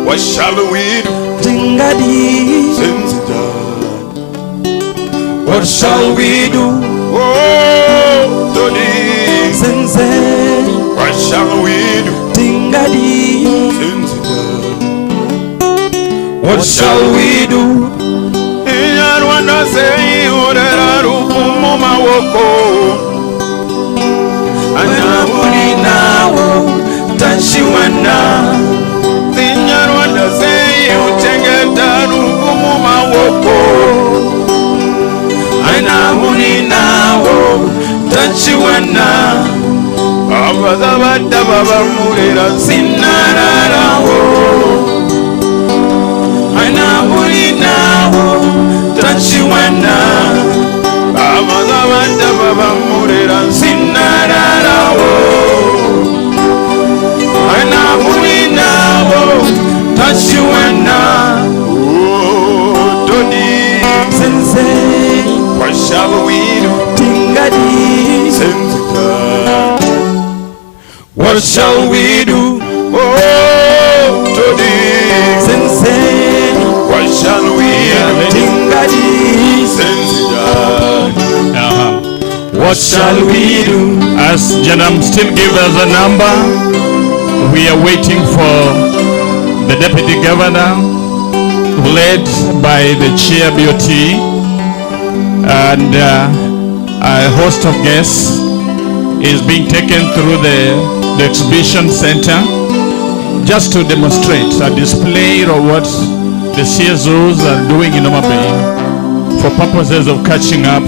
What shall we do? Tingadi. Sense. What shall we do? Oh, Todi. Sense. What shall we do? Tingadi. Sense. What shall we do? Rwanda say orera rufumo mawoko. Anamuri nawo tashiwana. Rwanda say uchengeta rufumo mawoko. Anamuri nawo tashiwana. Abazabata baba murera sinararawo. Anamuri nawo tashiwana. Abazabata baba murera sinararawo. Anamuri nawo tashiwana. Oh, Todi. Sense. What shall we do? Tingadi. Sense. What shall we do? Oh, Todi. Sense. What shall we do? Tingadi. Sense. What shall we do? As Janam still give us a number, we are waiting for the Deputy Governor, led by the Chair BOT, and a host of guests is being taken through the exhibition center just to demonstrate a display of what the CSOs are doing in Homabay for purposes of catching up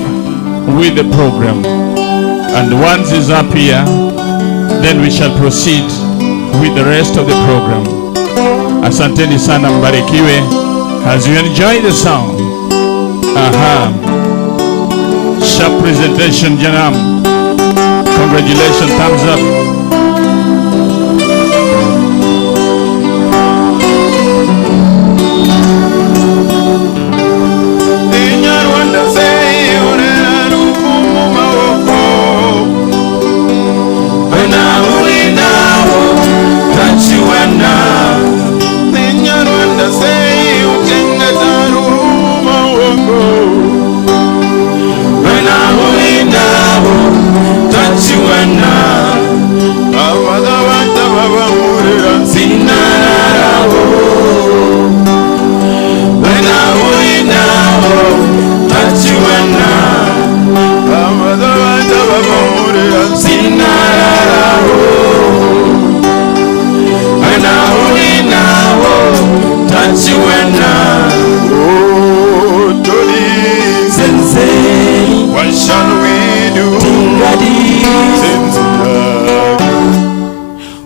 with the program. And once it's up here, then we shall proceed with the rest of the program. Asanteni sana, mbarikiwe as you enjoy the sound. Sharp presentation, Janam. Congratulations, thumbs up. What shall we do?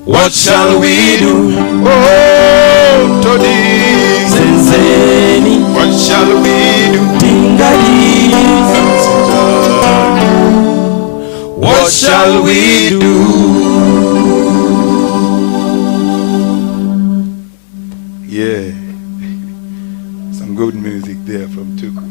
What shall we do? Oh, Todi. Senseni. What shall we do? Tingadi. What shall we do? Yeah. Some good music there from Tuku.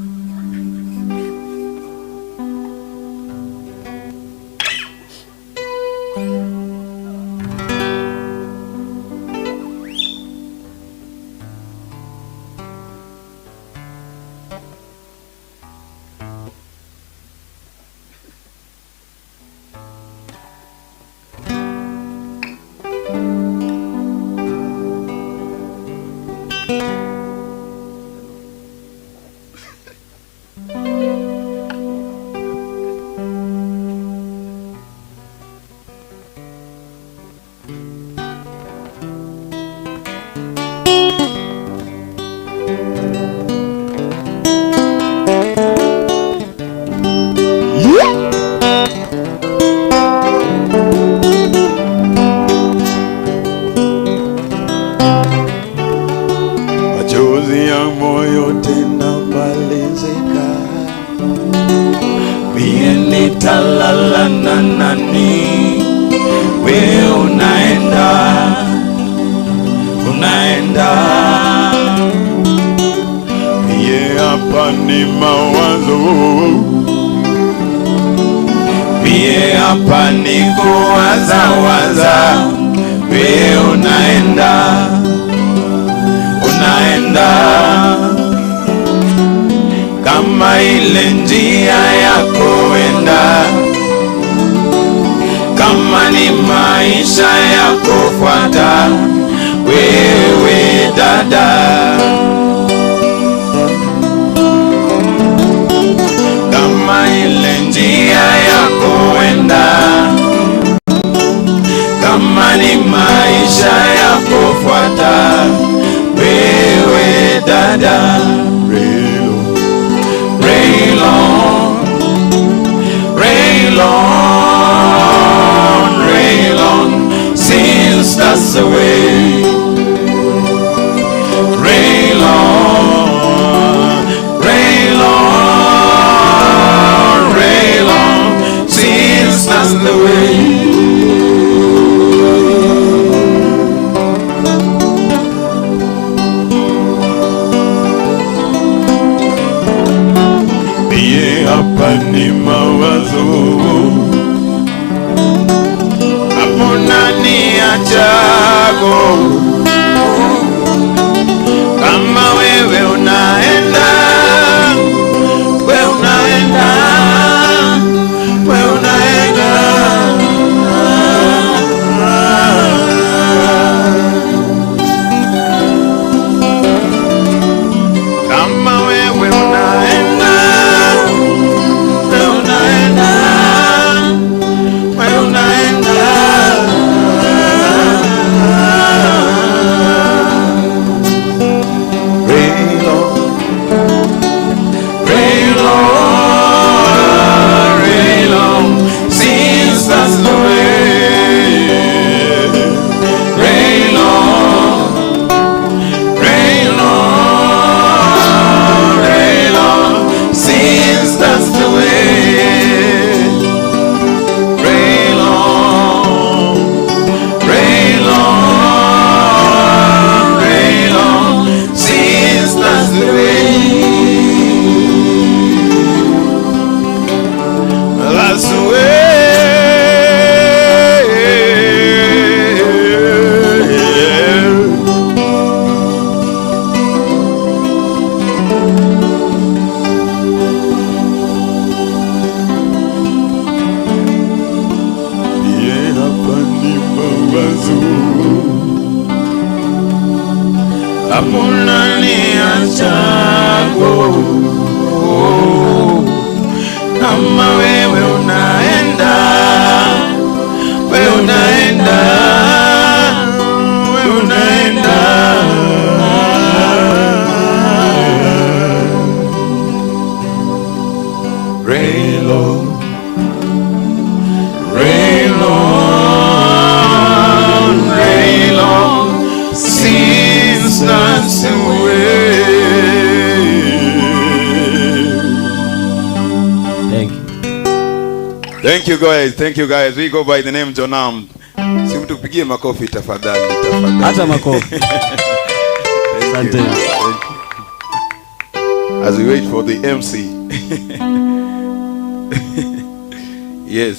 Machozi ya moyo tena malizika, mie nitalala na nani? We unaenda Mie hapa ni mawazo, mie hapa ni kuwaza waza. kama ile njia ya kuenda, kama ni maisha ya kufuata, wewe dada, kama ile njia ya kuenda, kama ni maisha ya kufuata, wewe dada, rail on, rail on, rail on, since that's the way. Rail on, rail on, rail on, since that's the way. Hapa ni mawazo, hapo nani achago, kama wewe unaenda, wewe unaenda, wewe unaenda, kama wewe unaenda, kama wewe unaenda, wewe unaenda, wewe unaenda, rail on, rail on, rail on, since that's the way. Thank you guys, thank you guys. We go by the name Jonam. Si mtu pigie makofi tafadhali, tafadhali. Hata makofi. Asante. As we wait for the MC. Yes.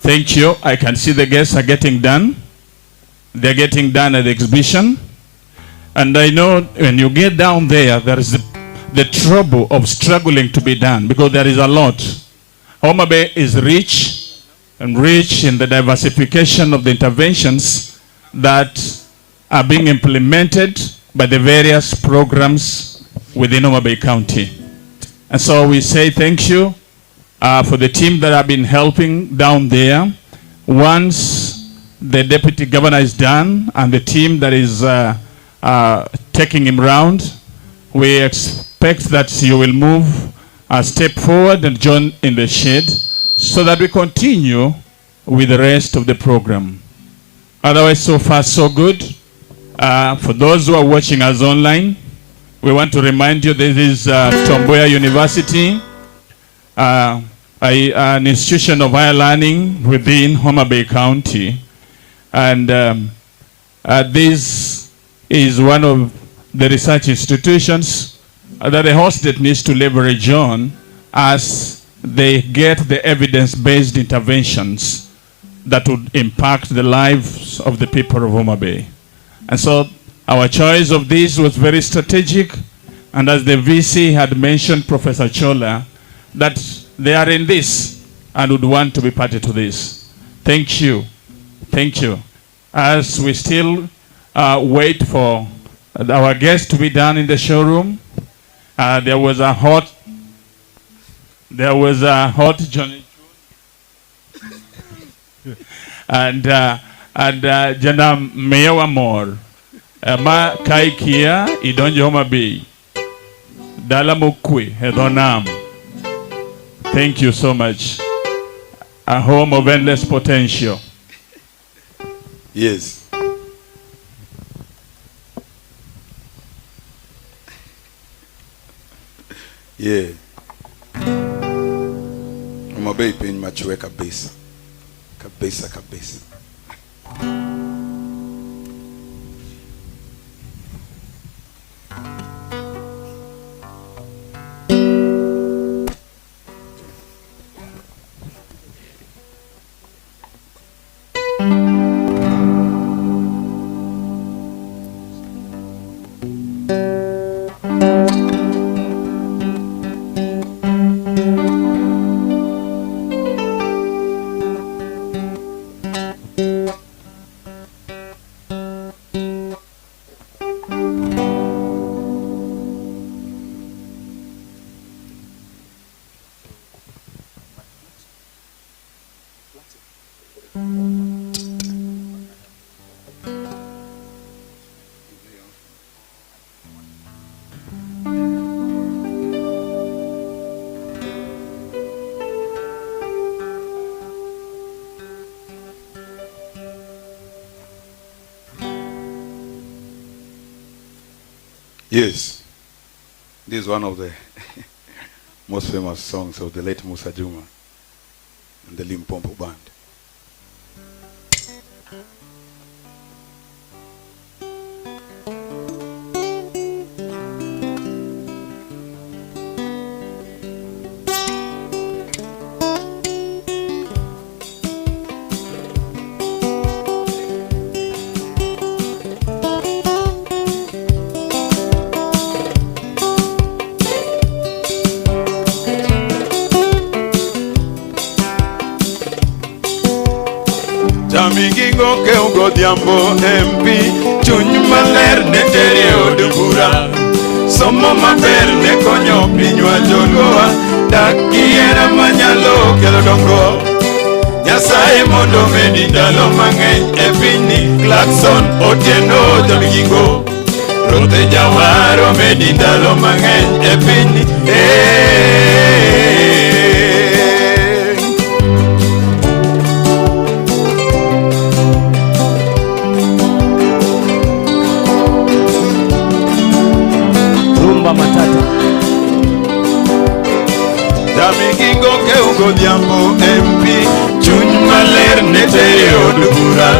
Thank you. I can see the guests are getting done. They're getting done at the exhibition. And I know when you get down there, there is the trouble of struggling to be done because there is a lot. Homabay is rich and rich in the diversification of the interventions that are being implemented by the various programs within Homabay County. And so we say thank you for the team that have been helping down there. Once the deputy governor is done and the team that is taking him round, we expect that you will move a step forward and join in the shade so that we continue with the rest of the program. Otherwise, so far so good. For those who are watching us online, we want to remind you this is Tom Mboya University, an institution of higher learning within Homabay County. And this is one of the research institutions that the host state needs to leverage on as they get the evidence-based interventions that would impact the lives of the people of Homabay. And so our choice of this was very strategic, and as the VC had mentioned, Professor Chola, that they are in this and would want to be party to this. Thank you. Thank you. As we still wait for our guest to be done in the showroom, there was a hot Johnny and Jana Mewa Mor ma Kaikia Idonjo Homabay Dala Mukwe Hedonam. Thank you so much. A home of endless potential. Yes. Yeah. Homabay pen machwe kabisa. Kabisa kabisa. Yes, this is one of the most famous songs of the late Musa Juma and the Limpompo Band. Migingo ke ugo diambo MP chuny maler ne tere od bura somo maber ne konyo pinywa joluwa dak giera manyalo kelo dongo Nyasaye mondo medi ndalo mang'eny e pinyni Klaxon Otieno Jamigingo Rothe Jawaro medi ndalo mang'eny e pinyni Jamigingo ke ugo diambo MP chuny maler ne tere od bura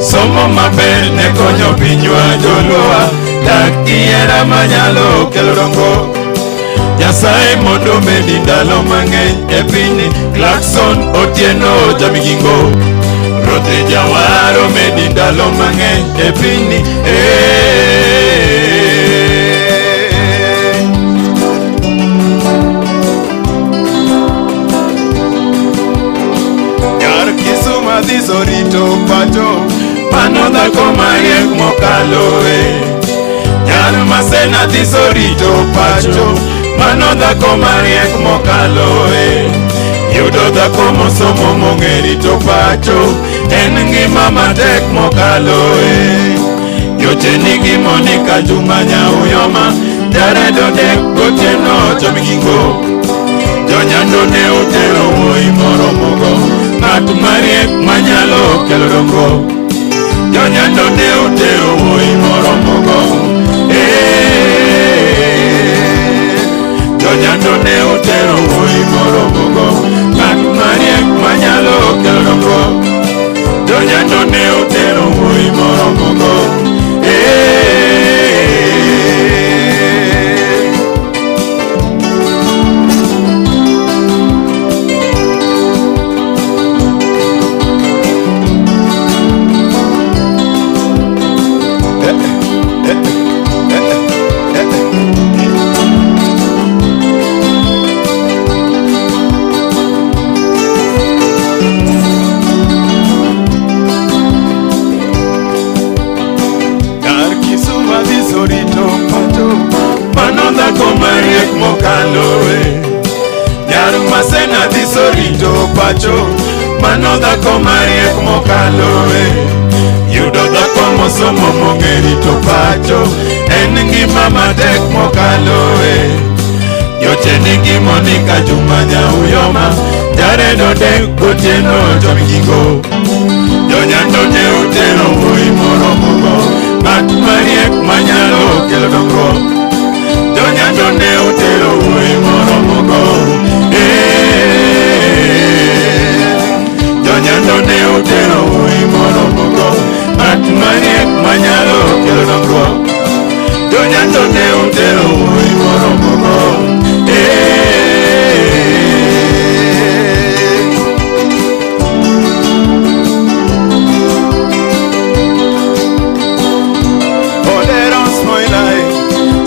somo maber ne konyo pinywa joluwa dak giera manyalo kelo dongo Nyasaye mondo medi ndalo mang'eny e pinyni Klaxon Otieno Jamigingo Rothe Jawaro medi ndalo mang'eny e pinyni Disorito pacho Mano dhako mariek mokalo Nyar masena disorito pacho Mano dhako mariek mokalo Yudo dhako mosomo mong'erito pacho En ngima matek mokalo Yoche nigi Monica Juma Nyauyoma Jaredo dek Otieno Jamigingo Jonyando ne otero wuoyi moro mogo Ng'at mariek manyalo kelo dongo Jonyando ne otero wuoyi moro mogo Jonyando ne otero wuoyi moro mogo Ng'at mariek manyalo kelo dongo Jonyando ne otero wuoyi moro mogo pacho, mano dhako mariek mokalo yudo dhako mosomo mong'eri to pacho, en ngima matek mokalo yoche nigi Monica Juma Nyauyoma, Jaredo dek gotieno jomigingo, jonyando ne otero wuoyi moro mogo, ng'at mariek manyalo kelo dongruok, jonyando ne otero wuoyi moro mogo, jonyando ne otero wuoyi moro mogo, ng'at mariek manyalo kelo dongruok, jonyando ne otero wuoyi moro mogo.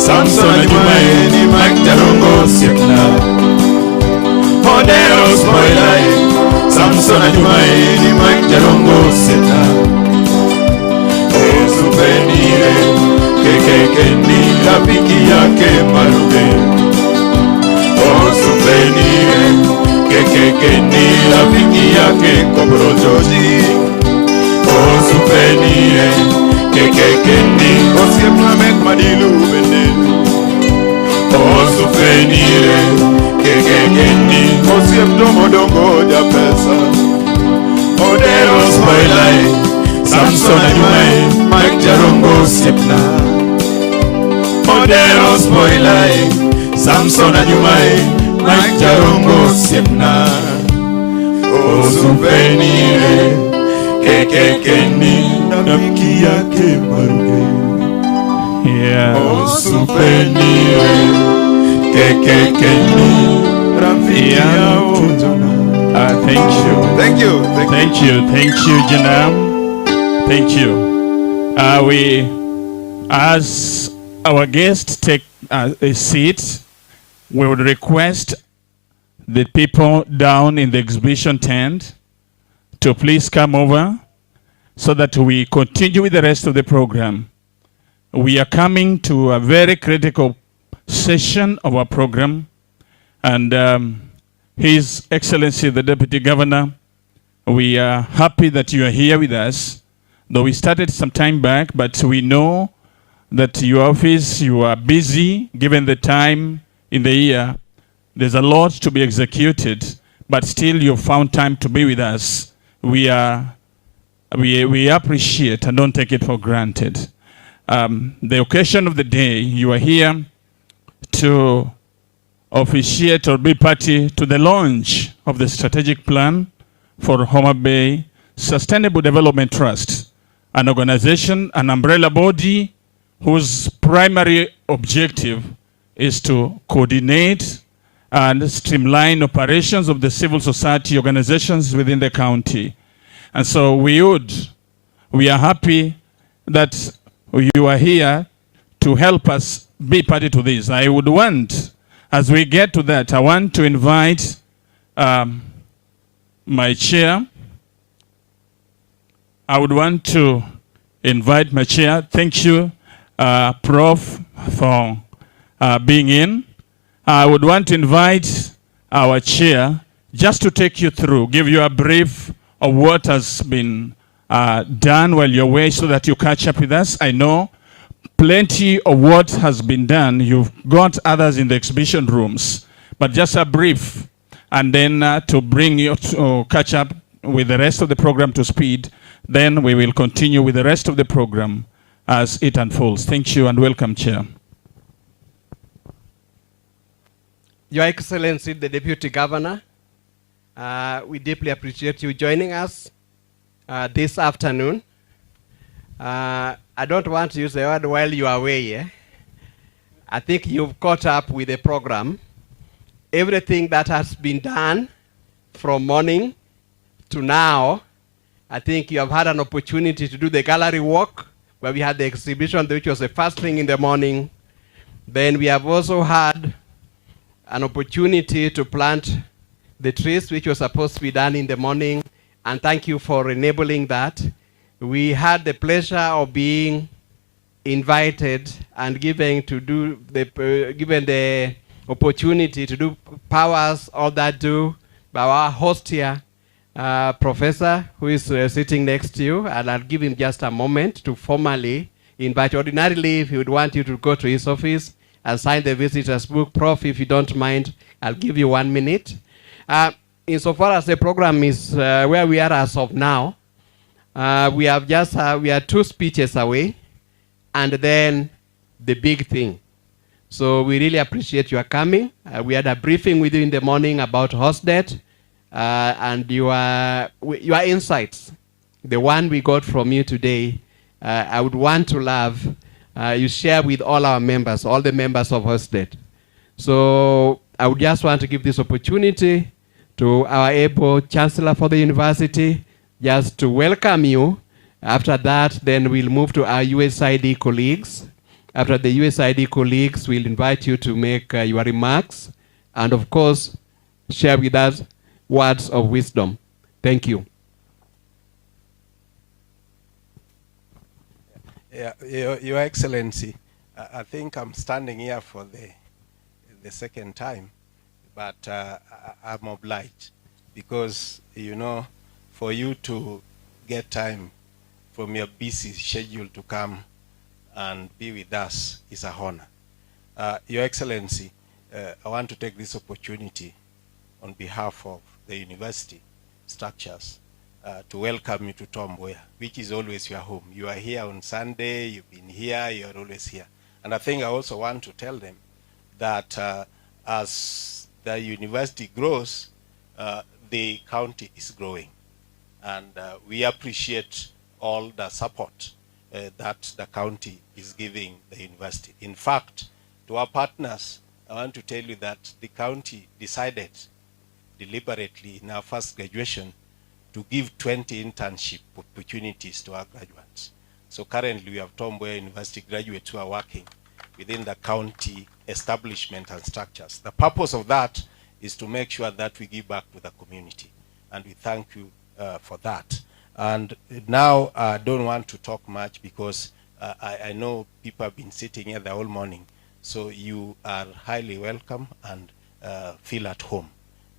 Samson Ajumaini Mike Jarongo Siepna Odero Spoilai Samson Ajumaini Mike Jarongo Siepna Osupenire Kekekeni Rafiki yake Maruge Osupenire Kekekeni Rafiki yake Kobrojoji Osupenire Kekekeni Osiepna Mek Madilu Bene Osufenire Kekekeni Osiepno Modongo ja pesa Odero Spoilai Samson Ajumae Mike Jarongo Siepna Odero Spoilai Samson Ajumae Mike Jarongo Siepna Osufenire Kekekeni Rafiki yake Maruge Osupenire Kekekeni Rafiki yao Jona. Thank you. Thank you. Thank you, Janam. Thank you. We, as our guests take a seat, we would request the people down in the exhibition tent to please come over so that we continue with the rest of the program. We are coming to a very critical session of our program, and His Excellency, the Deputy Governor, we are happy that you are here with us, though we started some time back, but we know that your office, you are busy, given the time in the year. There's a lot to be executed, but still you found time to be with us. We appreciate and don't take it for granted. The occasion of the day, you are here to officiate or be party to the launch of the strategic plan for Homabay Sustainable Development Trust, an organization, an umbrella body whose primary objective is to coordinate and streamline operations of the civil society organizations within the county. And so we are happy that you are here to help us be party to this. I would want, as we get to that, I want to invite my chair. I would want to invite my chair. Thank you, Prof, for being in. I would want to invite our chair just to take you through, give you a brief of what has been done while you're away so that you catch up with us. I know plenty of what has been done. You've got others in the exhibition rooms, but just a brief, and then to bring you to catch up with the rest of the program to speed. Then we will continue with the rest of the program as it unfolds. Thank you and welcome, Chair. Your Excellency, the Deputy Governor, we deeply appreciate you joining us this afternoon. I don't want to use the word while you are away. I think you've caught up with the program. Everything that has been done from morning to now, I think you have had an opportunity to do the gallery walk, where we had the exhibition, which was the first thing in the morning. Then we have also had an opportunity to plant the trees, which was supposed to be done in the morning, and thank you for enabling that. We had the pleasure of being invited and given the opportunity to do powers, all that do by our host here, professor who is sitting next to you, and I'll give him just a moment to formally invite. Ordinarily, if he would want you to go to his office and sign the visitor's book, Prof, if you don't mind, I'll give you 1 minute. Insofar as the program is where we are as of now, we are 2 speeches away, and then the big thing. So we really appreciate your coming. We had a briefing with you in the morning about HOSDET, and your insights, the one we got from you today, I would want to love you share with all our members, all the members of HOSDET. So I would just want to give this opportunity to our able Chancellor for the university, just to welcome you. After that, then we'll move to our USAID colleagues. After the USAID colleagues, we'll invite you to make your remarks and, of course, share with us words of wisdom. Thank you. Yeah, Your Excellency, I think I'm standing here for the second time, but I'm obliged because, you know, for you to get time from your busy schedule to come and be with us is a honor. Your Excellency, I want to take this opportunity on behalf of the university structures to welcome you to Tom Mboya, which is always your home. You are here on Sunday, you've been here, you are always here. And I think I also want to tell them that as the university grows, the county is growing. And we appreciate all the support that the county is giving the university. In fact, to our partners, I want to tell you that the county decided deliberately in our first graduation to give 20 internship opportunities to our graduates. So currently we have Tom Mboya University graduates who are working within the county establishment and structures. The purpose of that is to make sure that we give back to the community. And we thank you for that. And now I don't want to talk much because I know people have been sitting here the whole morning. So you are highly welcome and feel at home.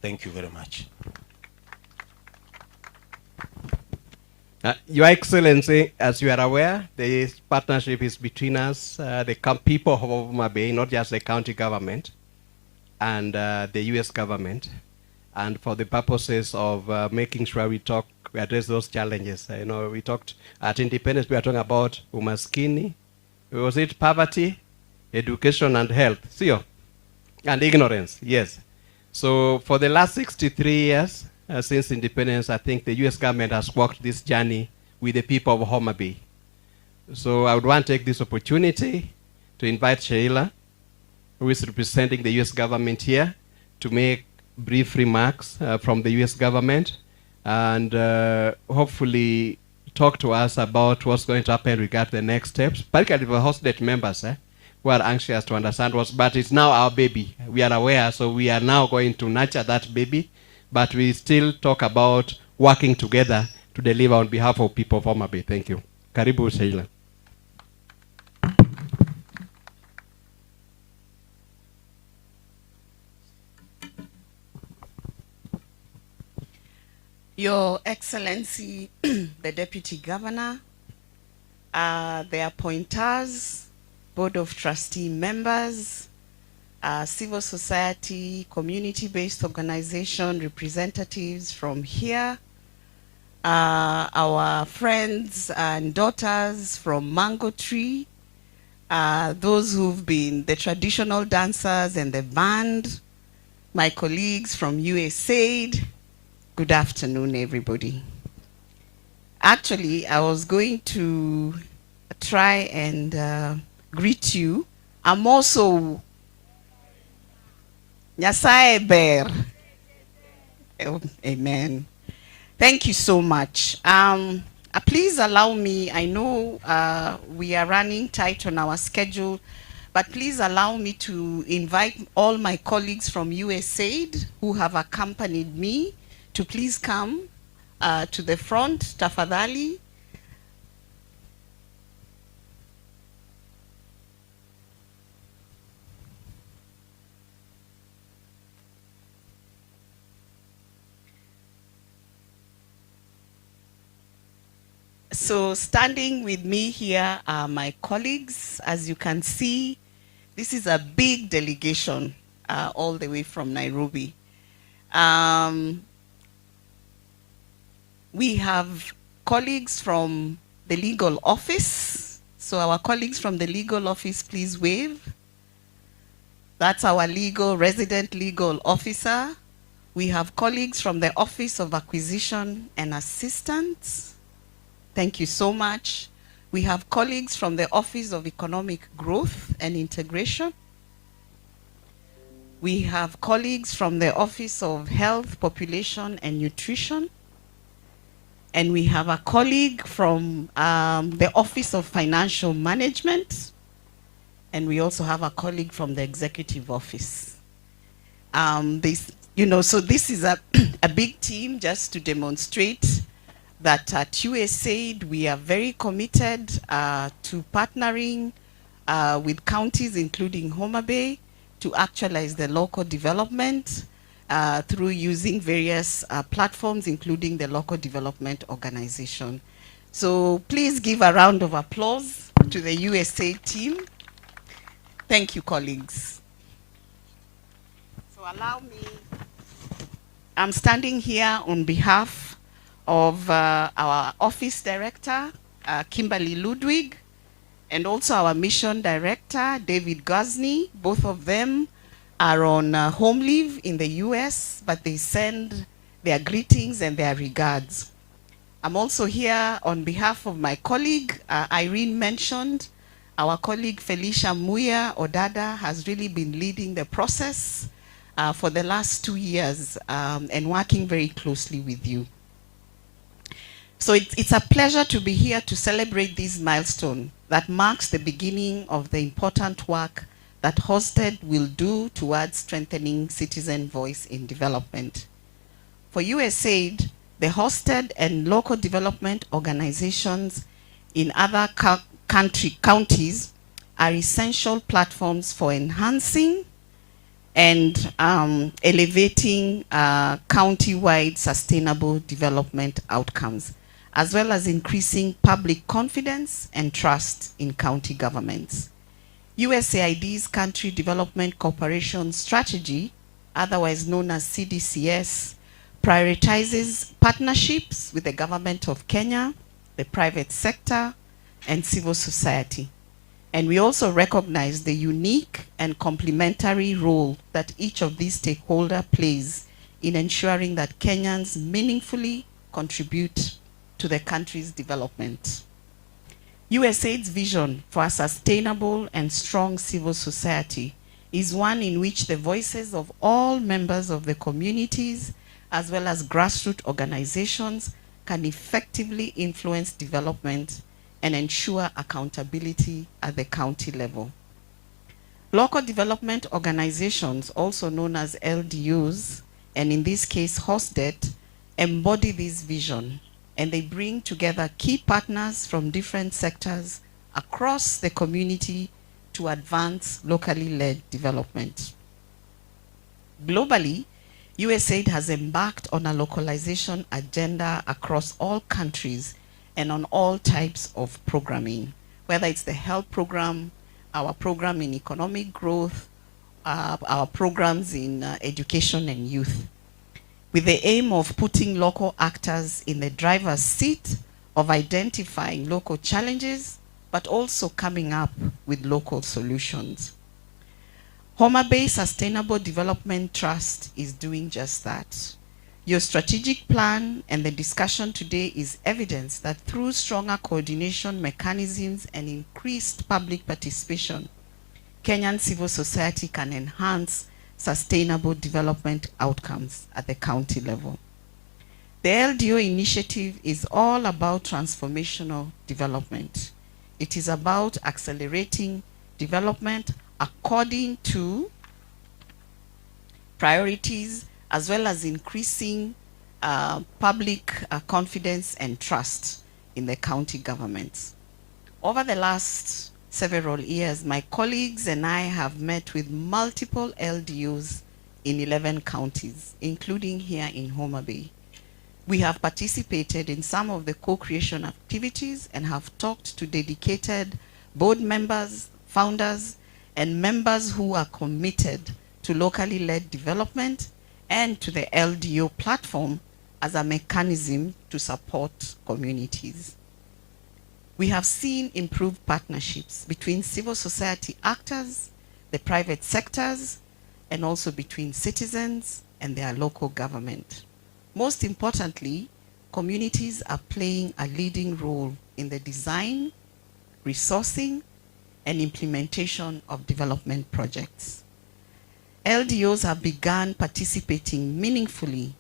Thank you very much. Your Excellency, as you are aware, the partnership is between us, the people of Homabay, not just the county government, and the US government. And for the purposes of making sure we address those challenges. You know, we talked at Independence, we were talking about umaskini, was it poverty, education and health, and ignorance, yes. So for the last 63 years, since independence, I think the US government has walked this journey with the people of Homabay. So I would want to take this opportunity to invite Sheila, who is representing the US government here, to make brief remarks from the US government and hopefully talk to us about what's going to happen regarding the next steps, particularly for HOSDET members who are anxious to understand but it's now our baby. We are aware, so we are now going to nurture that baby, but we still talk about working together to deliver on behalf of people of Homabay. Thank you. Karibu, Sheila. Your Excellency, the Deputy Governor, the appointers, Board of Trustee members, civil society, community-based organization representatives from here, our friends and daughters from Mango Tree, those who've been the traditional dancers and the band, my colleagues from USAID. Good afternoon, everybody. Actually, I was going to try and greet you. I'm also Nyasaye Bear. Oh, amen. Thank you so much. Please allow me, I know we are running tight on our schedule, but please allow me to invite all my colleagues from USAID who have accompanied me to please come to the front, tafadhali. So standing with me here are my colleagues. As you can see, this is a big delegation all the way from Nairobi. We have colleagues from the legal office. So our colleagues from the legal office, please wave. That's our resident legal officer. We have colleagues from the Office of Acquisition and Assistance. Thank you so much. We have colleagues from the Office of Economic Growth and Integration. We have colleagues from the Office of Health, Population and Nutrition. And we have a colleague from the Office of Financial Management. And we also have a colleague from the Executive Office. So this is a big team just to demonstrate that at USAID we are very committed to partnering with counties, including Homabay, to actualize the local development through using various platforms, including the Local Development Organization. So please give a round of applause to the USAID team. Thank you, colleagues. So allow me, I'm standing here on behalf of our office director, Kimberly Ludwig, and also our mission director, David Gosney. Both of them are on home leave in the US, but they send their greetings and their regards. I'm also here on behalf of my colleague, Irene mentioned. Our colleague Felicia Muya Odada has really been leading the process for the last 2 years and working very closely with you. So it's a pleasure to be here to celebrate this milestone that marks the beginning of the important work that Hosted will do towards strengthening citizen voice in development. For USAID, the Hosted and local development organizations in other counties are essential platforms for enhancing and elevating county-wide sustainable development outcomes, as well as increasing public confidence and trust in county governments. USAID's Country Development Cooperation Strategy, otherwise known as CDCS, prioritizes partnerships with the government of Kenya, the private sector, and civil society. And we also recognize the unique and complementary role that each of these stakeholders plays in ensuring that Kenyans meaningfully contribute to the country's development. USAID's vision for a sustainable and strong civil society is one in which the voices of all members of the communities, as well as grassroots organizations, can effectively influence development and ensure accountability at the county level. Local development organizations, also known as LDUs, and in this case HOSDET, embody this vision, and they bring together key partners from different sectors across the community to advance locally led development. Globally, USAID has embarked on a localization agenda across all countries and on all types of programming, whether it's the health program, our program in economic growth, our programs in education and youth, with the aim of putting local actors in the driver's seat of identifying local challenges, but also coming up with local solutions. Homabay Sustainable Development Trust is doing just that. Your strategic plan and the discussion today is evidence that through stronger coordination mechanisms and increased public participation, Kenyan civil society can enhance sustainable development outcomes at the county level. The LDO initiative is all about transformational development. It is about accelerating development according to priorities, as well as increasing public confidence and trust in the county governments. Over the last several years, my colleagues and I have met with multiple LDUs in 11 counties, including here in Homabay. We have participated in some of the co-creation activities and have talked to dedicated board members, founders, and members who are committed to locally led development and to the LDO platform as a mechanism to support communities. We have seen improved partnerships between civil society actors, the private sectors, and also between citizens and their local government. Most importantly, communities are playing a leading role in the design, resourcing, and implementation of development projects. LDOs have begun participating meaningfully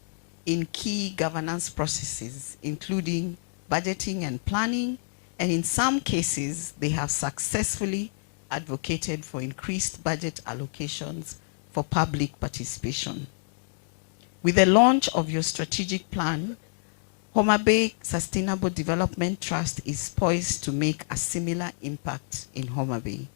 in key governance processes, including budgeting and planning, and in some cases, they have successfully advocated for increased budget allocations for public participation. With the launch of your strategic plan, Homabay Sustainable Development Trust is poised to make a similar impact in Homabay.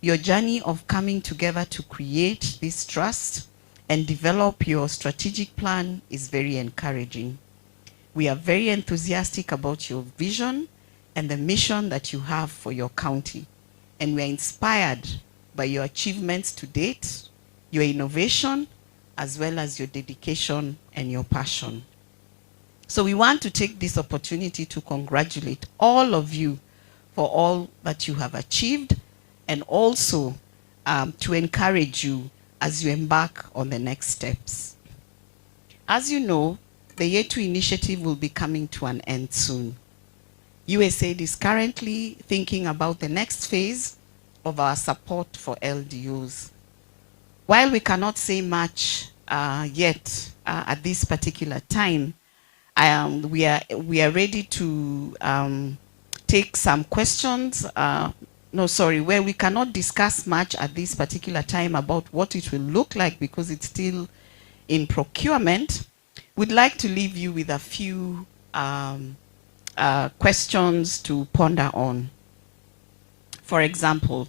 Your journey of coming together to create this trust and develop your strategic plan is very encouraging. We are very enthusiastic about your vision and the mission that you have for your county, and we are inspired by your achievements to date, your innovation, as well as your dedication and your passion. So we want to take this opportunity to congratulate all of you for all that you have achieved, and also to encourage you as you embark on the next steps. As you know, the Year 2 initiative will be coming to an end soon. USAID is currently thinking about the next phase of our support for LDOs. While we cannot say much yet at this particular time, we are ready to take some questions. Where we cannot discuss much at this particular time about what it will look like because it's still in procurement. We'd like to leave you with a few questions to ponder on. For example,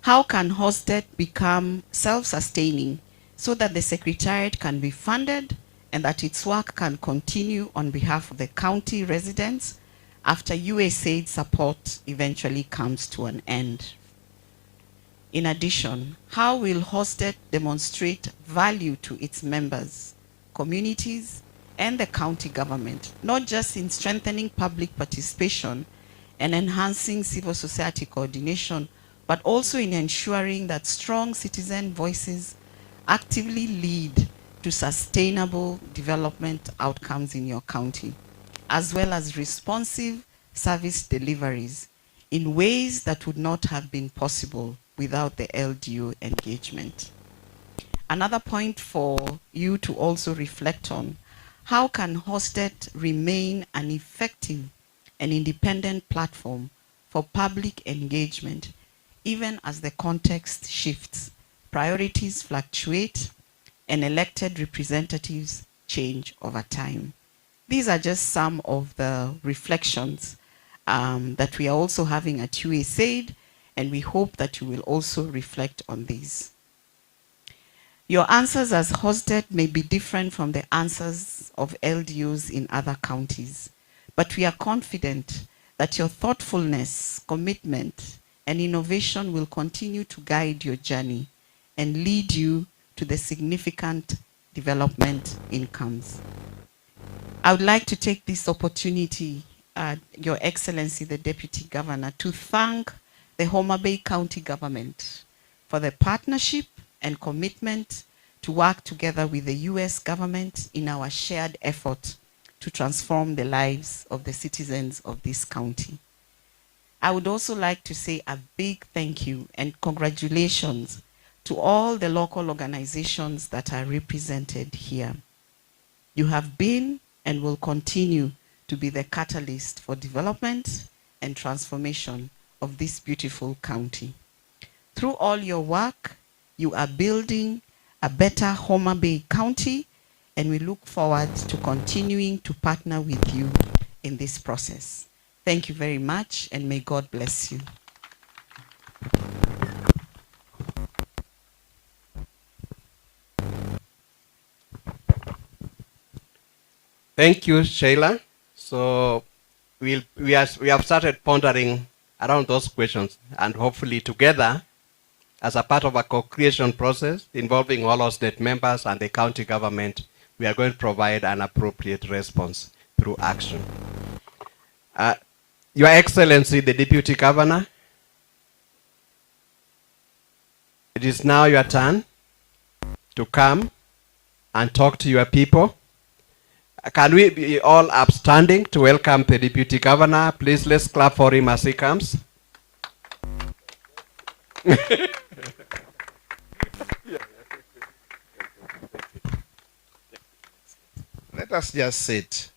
how can HOSDET become self-sustaining so that the Secretariat can be funded and that its work can continue on behalf of the county residents after USAID support eventually comes to an end? In addition, how will HOSDET demonstrate value to its members, communities, and the county government, not just in strengthening public participation and enhancing civil society coordination, but also in ensuring that strong citizen voices actively lead to sustainable development outcomes in your county, as well as responsive service deliveries in ways that would not have been possible without the LDO engagement. Another point for you to also reflect on: how can HOSDET remain an effective and independent platform for public engagement, even as the context shifts, priorities fluctuate, and elected representatives change over time? These are just some of the reflections that we are also having at USAID, and we hope that you will also reflect on these. Your answers as HOSDET may be different from the answers of LDOs in other counties, but we are confident that your thoughtfulness, commitment, and innovation will continue to guide your journey and lead you to the significant development incomes. I would like to take this opportunity, Your Excellency, the Deputy Governor, to thank the Homabay County government for the partnership and commitment to work together with the US government in our shared effort to transform the lives of the citizens of this county. I would also like to say a big thank you and congratulations to all the local organizations that are represented here. You have been and will continue to be the catalyst for development and transformation of this beautiful county. Through all your work, you are building a better Homabay County, and we look forward to continuing to partner with you in this process. Thank you very much, and may God bless you. Thank you, Sheila. So we have started pondering around those questions, and hopefully together, as a part of a co-creation process involving all our state members and the county government, we are going to provide an appropriate response through action. Your Excellency, the Deputy Governor, it is now your turn to come and talk to your people. Can we be all upstanding to welcome the Deputy Governor? Please, let's clap for him as he comes. Let us just sit.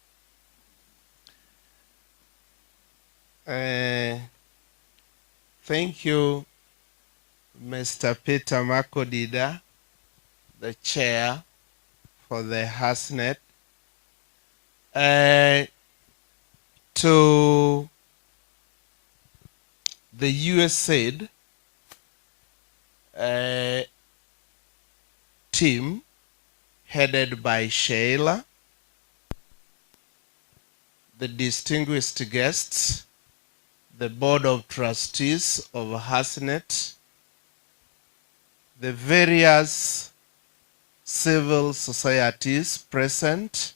Thank you, Mr. Peter Makodida, the chair for the HASNET. To the USAID team headed by Sheila, the distinguished guests, the Board of Trustees of HASNET, the various civil societies present,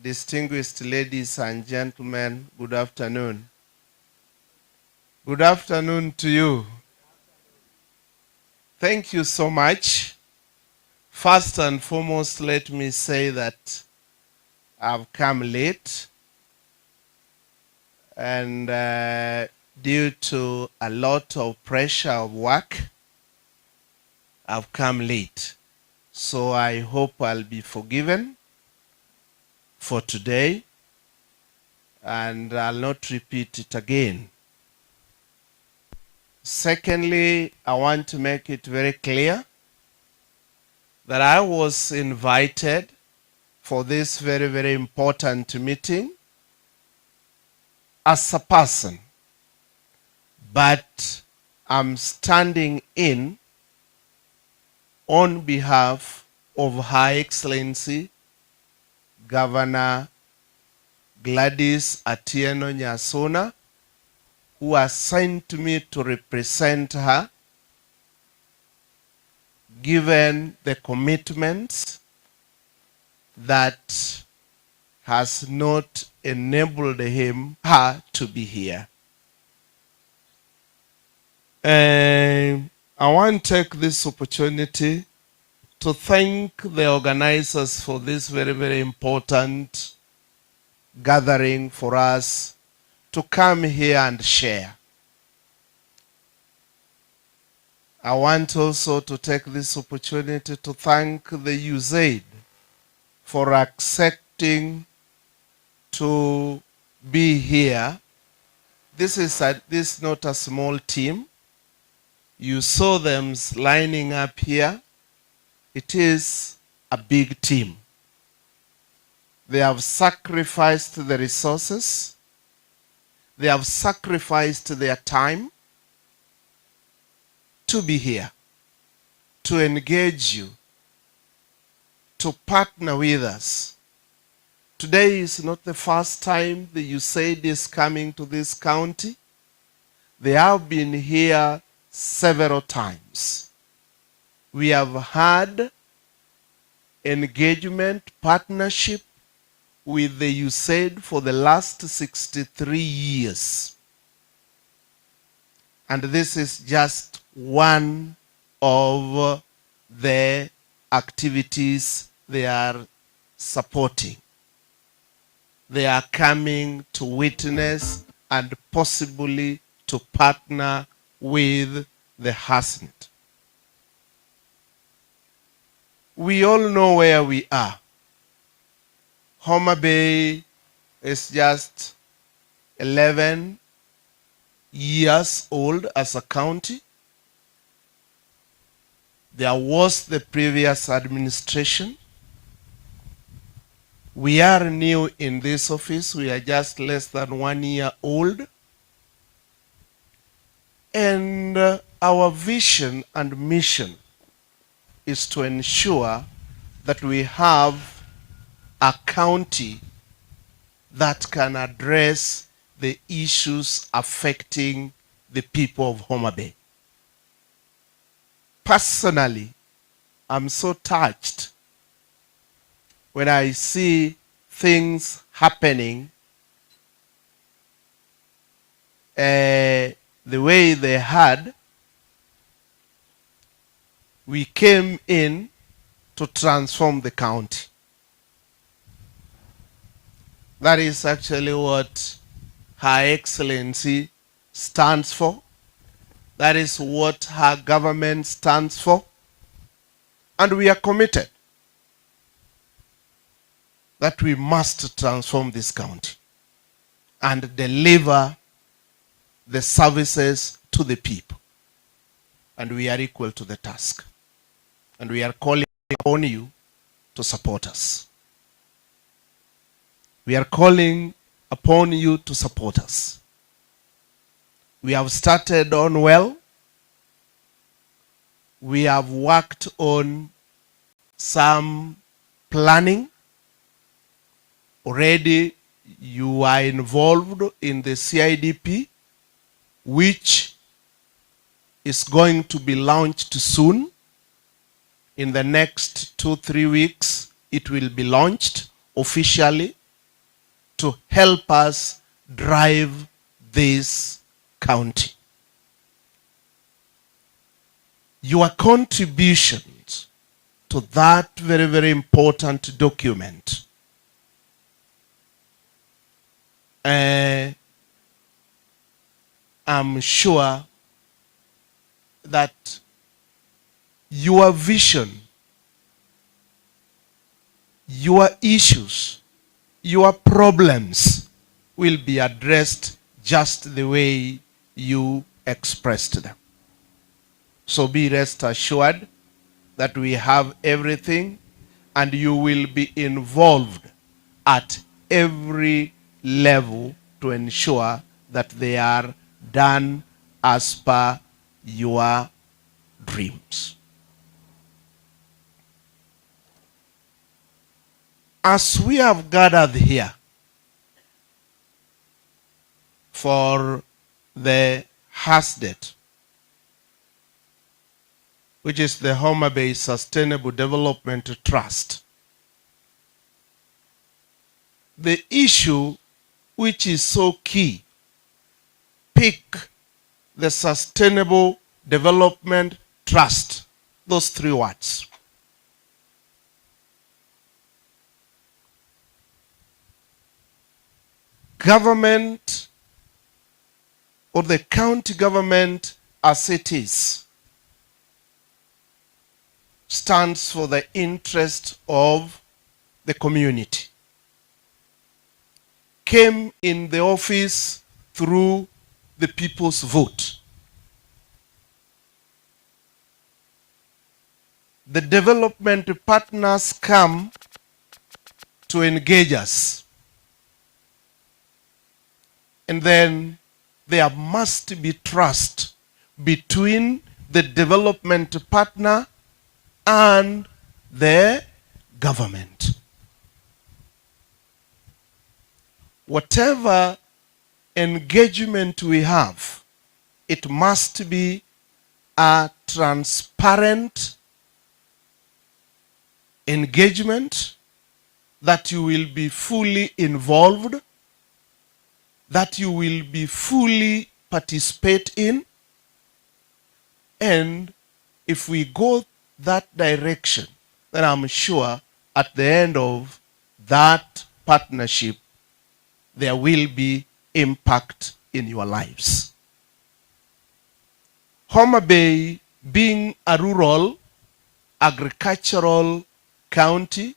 distinguished ladies and gentlemen, good afternoon. Good afternoon to you. Thank you so much. First and foremost, let me say that I've come late, and due to a lot of pressure of work, I've come late. So I hope I'll be forgiven for today, and I'll not repeat it again. Secondly, I want to make it very clear that I was invited for this very, very important meeting as a person, but I'm standing in on behalf of Her Excellency Governor Gladys Atieno Nyasona, who assigned me to represent her, given the commitments that has not enabled her to be here. I want to take this opportunity to thank the organizers for this very, very important gathering for us to come here and share. I want also to take this opportunity to thank the USAID for accepting to be here. This is not a small team. You saw them lining up here. It is a big team. They have sacrificed the resources. They have sacrificed their time to be here, to engage you, to partner with us. Today is not the first time the USAID is coming to this county. They have been here several times. We have had engagement, partnership with the USAID for the last 63 years. And this is just one of the activities they are supporting. They are coming to witness and possibly to partner with the HASNET. We all know where we are. Homabay is just 11 years old as a county. There was the previous administration. We are new in this office. We are just less than 1 year old. And our vision and mission is to ensure that we have a county that can address the issues affecting the people of Homabay. Personally, I'm so touched when I see things happening the way they had. We came in to transform the county. That is actually what Her Excellency stands for. That is what her government stands for. And we are committed that we must transform this county and deliver the services to the people. And we are equal to the task. And we are calling on you to support us. We are calling upon you to support us. We have started on well. We have worked on some planning. Already you are involved in the CIDP, which is going to be launched soon. In the next 2-3 weeks, it will be launched officially to help us drive this county. Your contributions to that very, very important document I'm sure that your vision, your issues, your problems will be addressed just the way you expressed them. So be rest assured that we have everything and you will be involved at every level to ensure that they are done as per your dreams. As we have gathered here for the HASDET, which is the Homabay Sustainable Development Trust, the issue which is so key, pick the Sustainable Development Trust, those 3 words. Government or the county government as it is stands for the interest of the community. Came in the office through the people's vote. The development partners come to engage us. And then there must be trust between the development partner and the government. Whatever engagement we have, it must be a transparent engagement, that you will be fully involved, that you will be fully participate in. And if we go that direction, then I'm sure at the end of that partnership, there will be impact in your lives. Homabay, being a rural, agricultural county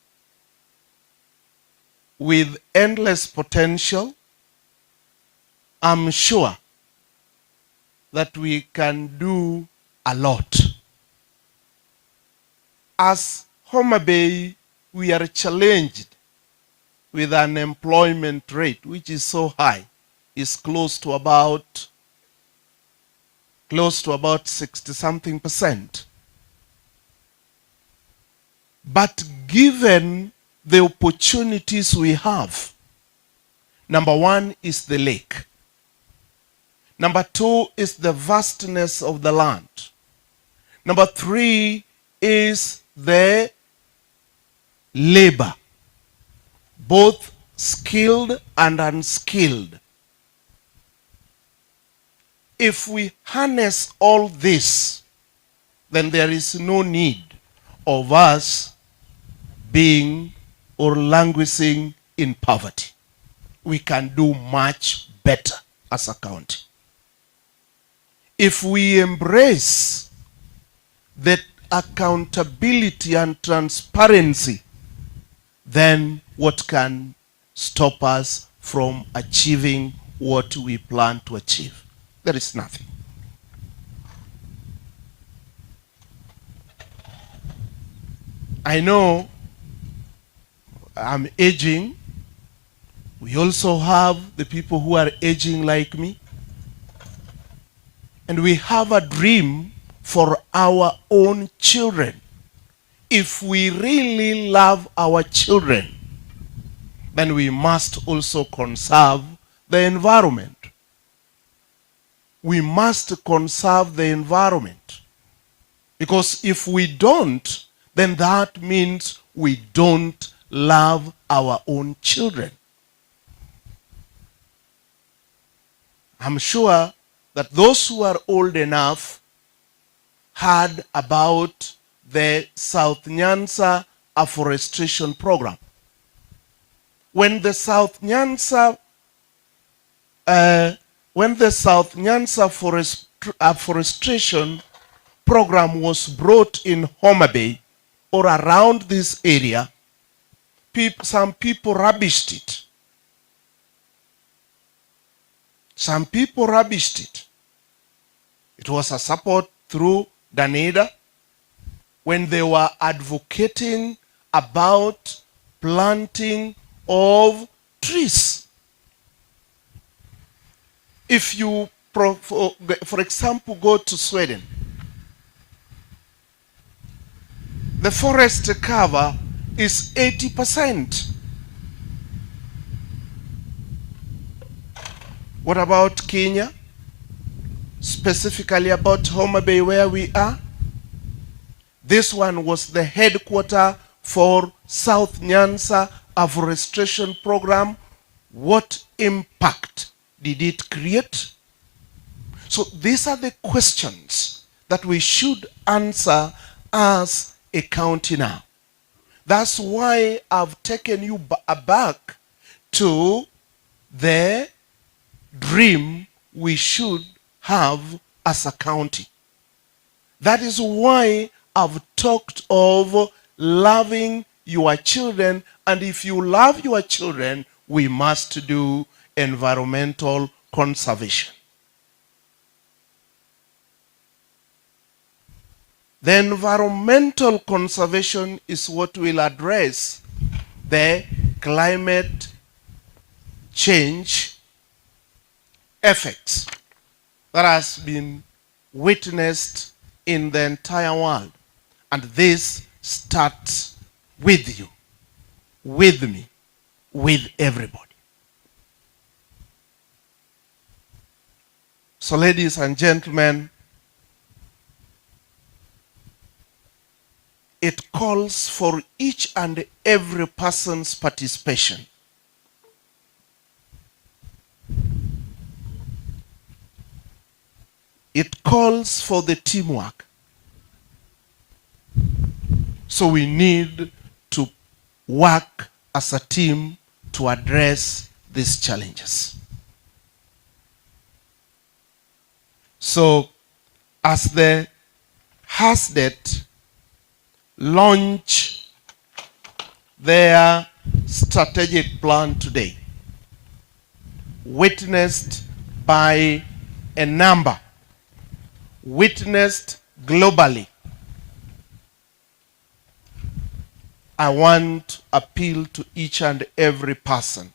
with endless potential, I'm sure that we can do a lot. As Homabay, we are challenged with an unemployment rate which is so high. It's close to about 60-something%. But given the opportunities we have. Number one is the lake. Number two is the vastness of the land. Number three is the labor, both skilled and unskilled. If we harness all this, then there is no need of us being or languishing in poverty. We can do much better as a county. If we embrace that accountability and transparency, then what can stop us from achieving what we plan to achieve? There is nothing. I know I'm aging. We also have the people who are aging like me. And we have a dream for our own children. If we really love our children, then we must also conserve the environment. We must conserve the environment. Because if we don't, then that means we don't love our own children. I'm sure that those who are old enough heard about the South Nyanza afforestation program. When the South Nyanza afforestation program was brought in Homabay or around this area, some people rubbished it. Some people rubbished it. It was a support through Danida when they were advocating about planting of trees. If you, for example, go to Sweden, the forest cover is 80%. What about Kenya? Specifically about Homabay, where we are? This one was the headquarters for South Nyanza afforestation program. What impact did it create? So these are the questions that we should answer as a county now. That's why I've taken you back to the dream we should have as a county. That is why I've talked of loving your children, and if you love your children, we must do environmental conservation. The environmental conservation is what will address the climate change effects that has been witnessed in the entire world. And this starts with you, with me, with everybody. So ladies and gentlemen, it calls for each and every person's participation. It calls for the teamwork. So we need to work as a team to address these challenges. So as the HASDET launch their strategic plan today, witnessed by a number, witnessed globally, I want to appeal to each and every person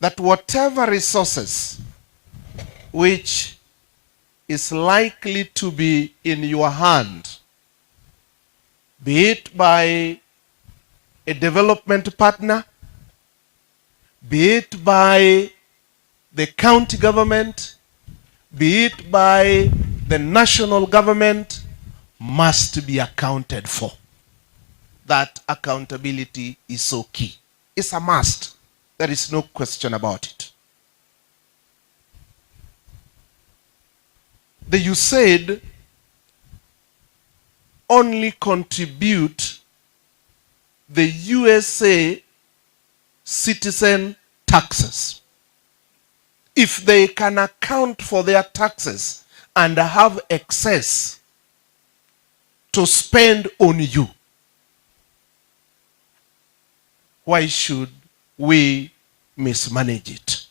that whatever resources which is likely to be in your hand, be it by a development partner, be it by the county government, be it by the national government, must be accounted for. That accountability is so key. It's a must. There is no question about it. The USAID only contribute the USA citizen taxes. If they can account for their taxes and have excess to spend on you, why should we mismanage it?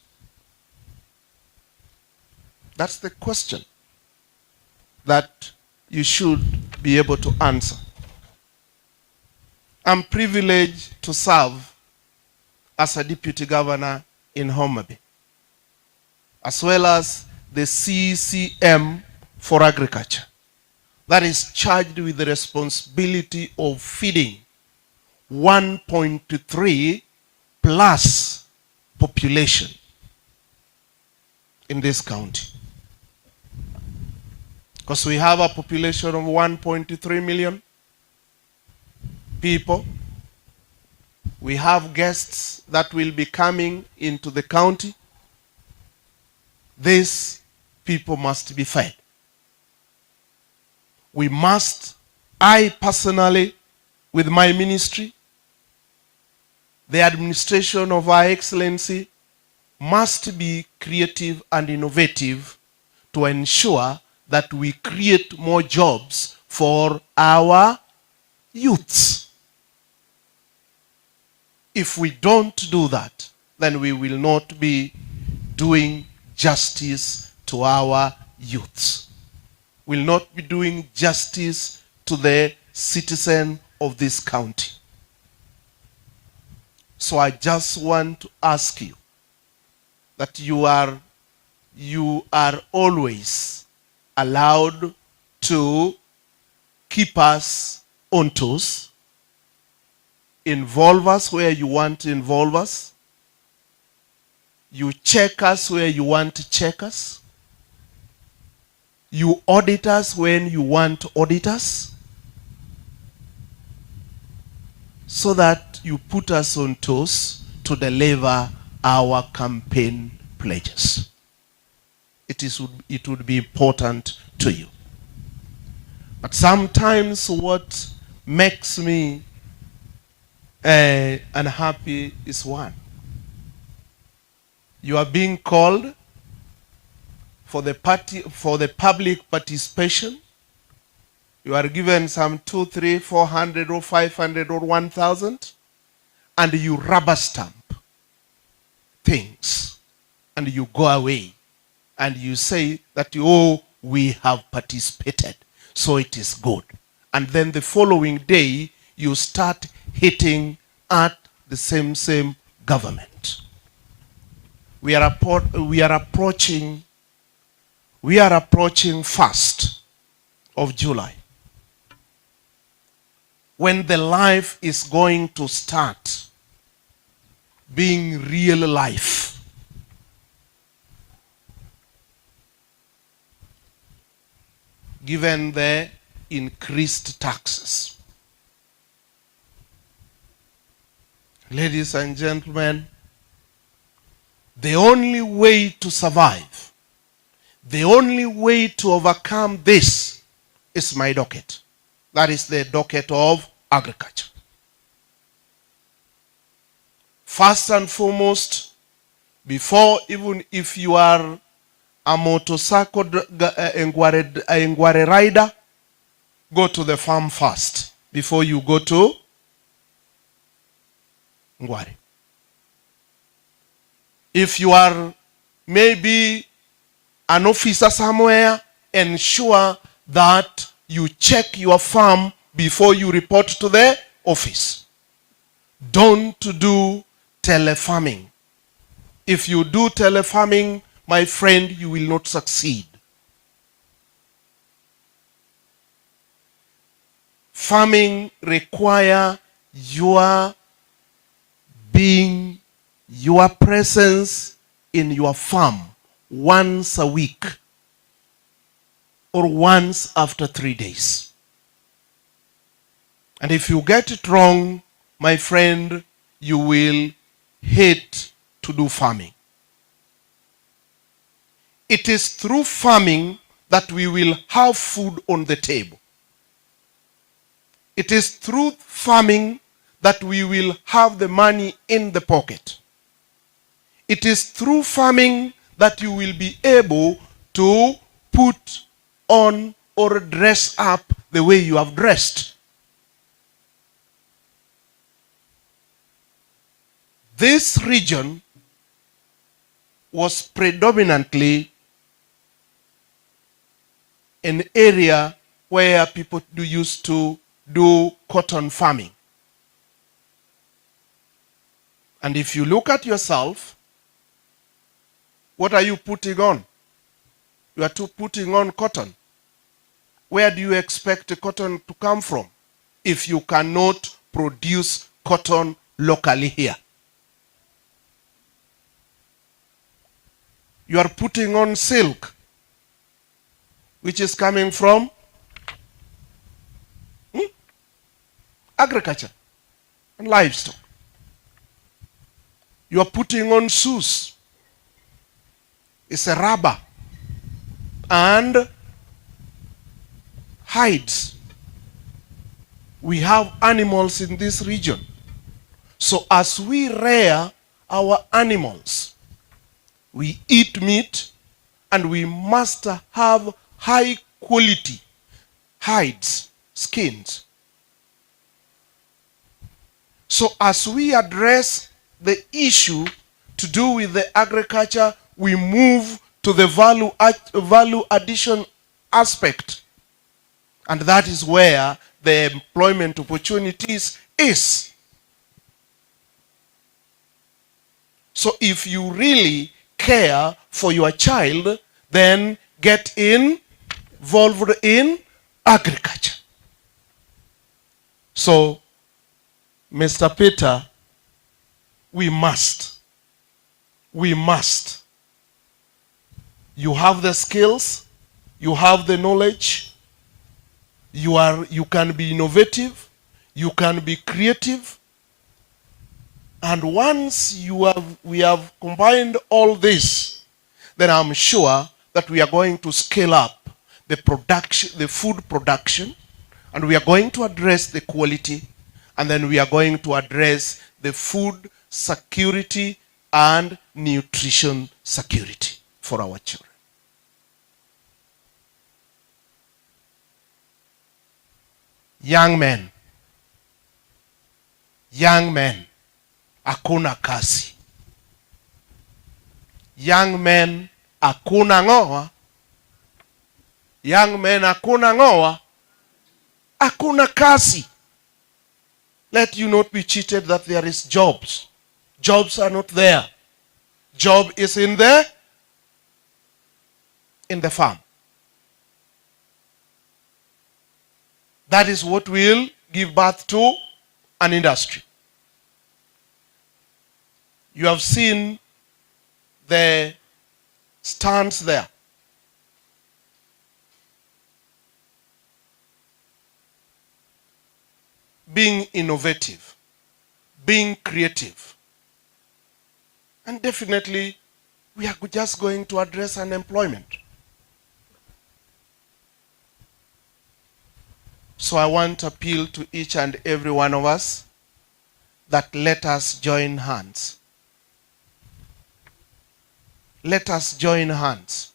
That's the question that you should be able to answer. I'm privileged to serve as a deputy governor in Homabay, as well as the CCM for agriculture, that is charged with the responsibility of feeding 1.3 plus population in this county. Because we have a population of 1.3 million people. We have guests that will be coming into the county. These people must be fed. We must, I personally, with my ministry, the administration of Our Excellency, must be creative and innovative to ensure that we create more jobs for our youths. If we don't do that, then we will not be doing justice to our youths. Will not be doing justice to the citizen of this county. So I just want to ask you that you are always allowed to keep us on toes, involve us where you want to involve us, you check us where you want to check us, you audit us when you want to audit us, so that you put us on toes to deliver our campaign pledges. It would be important to you. But sometimes what makes me unhappy is one. You are being called for the public participation. You are given some 200, 300, 400 or 500 or 1,000, and you rubber stamp things and you go away and you say that, oh, we have participated, so it is good. And then the following day you start hitting at the same government. We are approaching 1st of July, when the life is going to start being real life. Given the increased taxes. Ladies and gentlemen, the only way to survive, the only way to overcome this is my docket. That is the docket of agriculture. First and foremost, before, even if you are a motorcycle Ngware rider, go to the farm first before you go to Ngware. If you are maybe an officer somewhere, ensure that you check your farm before you report to the office. Don't do telefarming. If you do telefarming, my friend, you will not succeed. Farming requires your being, your presence in your farm once a week or once after 3 days. And if you get it wrong, my friend, you will hate to do farming. It is through farming that we will have food on the table. It is through farming that we will have the money in the pocket. It is through farming that you will be able to put on or dress up the way you have dressed. This region was predominantly an area where people used to do cotton farming. And if you look at yourself, what are you putting on? You are putting on cotton. Where do you expect the cotton to come from if you cannot produce cotton locally here? You are putting on silk, which is coming from agriculture and livestock. You are putting on shoes. It's a rubber and hides. We have animals in this region. So as we rear our animals, we eat meat, and we must have high quality hides, skins. So as we address the issue to do with the agriculture, we move to the value addition aspect. And that is where the employment opportunities is. So if you really care for your child, then get involved in agriculture. So, Mr. Peter, we must. You have the skills, you have the knowledge, you can be innovative, you can be creative. And once we have combined all this, then I'm sure that we are going to scale up the production, the food production, and we are going to address the quality, and then we are going to address the food security and nutrition security for our children. Young men, hakuna kazi. Young men, hakuna ngoa. Young men, hakuna ngoa. Hakuna kazi. Let you not be cheated that there is jobs. Jobs are not there. Job is in the farm. That is what will give birth to an industry. You have seen the stands there. Being innovative, being creative. And definitely, we are just going to address unemployment. So I want to appeal to each and every one of us that let us join hands. Let us join hands.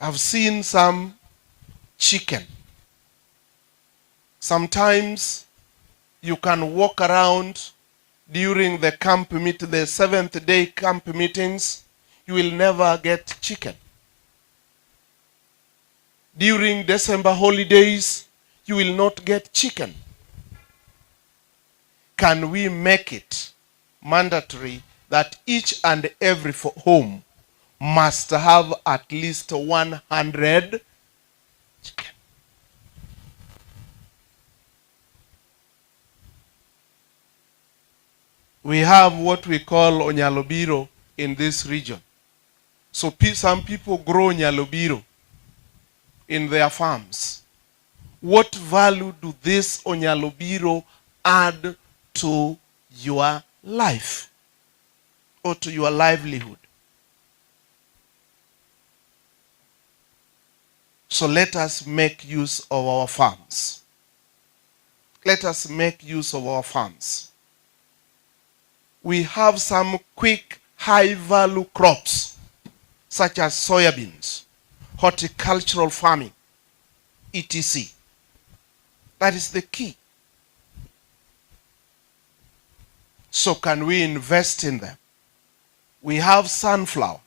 I've seen some chicken. Sometimes you can walk around during the camp meet, the 7th day camp meetings, you will never get chicken. During December holidays, you will not get chicken. Can we make it mandatory that each and every home must have at least 100 chicken? We have what we call onyalobiro in this region. So some people grow onyalobiro in their farms. What value do this onyalobiro add to your life or to your livelihood? So let us make use of our farms. Let us make use of our farms. We have some quick, high-value crops, such as soybeans, horticultural farming, etc. That is the key. So can we invest in them? We have sunflower,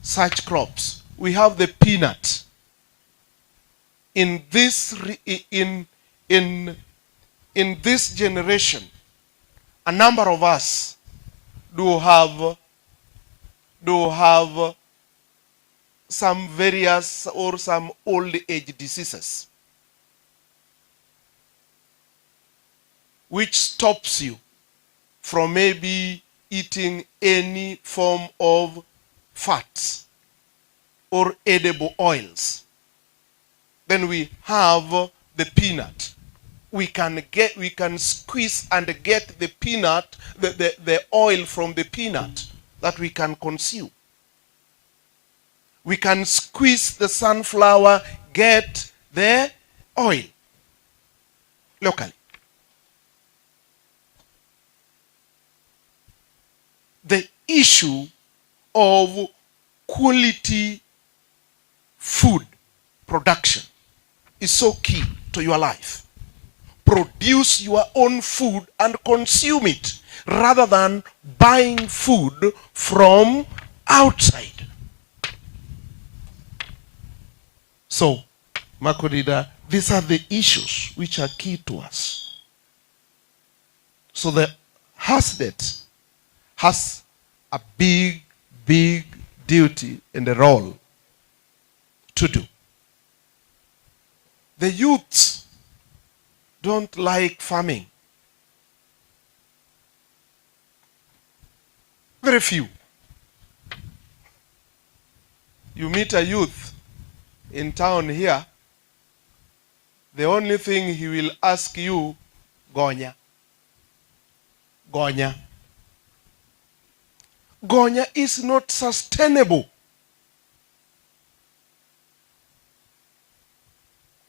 such crops. We have the peanut. In this generation, a number of us do have some various or some old age diseases which stops you from maybe eating any form of fats or edible oils. Then we have the peanut. We can squeeze and get the peanut, the oil from the peanut that we can consume. We can squeeze the sunflower, get the oil locally. The issue of quality food production is so key to your life. Produce your own food and consume it rather than buying food from outside. So, Makorida, these are the issues which are key to us. So the Hasdet has a big duty and a role to do. The youths don't like farming. Very few. You meet a youth in town here, the only thing he will ask you, Gonya. Gonya. Gonya is not sustainable.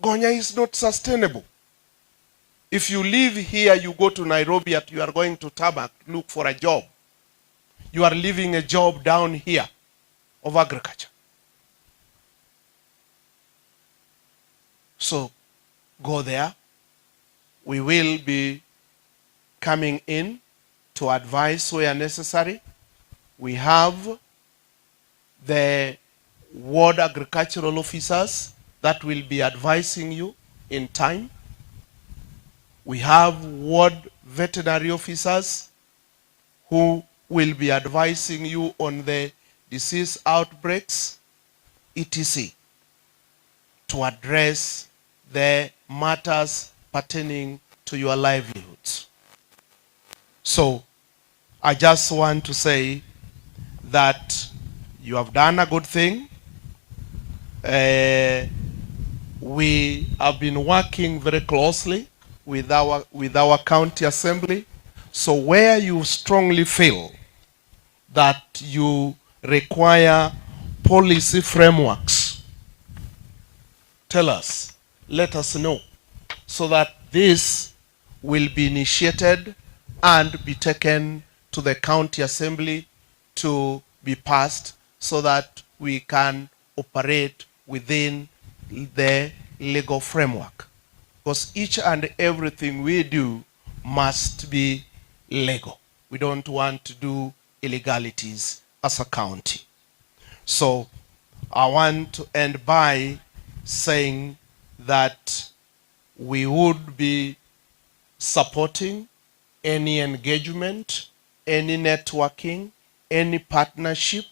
Gonya is not sustainable. If you live here, you go to Nairobi, you are going to Tabak, look for a job. You are leaving a job down here of agriculture. So go there. We will be coming in to advise where necessary. We have the ward agricultural officers that will be advising you in time. We have ward veterinary officers who will be advising you on the disease outbreaks, etc., to address the matters pertaining to your livelihoods. So I just want to say that you have done a good thing. We have been working very closely with our county assembly. So where you strongly feel that you require policy frameworks, tell us, let us know, so that this will be initiated and be taken to the county assembly to be passed, so that we can operate within the legal framework. Because each and everything we do must be legal. We don't want to do illegalities as a county. So I want to end by saying that we would be supporting any engagement, any networking, any partnership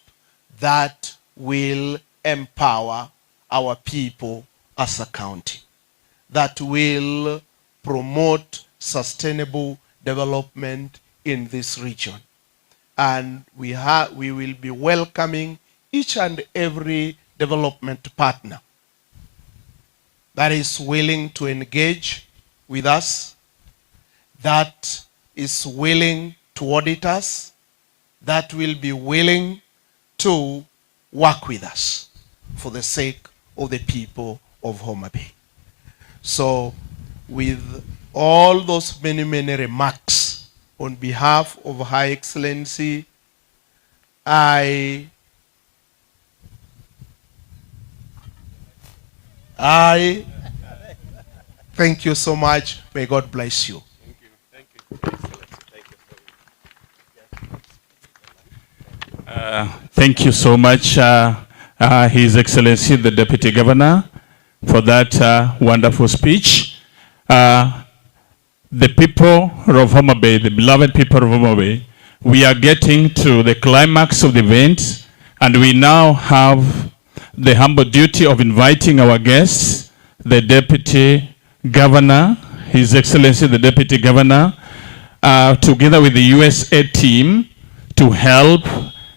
that will empower our people as a county, that will promote sustainable development in this region. And we will be welcoming each and every development partner that is willing to engage with us, that is willing to audit us, that will be willing to work with us for the sake of the people of Homabay. So with all those many remarks, on behalf of Her Excellency, I thank you so much. May God bless you. Thank you so much, His Excellency, the Deputy Governor, for that wonderful speech. The people of Homabay, the beloved people of Homabay, we are getting to the climax of the event, and we now have the humble duty of inviting our guests, the Deputy Governor, His Excellency, the Deputy Governor, together with the USAID team to help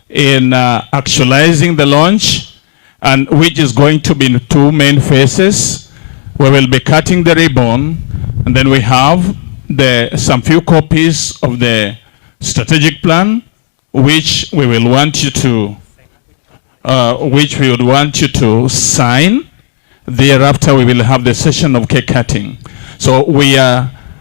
in actualizing the launch, and which is going to be in two main phases. We will be cutting the ribbon, and then we have some few copies of the strategic plan, which we will want you to sign. Thereafter, we will have the session of cake cutting. So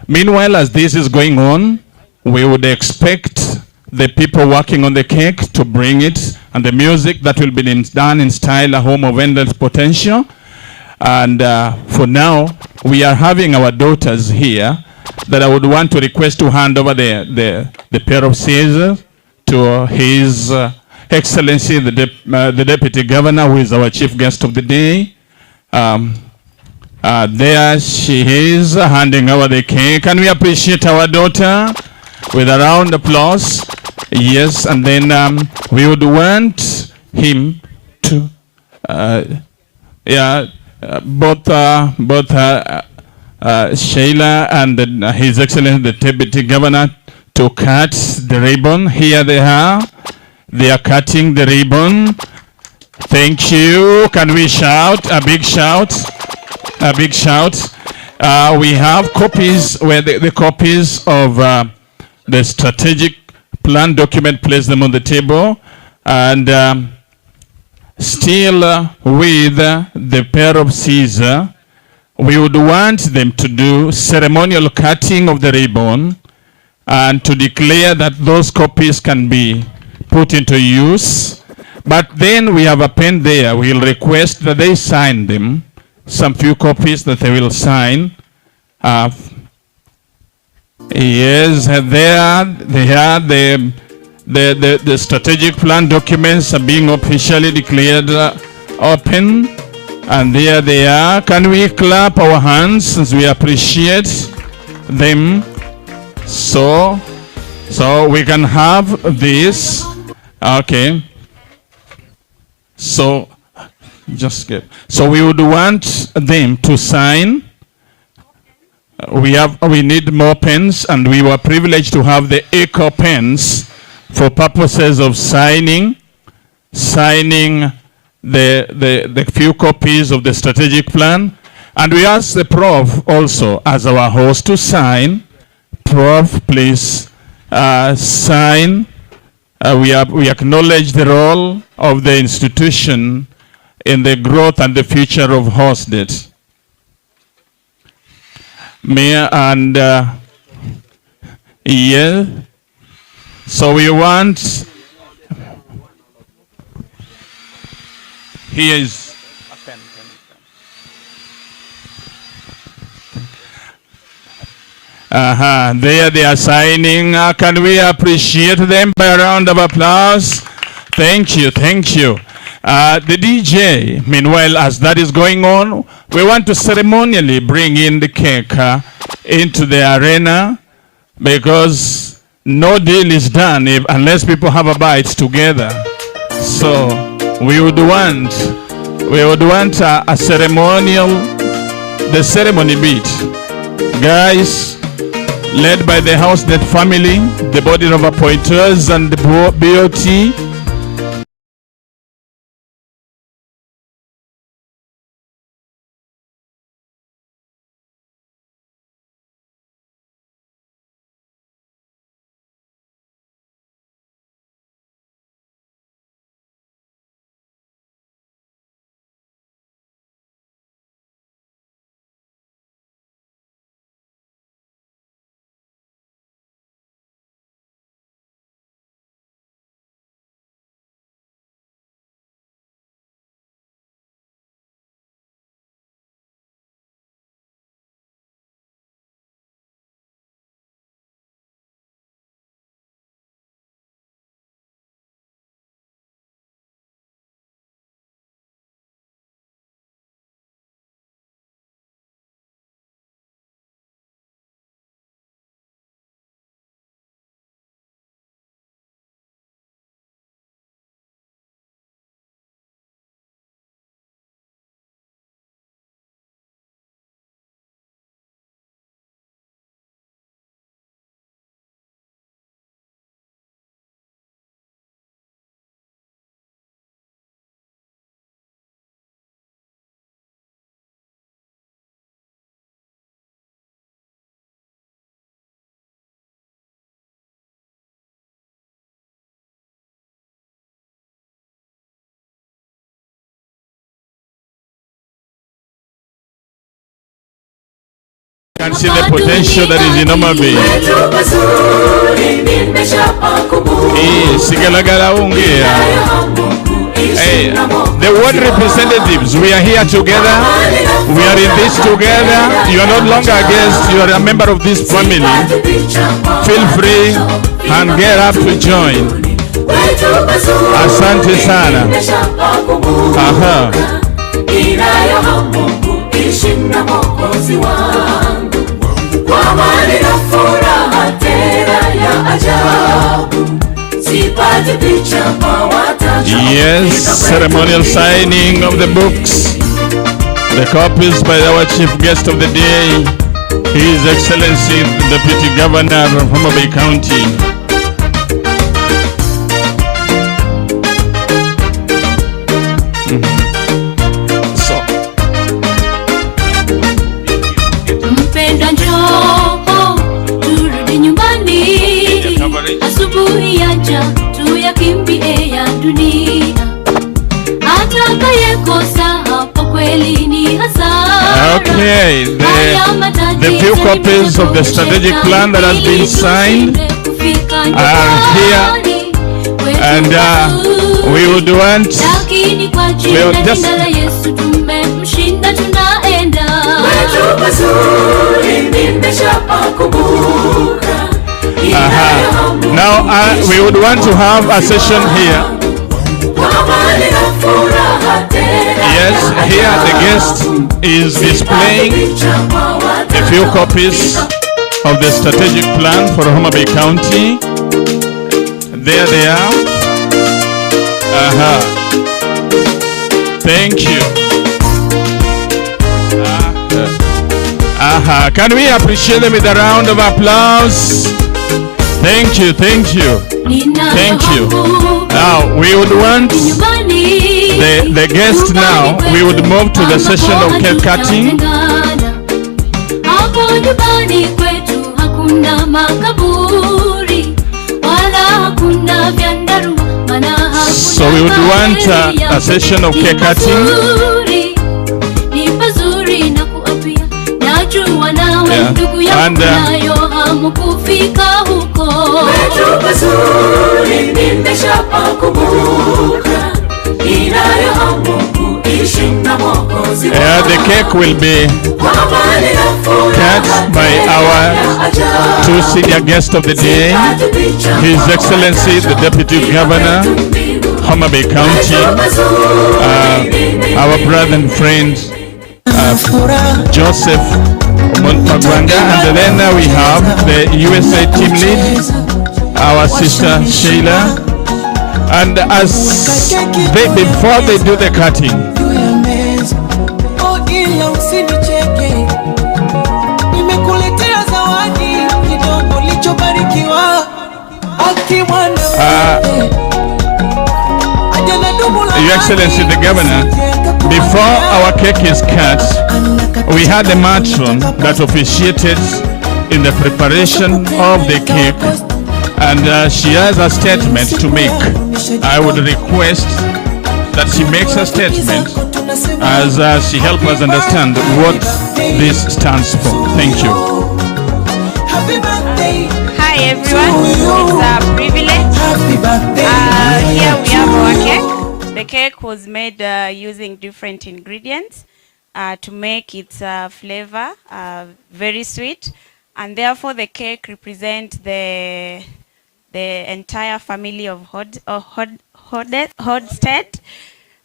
meanwhile, as this is going on, we would expect the people working on the cake to bring it, and the music that will be done in style, a home of endless potential. And for now, we are having our daughters here that I would want to request to hand over the pair of scissors to His Excellency, the Deputy Governor, who is our chief guest of the day. There she is, handing over the cake. Can we appreciate our daughter with a round of applause? Yes, and then we would want him to, both Sheila and His Excellency, the Deputy Governor, to cut the ribbon. Here they are. They are cutting the ribbon. Thank you. Can we shout? A big shout. A big shout. We have copies, where the copies of the strategic plan document, place them on the table. And still with the pair of scissors, we would want them to do ceremonial cutting of the ribbon and to declare that those copies can be put into use. But then we have a pen there. We'll request that they sign them, some few copies that they will sign. Yes, there they are. The strategic plan documents are being officially declared open. And there they are. Can we clap our hands since we appreciate them? So we can have this. Okay. So we would want them to sign. We need more pens, and we were privileged to have the eco pens for purposes of signing the few copies of the strategic plan. And we ask the Prof also as our host to sign. Prof, please sign. We acknowledge the role of the institution in the growth and the future of Horsenet. Mayor and yeah. So we want. Here is a pen. There they are signing. Can we appreciate them by a round of applause? Thank you. The DJ, meanwhile, as that is going on, we want to ceremonially bring in the cake into the arena, because no deal is done unless people have a bite together. So we would want a ceremonial, the ceremony beat. Guys, led by the HouseNet family, the body of appointers, and the BOT. You can see the potential that is in Homabay. Hey, the ward representatives, we are here together. We are in this together. You are no longer a guest. You are a member of this family. Feel free and get up to join. Asante sana. Aha. Yes, ceremonial signing of the books. The copies by our chief guest of the day, His Excellency the Deputy Governor of Homabay County. Okay, the few copies of the strategic plan that has been signed are here, and we would want just now we would want to have a session here. Yes, here the guest is displaying a few copies of the strategic plan for Homabay County. There they are. Thank you. Can we appreciate them with a round of applause? Thank you, thank you. Thank you. Now we would want the guest now, we would move to the session of cake cutting. So we would want a session of cake cutting. Yeah. And the cake will be cut by our two senior guests of the day, His Excellency the Deputy Governor, Homabay County, our brother and friend Joseph Magwanga, and then we have the USAID team lead, our sister Sheila. And as before they do the cutting, Your Excellency the Governor, before our cake is cut, we had a matron that officiated in the preparation of the cake, and she has a statement to make. I would request that she makes a statement as she helps us understand what this stands for. Thank you. Hi everyone, it's a privilege. Here we have our cake. The cake was made using different ingredients to make its flavor very sweet, and therefore the cake represents the entire family of Hodsted.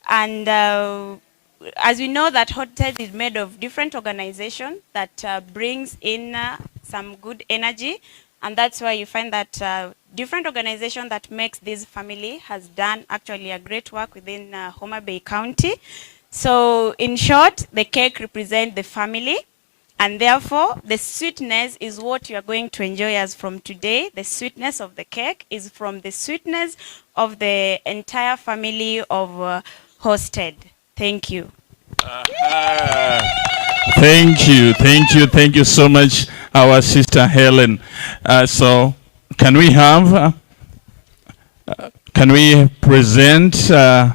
And as we know that Hodsted is made of different organizations that brings in some good energy, and that's why you find that different organization that makes this family has done actually a great work within Homabay County. So in short, the cake represents the family, and therefore the sweetness is what you are going to enjoy as from today. The sweetness of the cake is from the sweetness of the entire family of Hosted. Thank you. Thank you so much, our sister Helen. So can we present the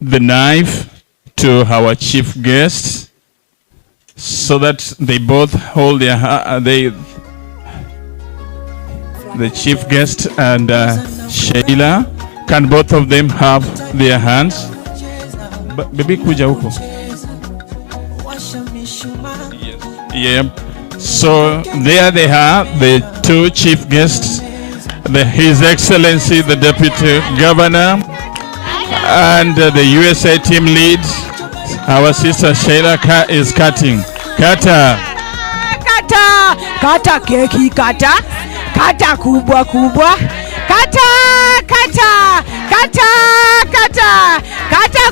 knife to our chief guests so that they both hold their the chief guest and Sheila, can both of them have their hands? Baby kuja huko. Yep. So there they are, the two chief guests, His Excellency the Deputy Governor and the USAID team lead. Our sister Sheila is cutting. Kata keki, kata kubwa kubwa, kata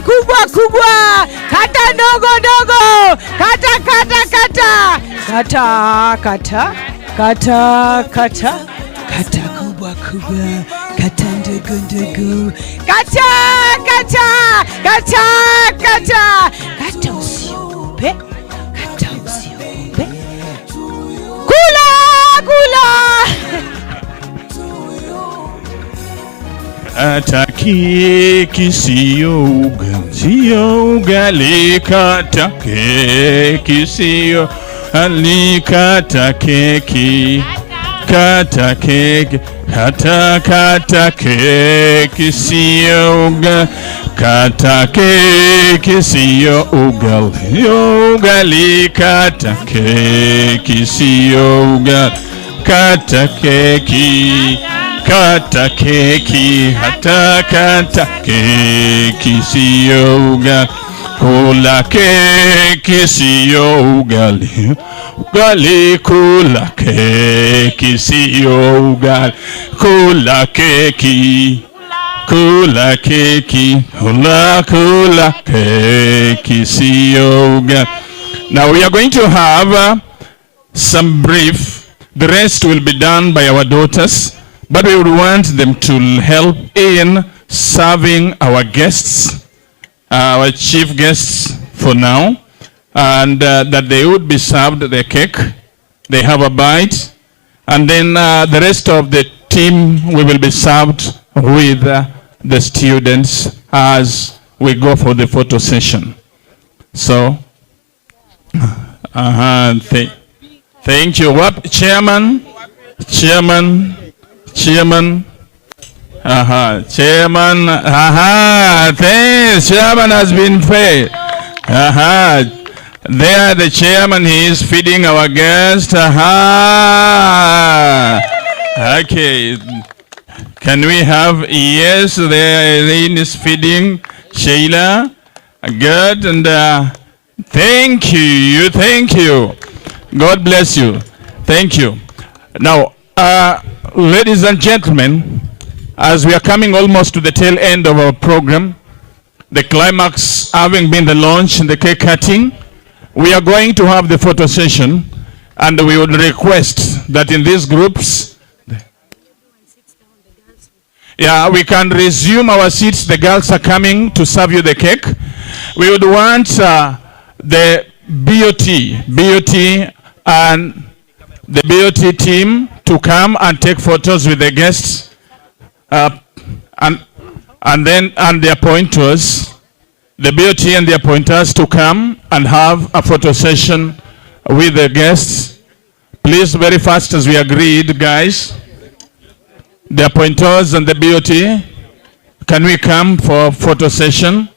kubwa kubwa, kata ndogo ndogo, kata kubwa kubwa, kata ndogo ndogo, kata usiogope, kula Kata keki siyo ugali, kata keki siyo ugali, kata keki, kata keki, kata keki siyo ugali, kata keki siyo ugali, kata keki siyo ugali, kata keki. Kata keki, kata keki siyo ugali, kula keki siyo ugali, kula keki siyo ugali, kula keki siyo ugali. Now we are going to have some brief. The rest will be done by our daughters. But we would want them to help in serving our guests, our chief guests for now, and that they would be served the cake. They have a bite. And then the rest of the team, we will be served with the students as we go for the photo session. So, thank you. What, Chairman? Chairman, thanks, Chairman has been paid. There the Chairman, he is feeding our guest. Okay, can we have, yes, there is feeding, Sheila, good, and thank you, God bless you, thank you. Now, ladies and gentlemen, as we are coming almost to the tail end of our program, the climax having been the launch and the cake cutting, we are going to have the photo session, and we would request that in these groups, Yeah, we can resume our seats. The girls are coming to serve you the cake. We would want the BOT and the BOT team to come and take photos with the guests, and the appointers, the BOT and the appointers to come and have a photo session with the guests. Please, very fast as we agreed, guys. The appointers and the BOT, can we come for photo session?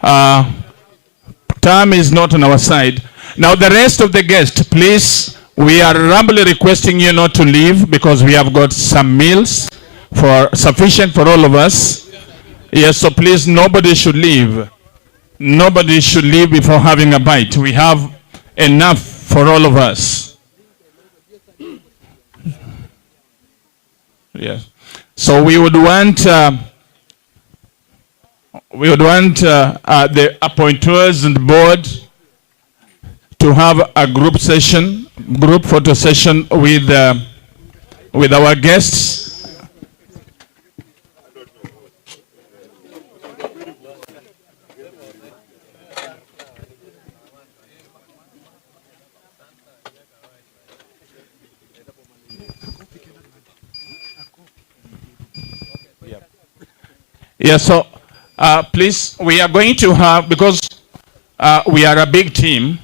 Time is not on our side. Now the rest of the guests, please, we are humbly requesting you not to leave because we have got some meals sufficient for all of us. Yes, so please, nobody should leave. Nobody should leave before having a bite. We have enough for all of us. Yes. So we would want the appointers and the board to have a group photo session with our guests. Yeah, so please, we are going to have, because we are a big team,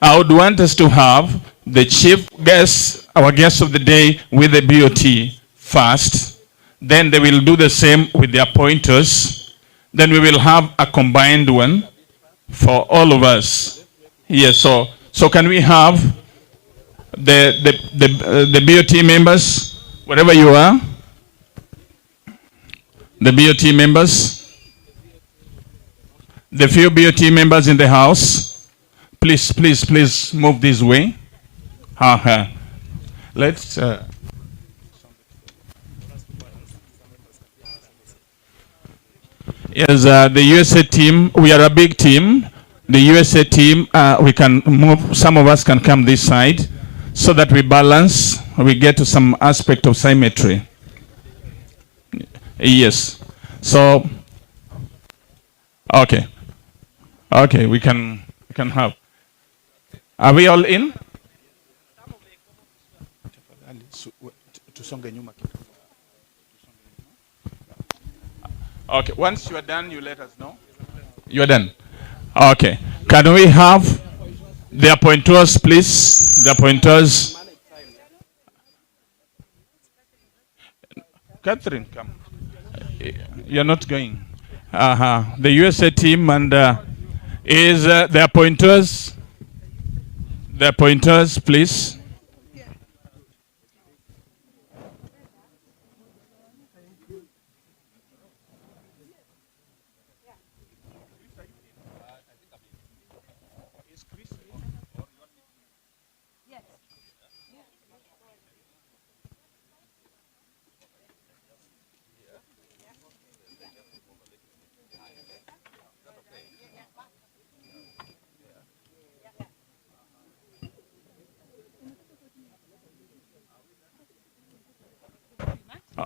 I would want us to have the chief guests, our guests of the day, with the BOT first. Then they will do the same with the appointers. Then we will have a combined one for all of us. Yes, so can we have the BOT members, wherever you are, the BOT members, the few BOT members in the house, please move this way. Let's yes, the USA team, we are a big team. The USA team, we can move, some of us can come this side so that we balance, we get to some aspect of symmetry. Yes. So, okay, we can have. Are we all in? Okay. Once you are done, you let us know. You are done. Okay. Can we have the appointers, please? The appointers. Catherine, come. You're not going. The USA team and is the appointers. The appointers, please.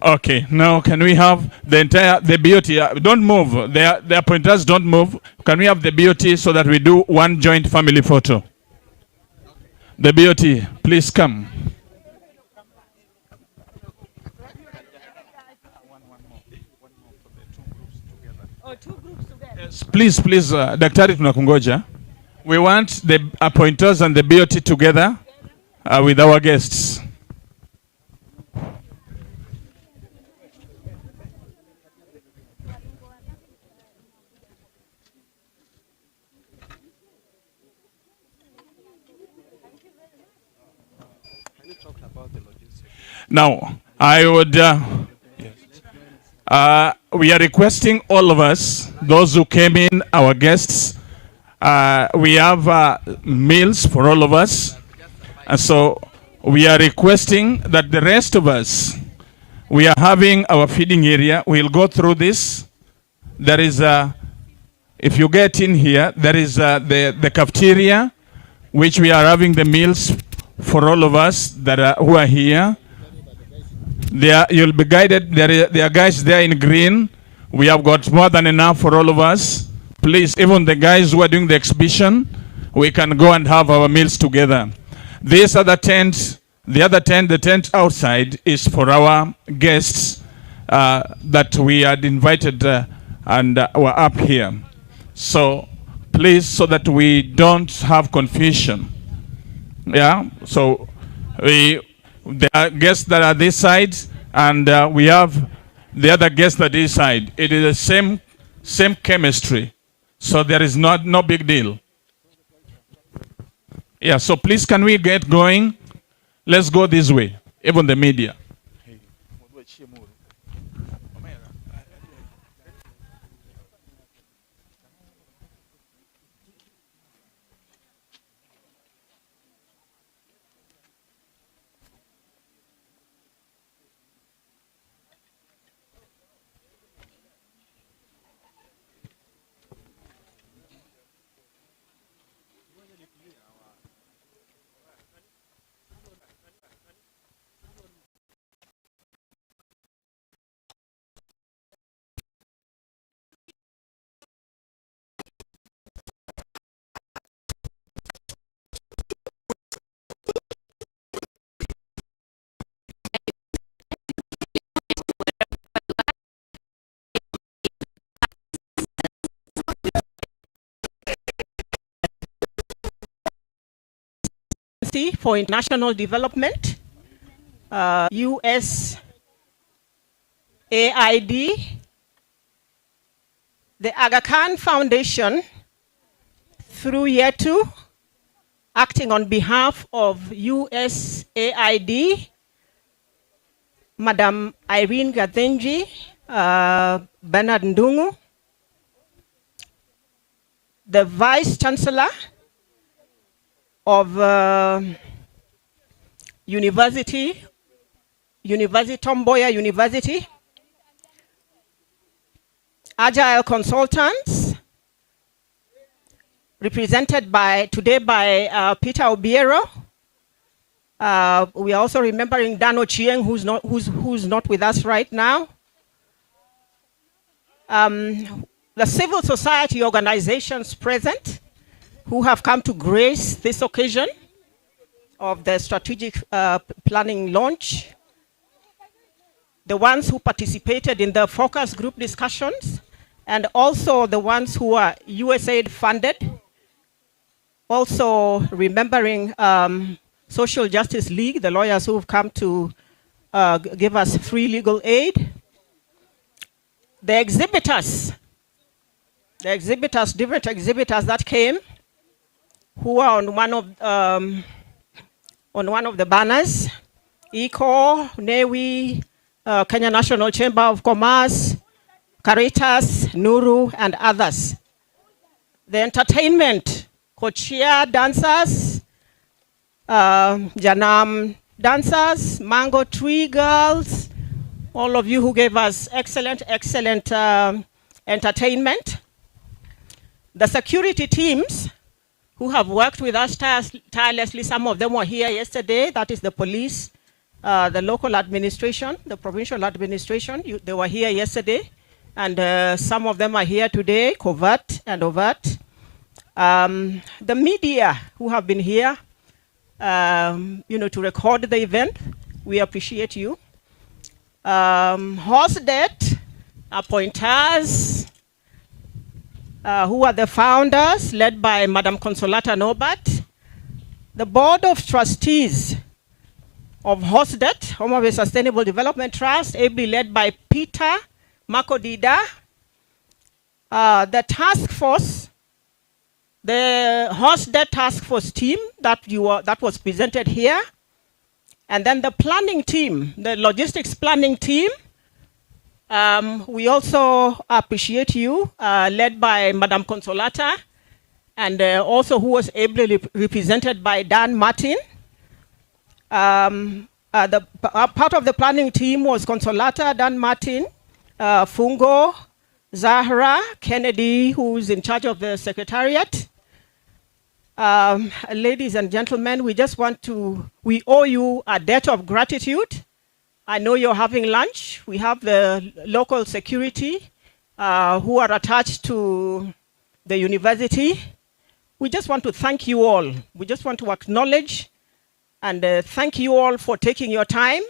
Okay, now can we have the BOT, don't move, the appointers don't move. Can we have the BOT so that we do one joint family photo? The BOT, please come. Yes, please, Daktari tunakungoja. We want the appointers and the BOT together with our guests. Now, I would, we are requesting all of us, those who came in, our guests, we have meals for all of us. And so we are requesting that the rest of us, we are having our feeding area. We'll go through this. There is if you get in here, there is the cafeteria, which we are having the meals for all of us that who are here. You'll be guided. There are guys there in green. We have got more than enough for all of us. Please, even the guys who are doing the exhibition, we can go and have our meals together. This other tent, the tent outside, is for our guests that we had invited and were up here. So please, so that we don't have confusion. Yeah, so there are guests that are this side, and we have the other guests that this side. It is the same chemistry, so there is no big deal. Yeah, so please, can we get going? Let's go this way, even the media. For International Development, USAID, the Aga Khan Foundation, through Yetu, acting on behalf of USAID, Madam Irene Gathenji, Bernard Ndungu, the Vice Chancellor of Tom Mboya University, Agile Consultants, represented today by Peter Obiero. We are also remembering Dan Ochieng, who's not with us right now. The civil society organizations present, who have come to grace this occasion of the strategic planning launch, the ones who participated in the focus group discussions, and also the ones who are USAID funded. Also remembering Social Justice League, the lawyers who have come to give us free legal aid. The exhibitors, different exhibitors that came, who are on one of the banners: ECO, NEWI, Kenya National Chamber of Commerce, Caritas, Nuru, and others. The entertainment, Kochia dancers, Janam dancers, Mango Tree Girls, all of you who gave us excellent entertainment. The security teams who have worked with us tirelessly. Some of them were here yesterday. That is the police, the local administration, the provincial administration. They were here yesterday. And some of them are here today, covert and overt. The media who have been here, to record the event, we appreciate you. Hosdet, appointers, who are the founders, led by Madam Consolata Nobat. The Board of Trustees of Hosdet, Homabay Sustainable Development Trust, ably led by Peter Makodida. The task force, the Hosdet task force team that was presented here. And then the planning team, the logistics planning team. We also appreciate you, led by Madam Consolata, and also who was ably represented by Dan Martin. The part of the planning team was Consolata, Dan Martin, Fungo, Zahra, Kennedy, who's in charge of the secretariat. Ladies and gentlemen, we owe you a debt of gratitude I know you're having lunch. We have the local security who are attached to the university. We just want to thank you all. We just want to acknowledge and thank you all for taking your time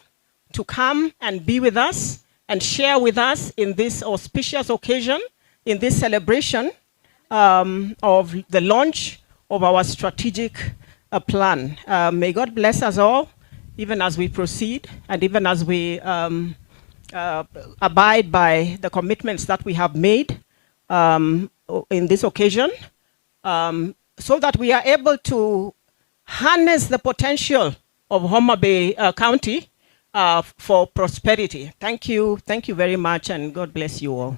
to come and be with us and share with us in this auspicious occasion, in this celebration of the launch of our strategic plan. May God bless us all, even as we proceed and even as we abide by the commitments that we have made in this occasion, so that we are able to harness the potential of Homabay County for prosperity. Thank you very much, and God bless you all.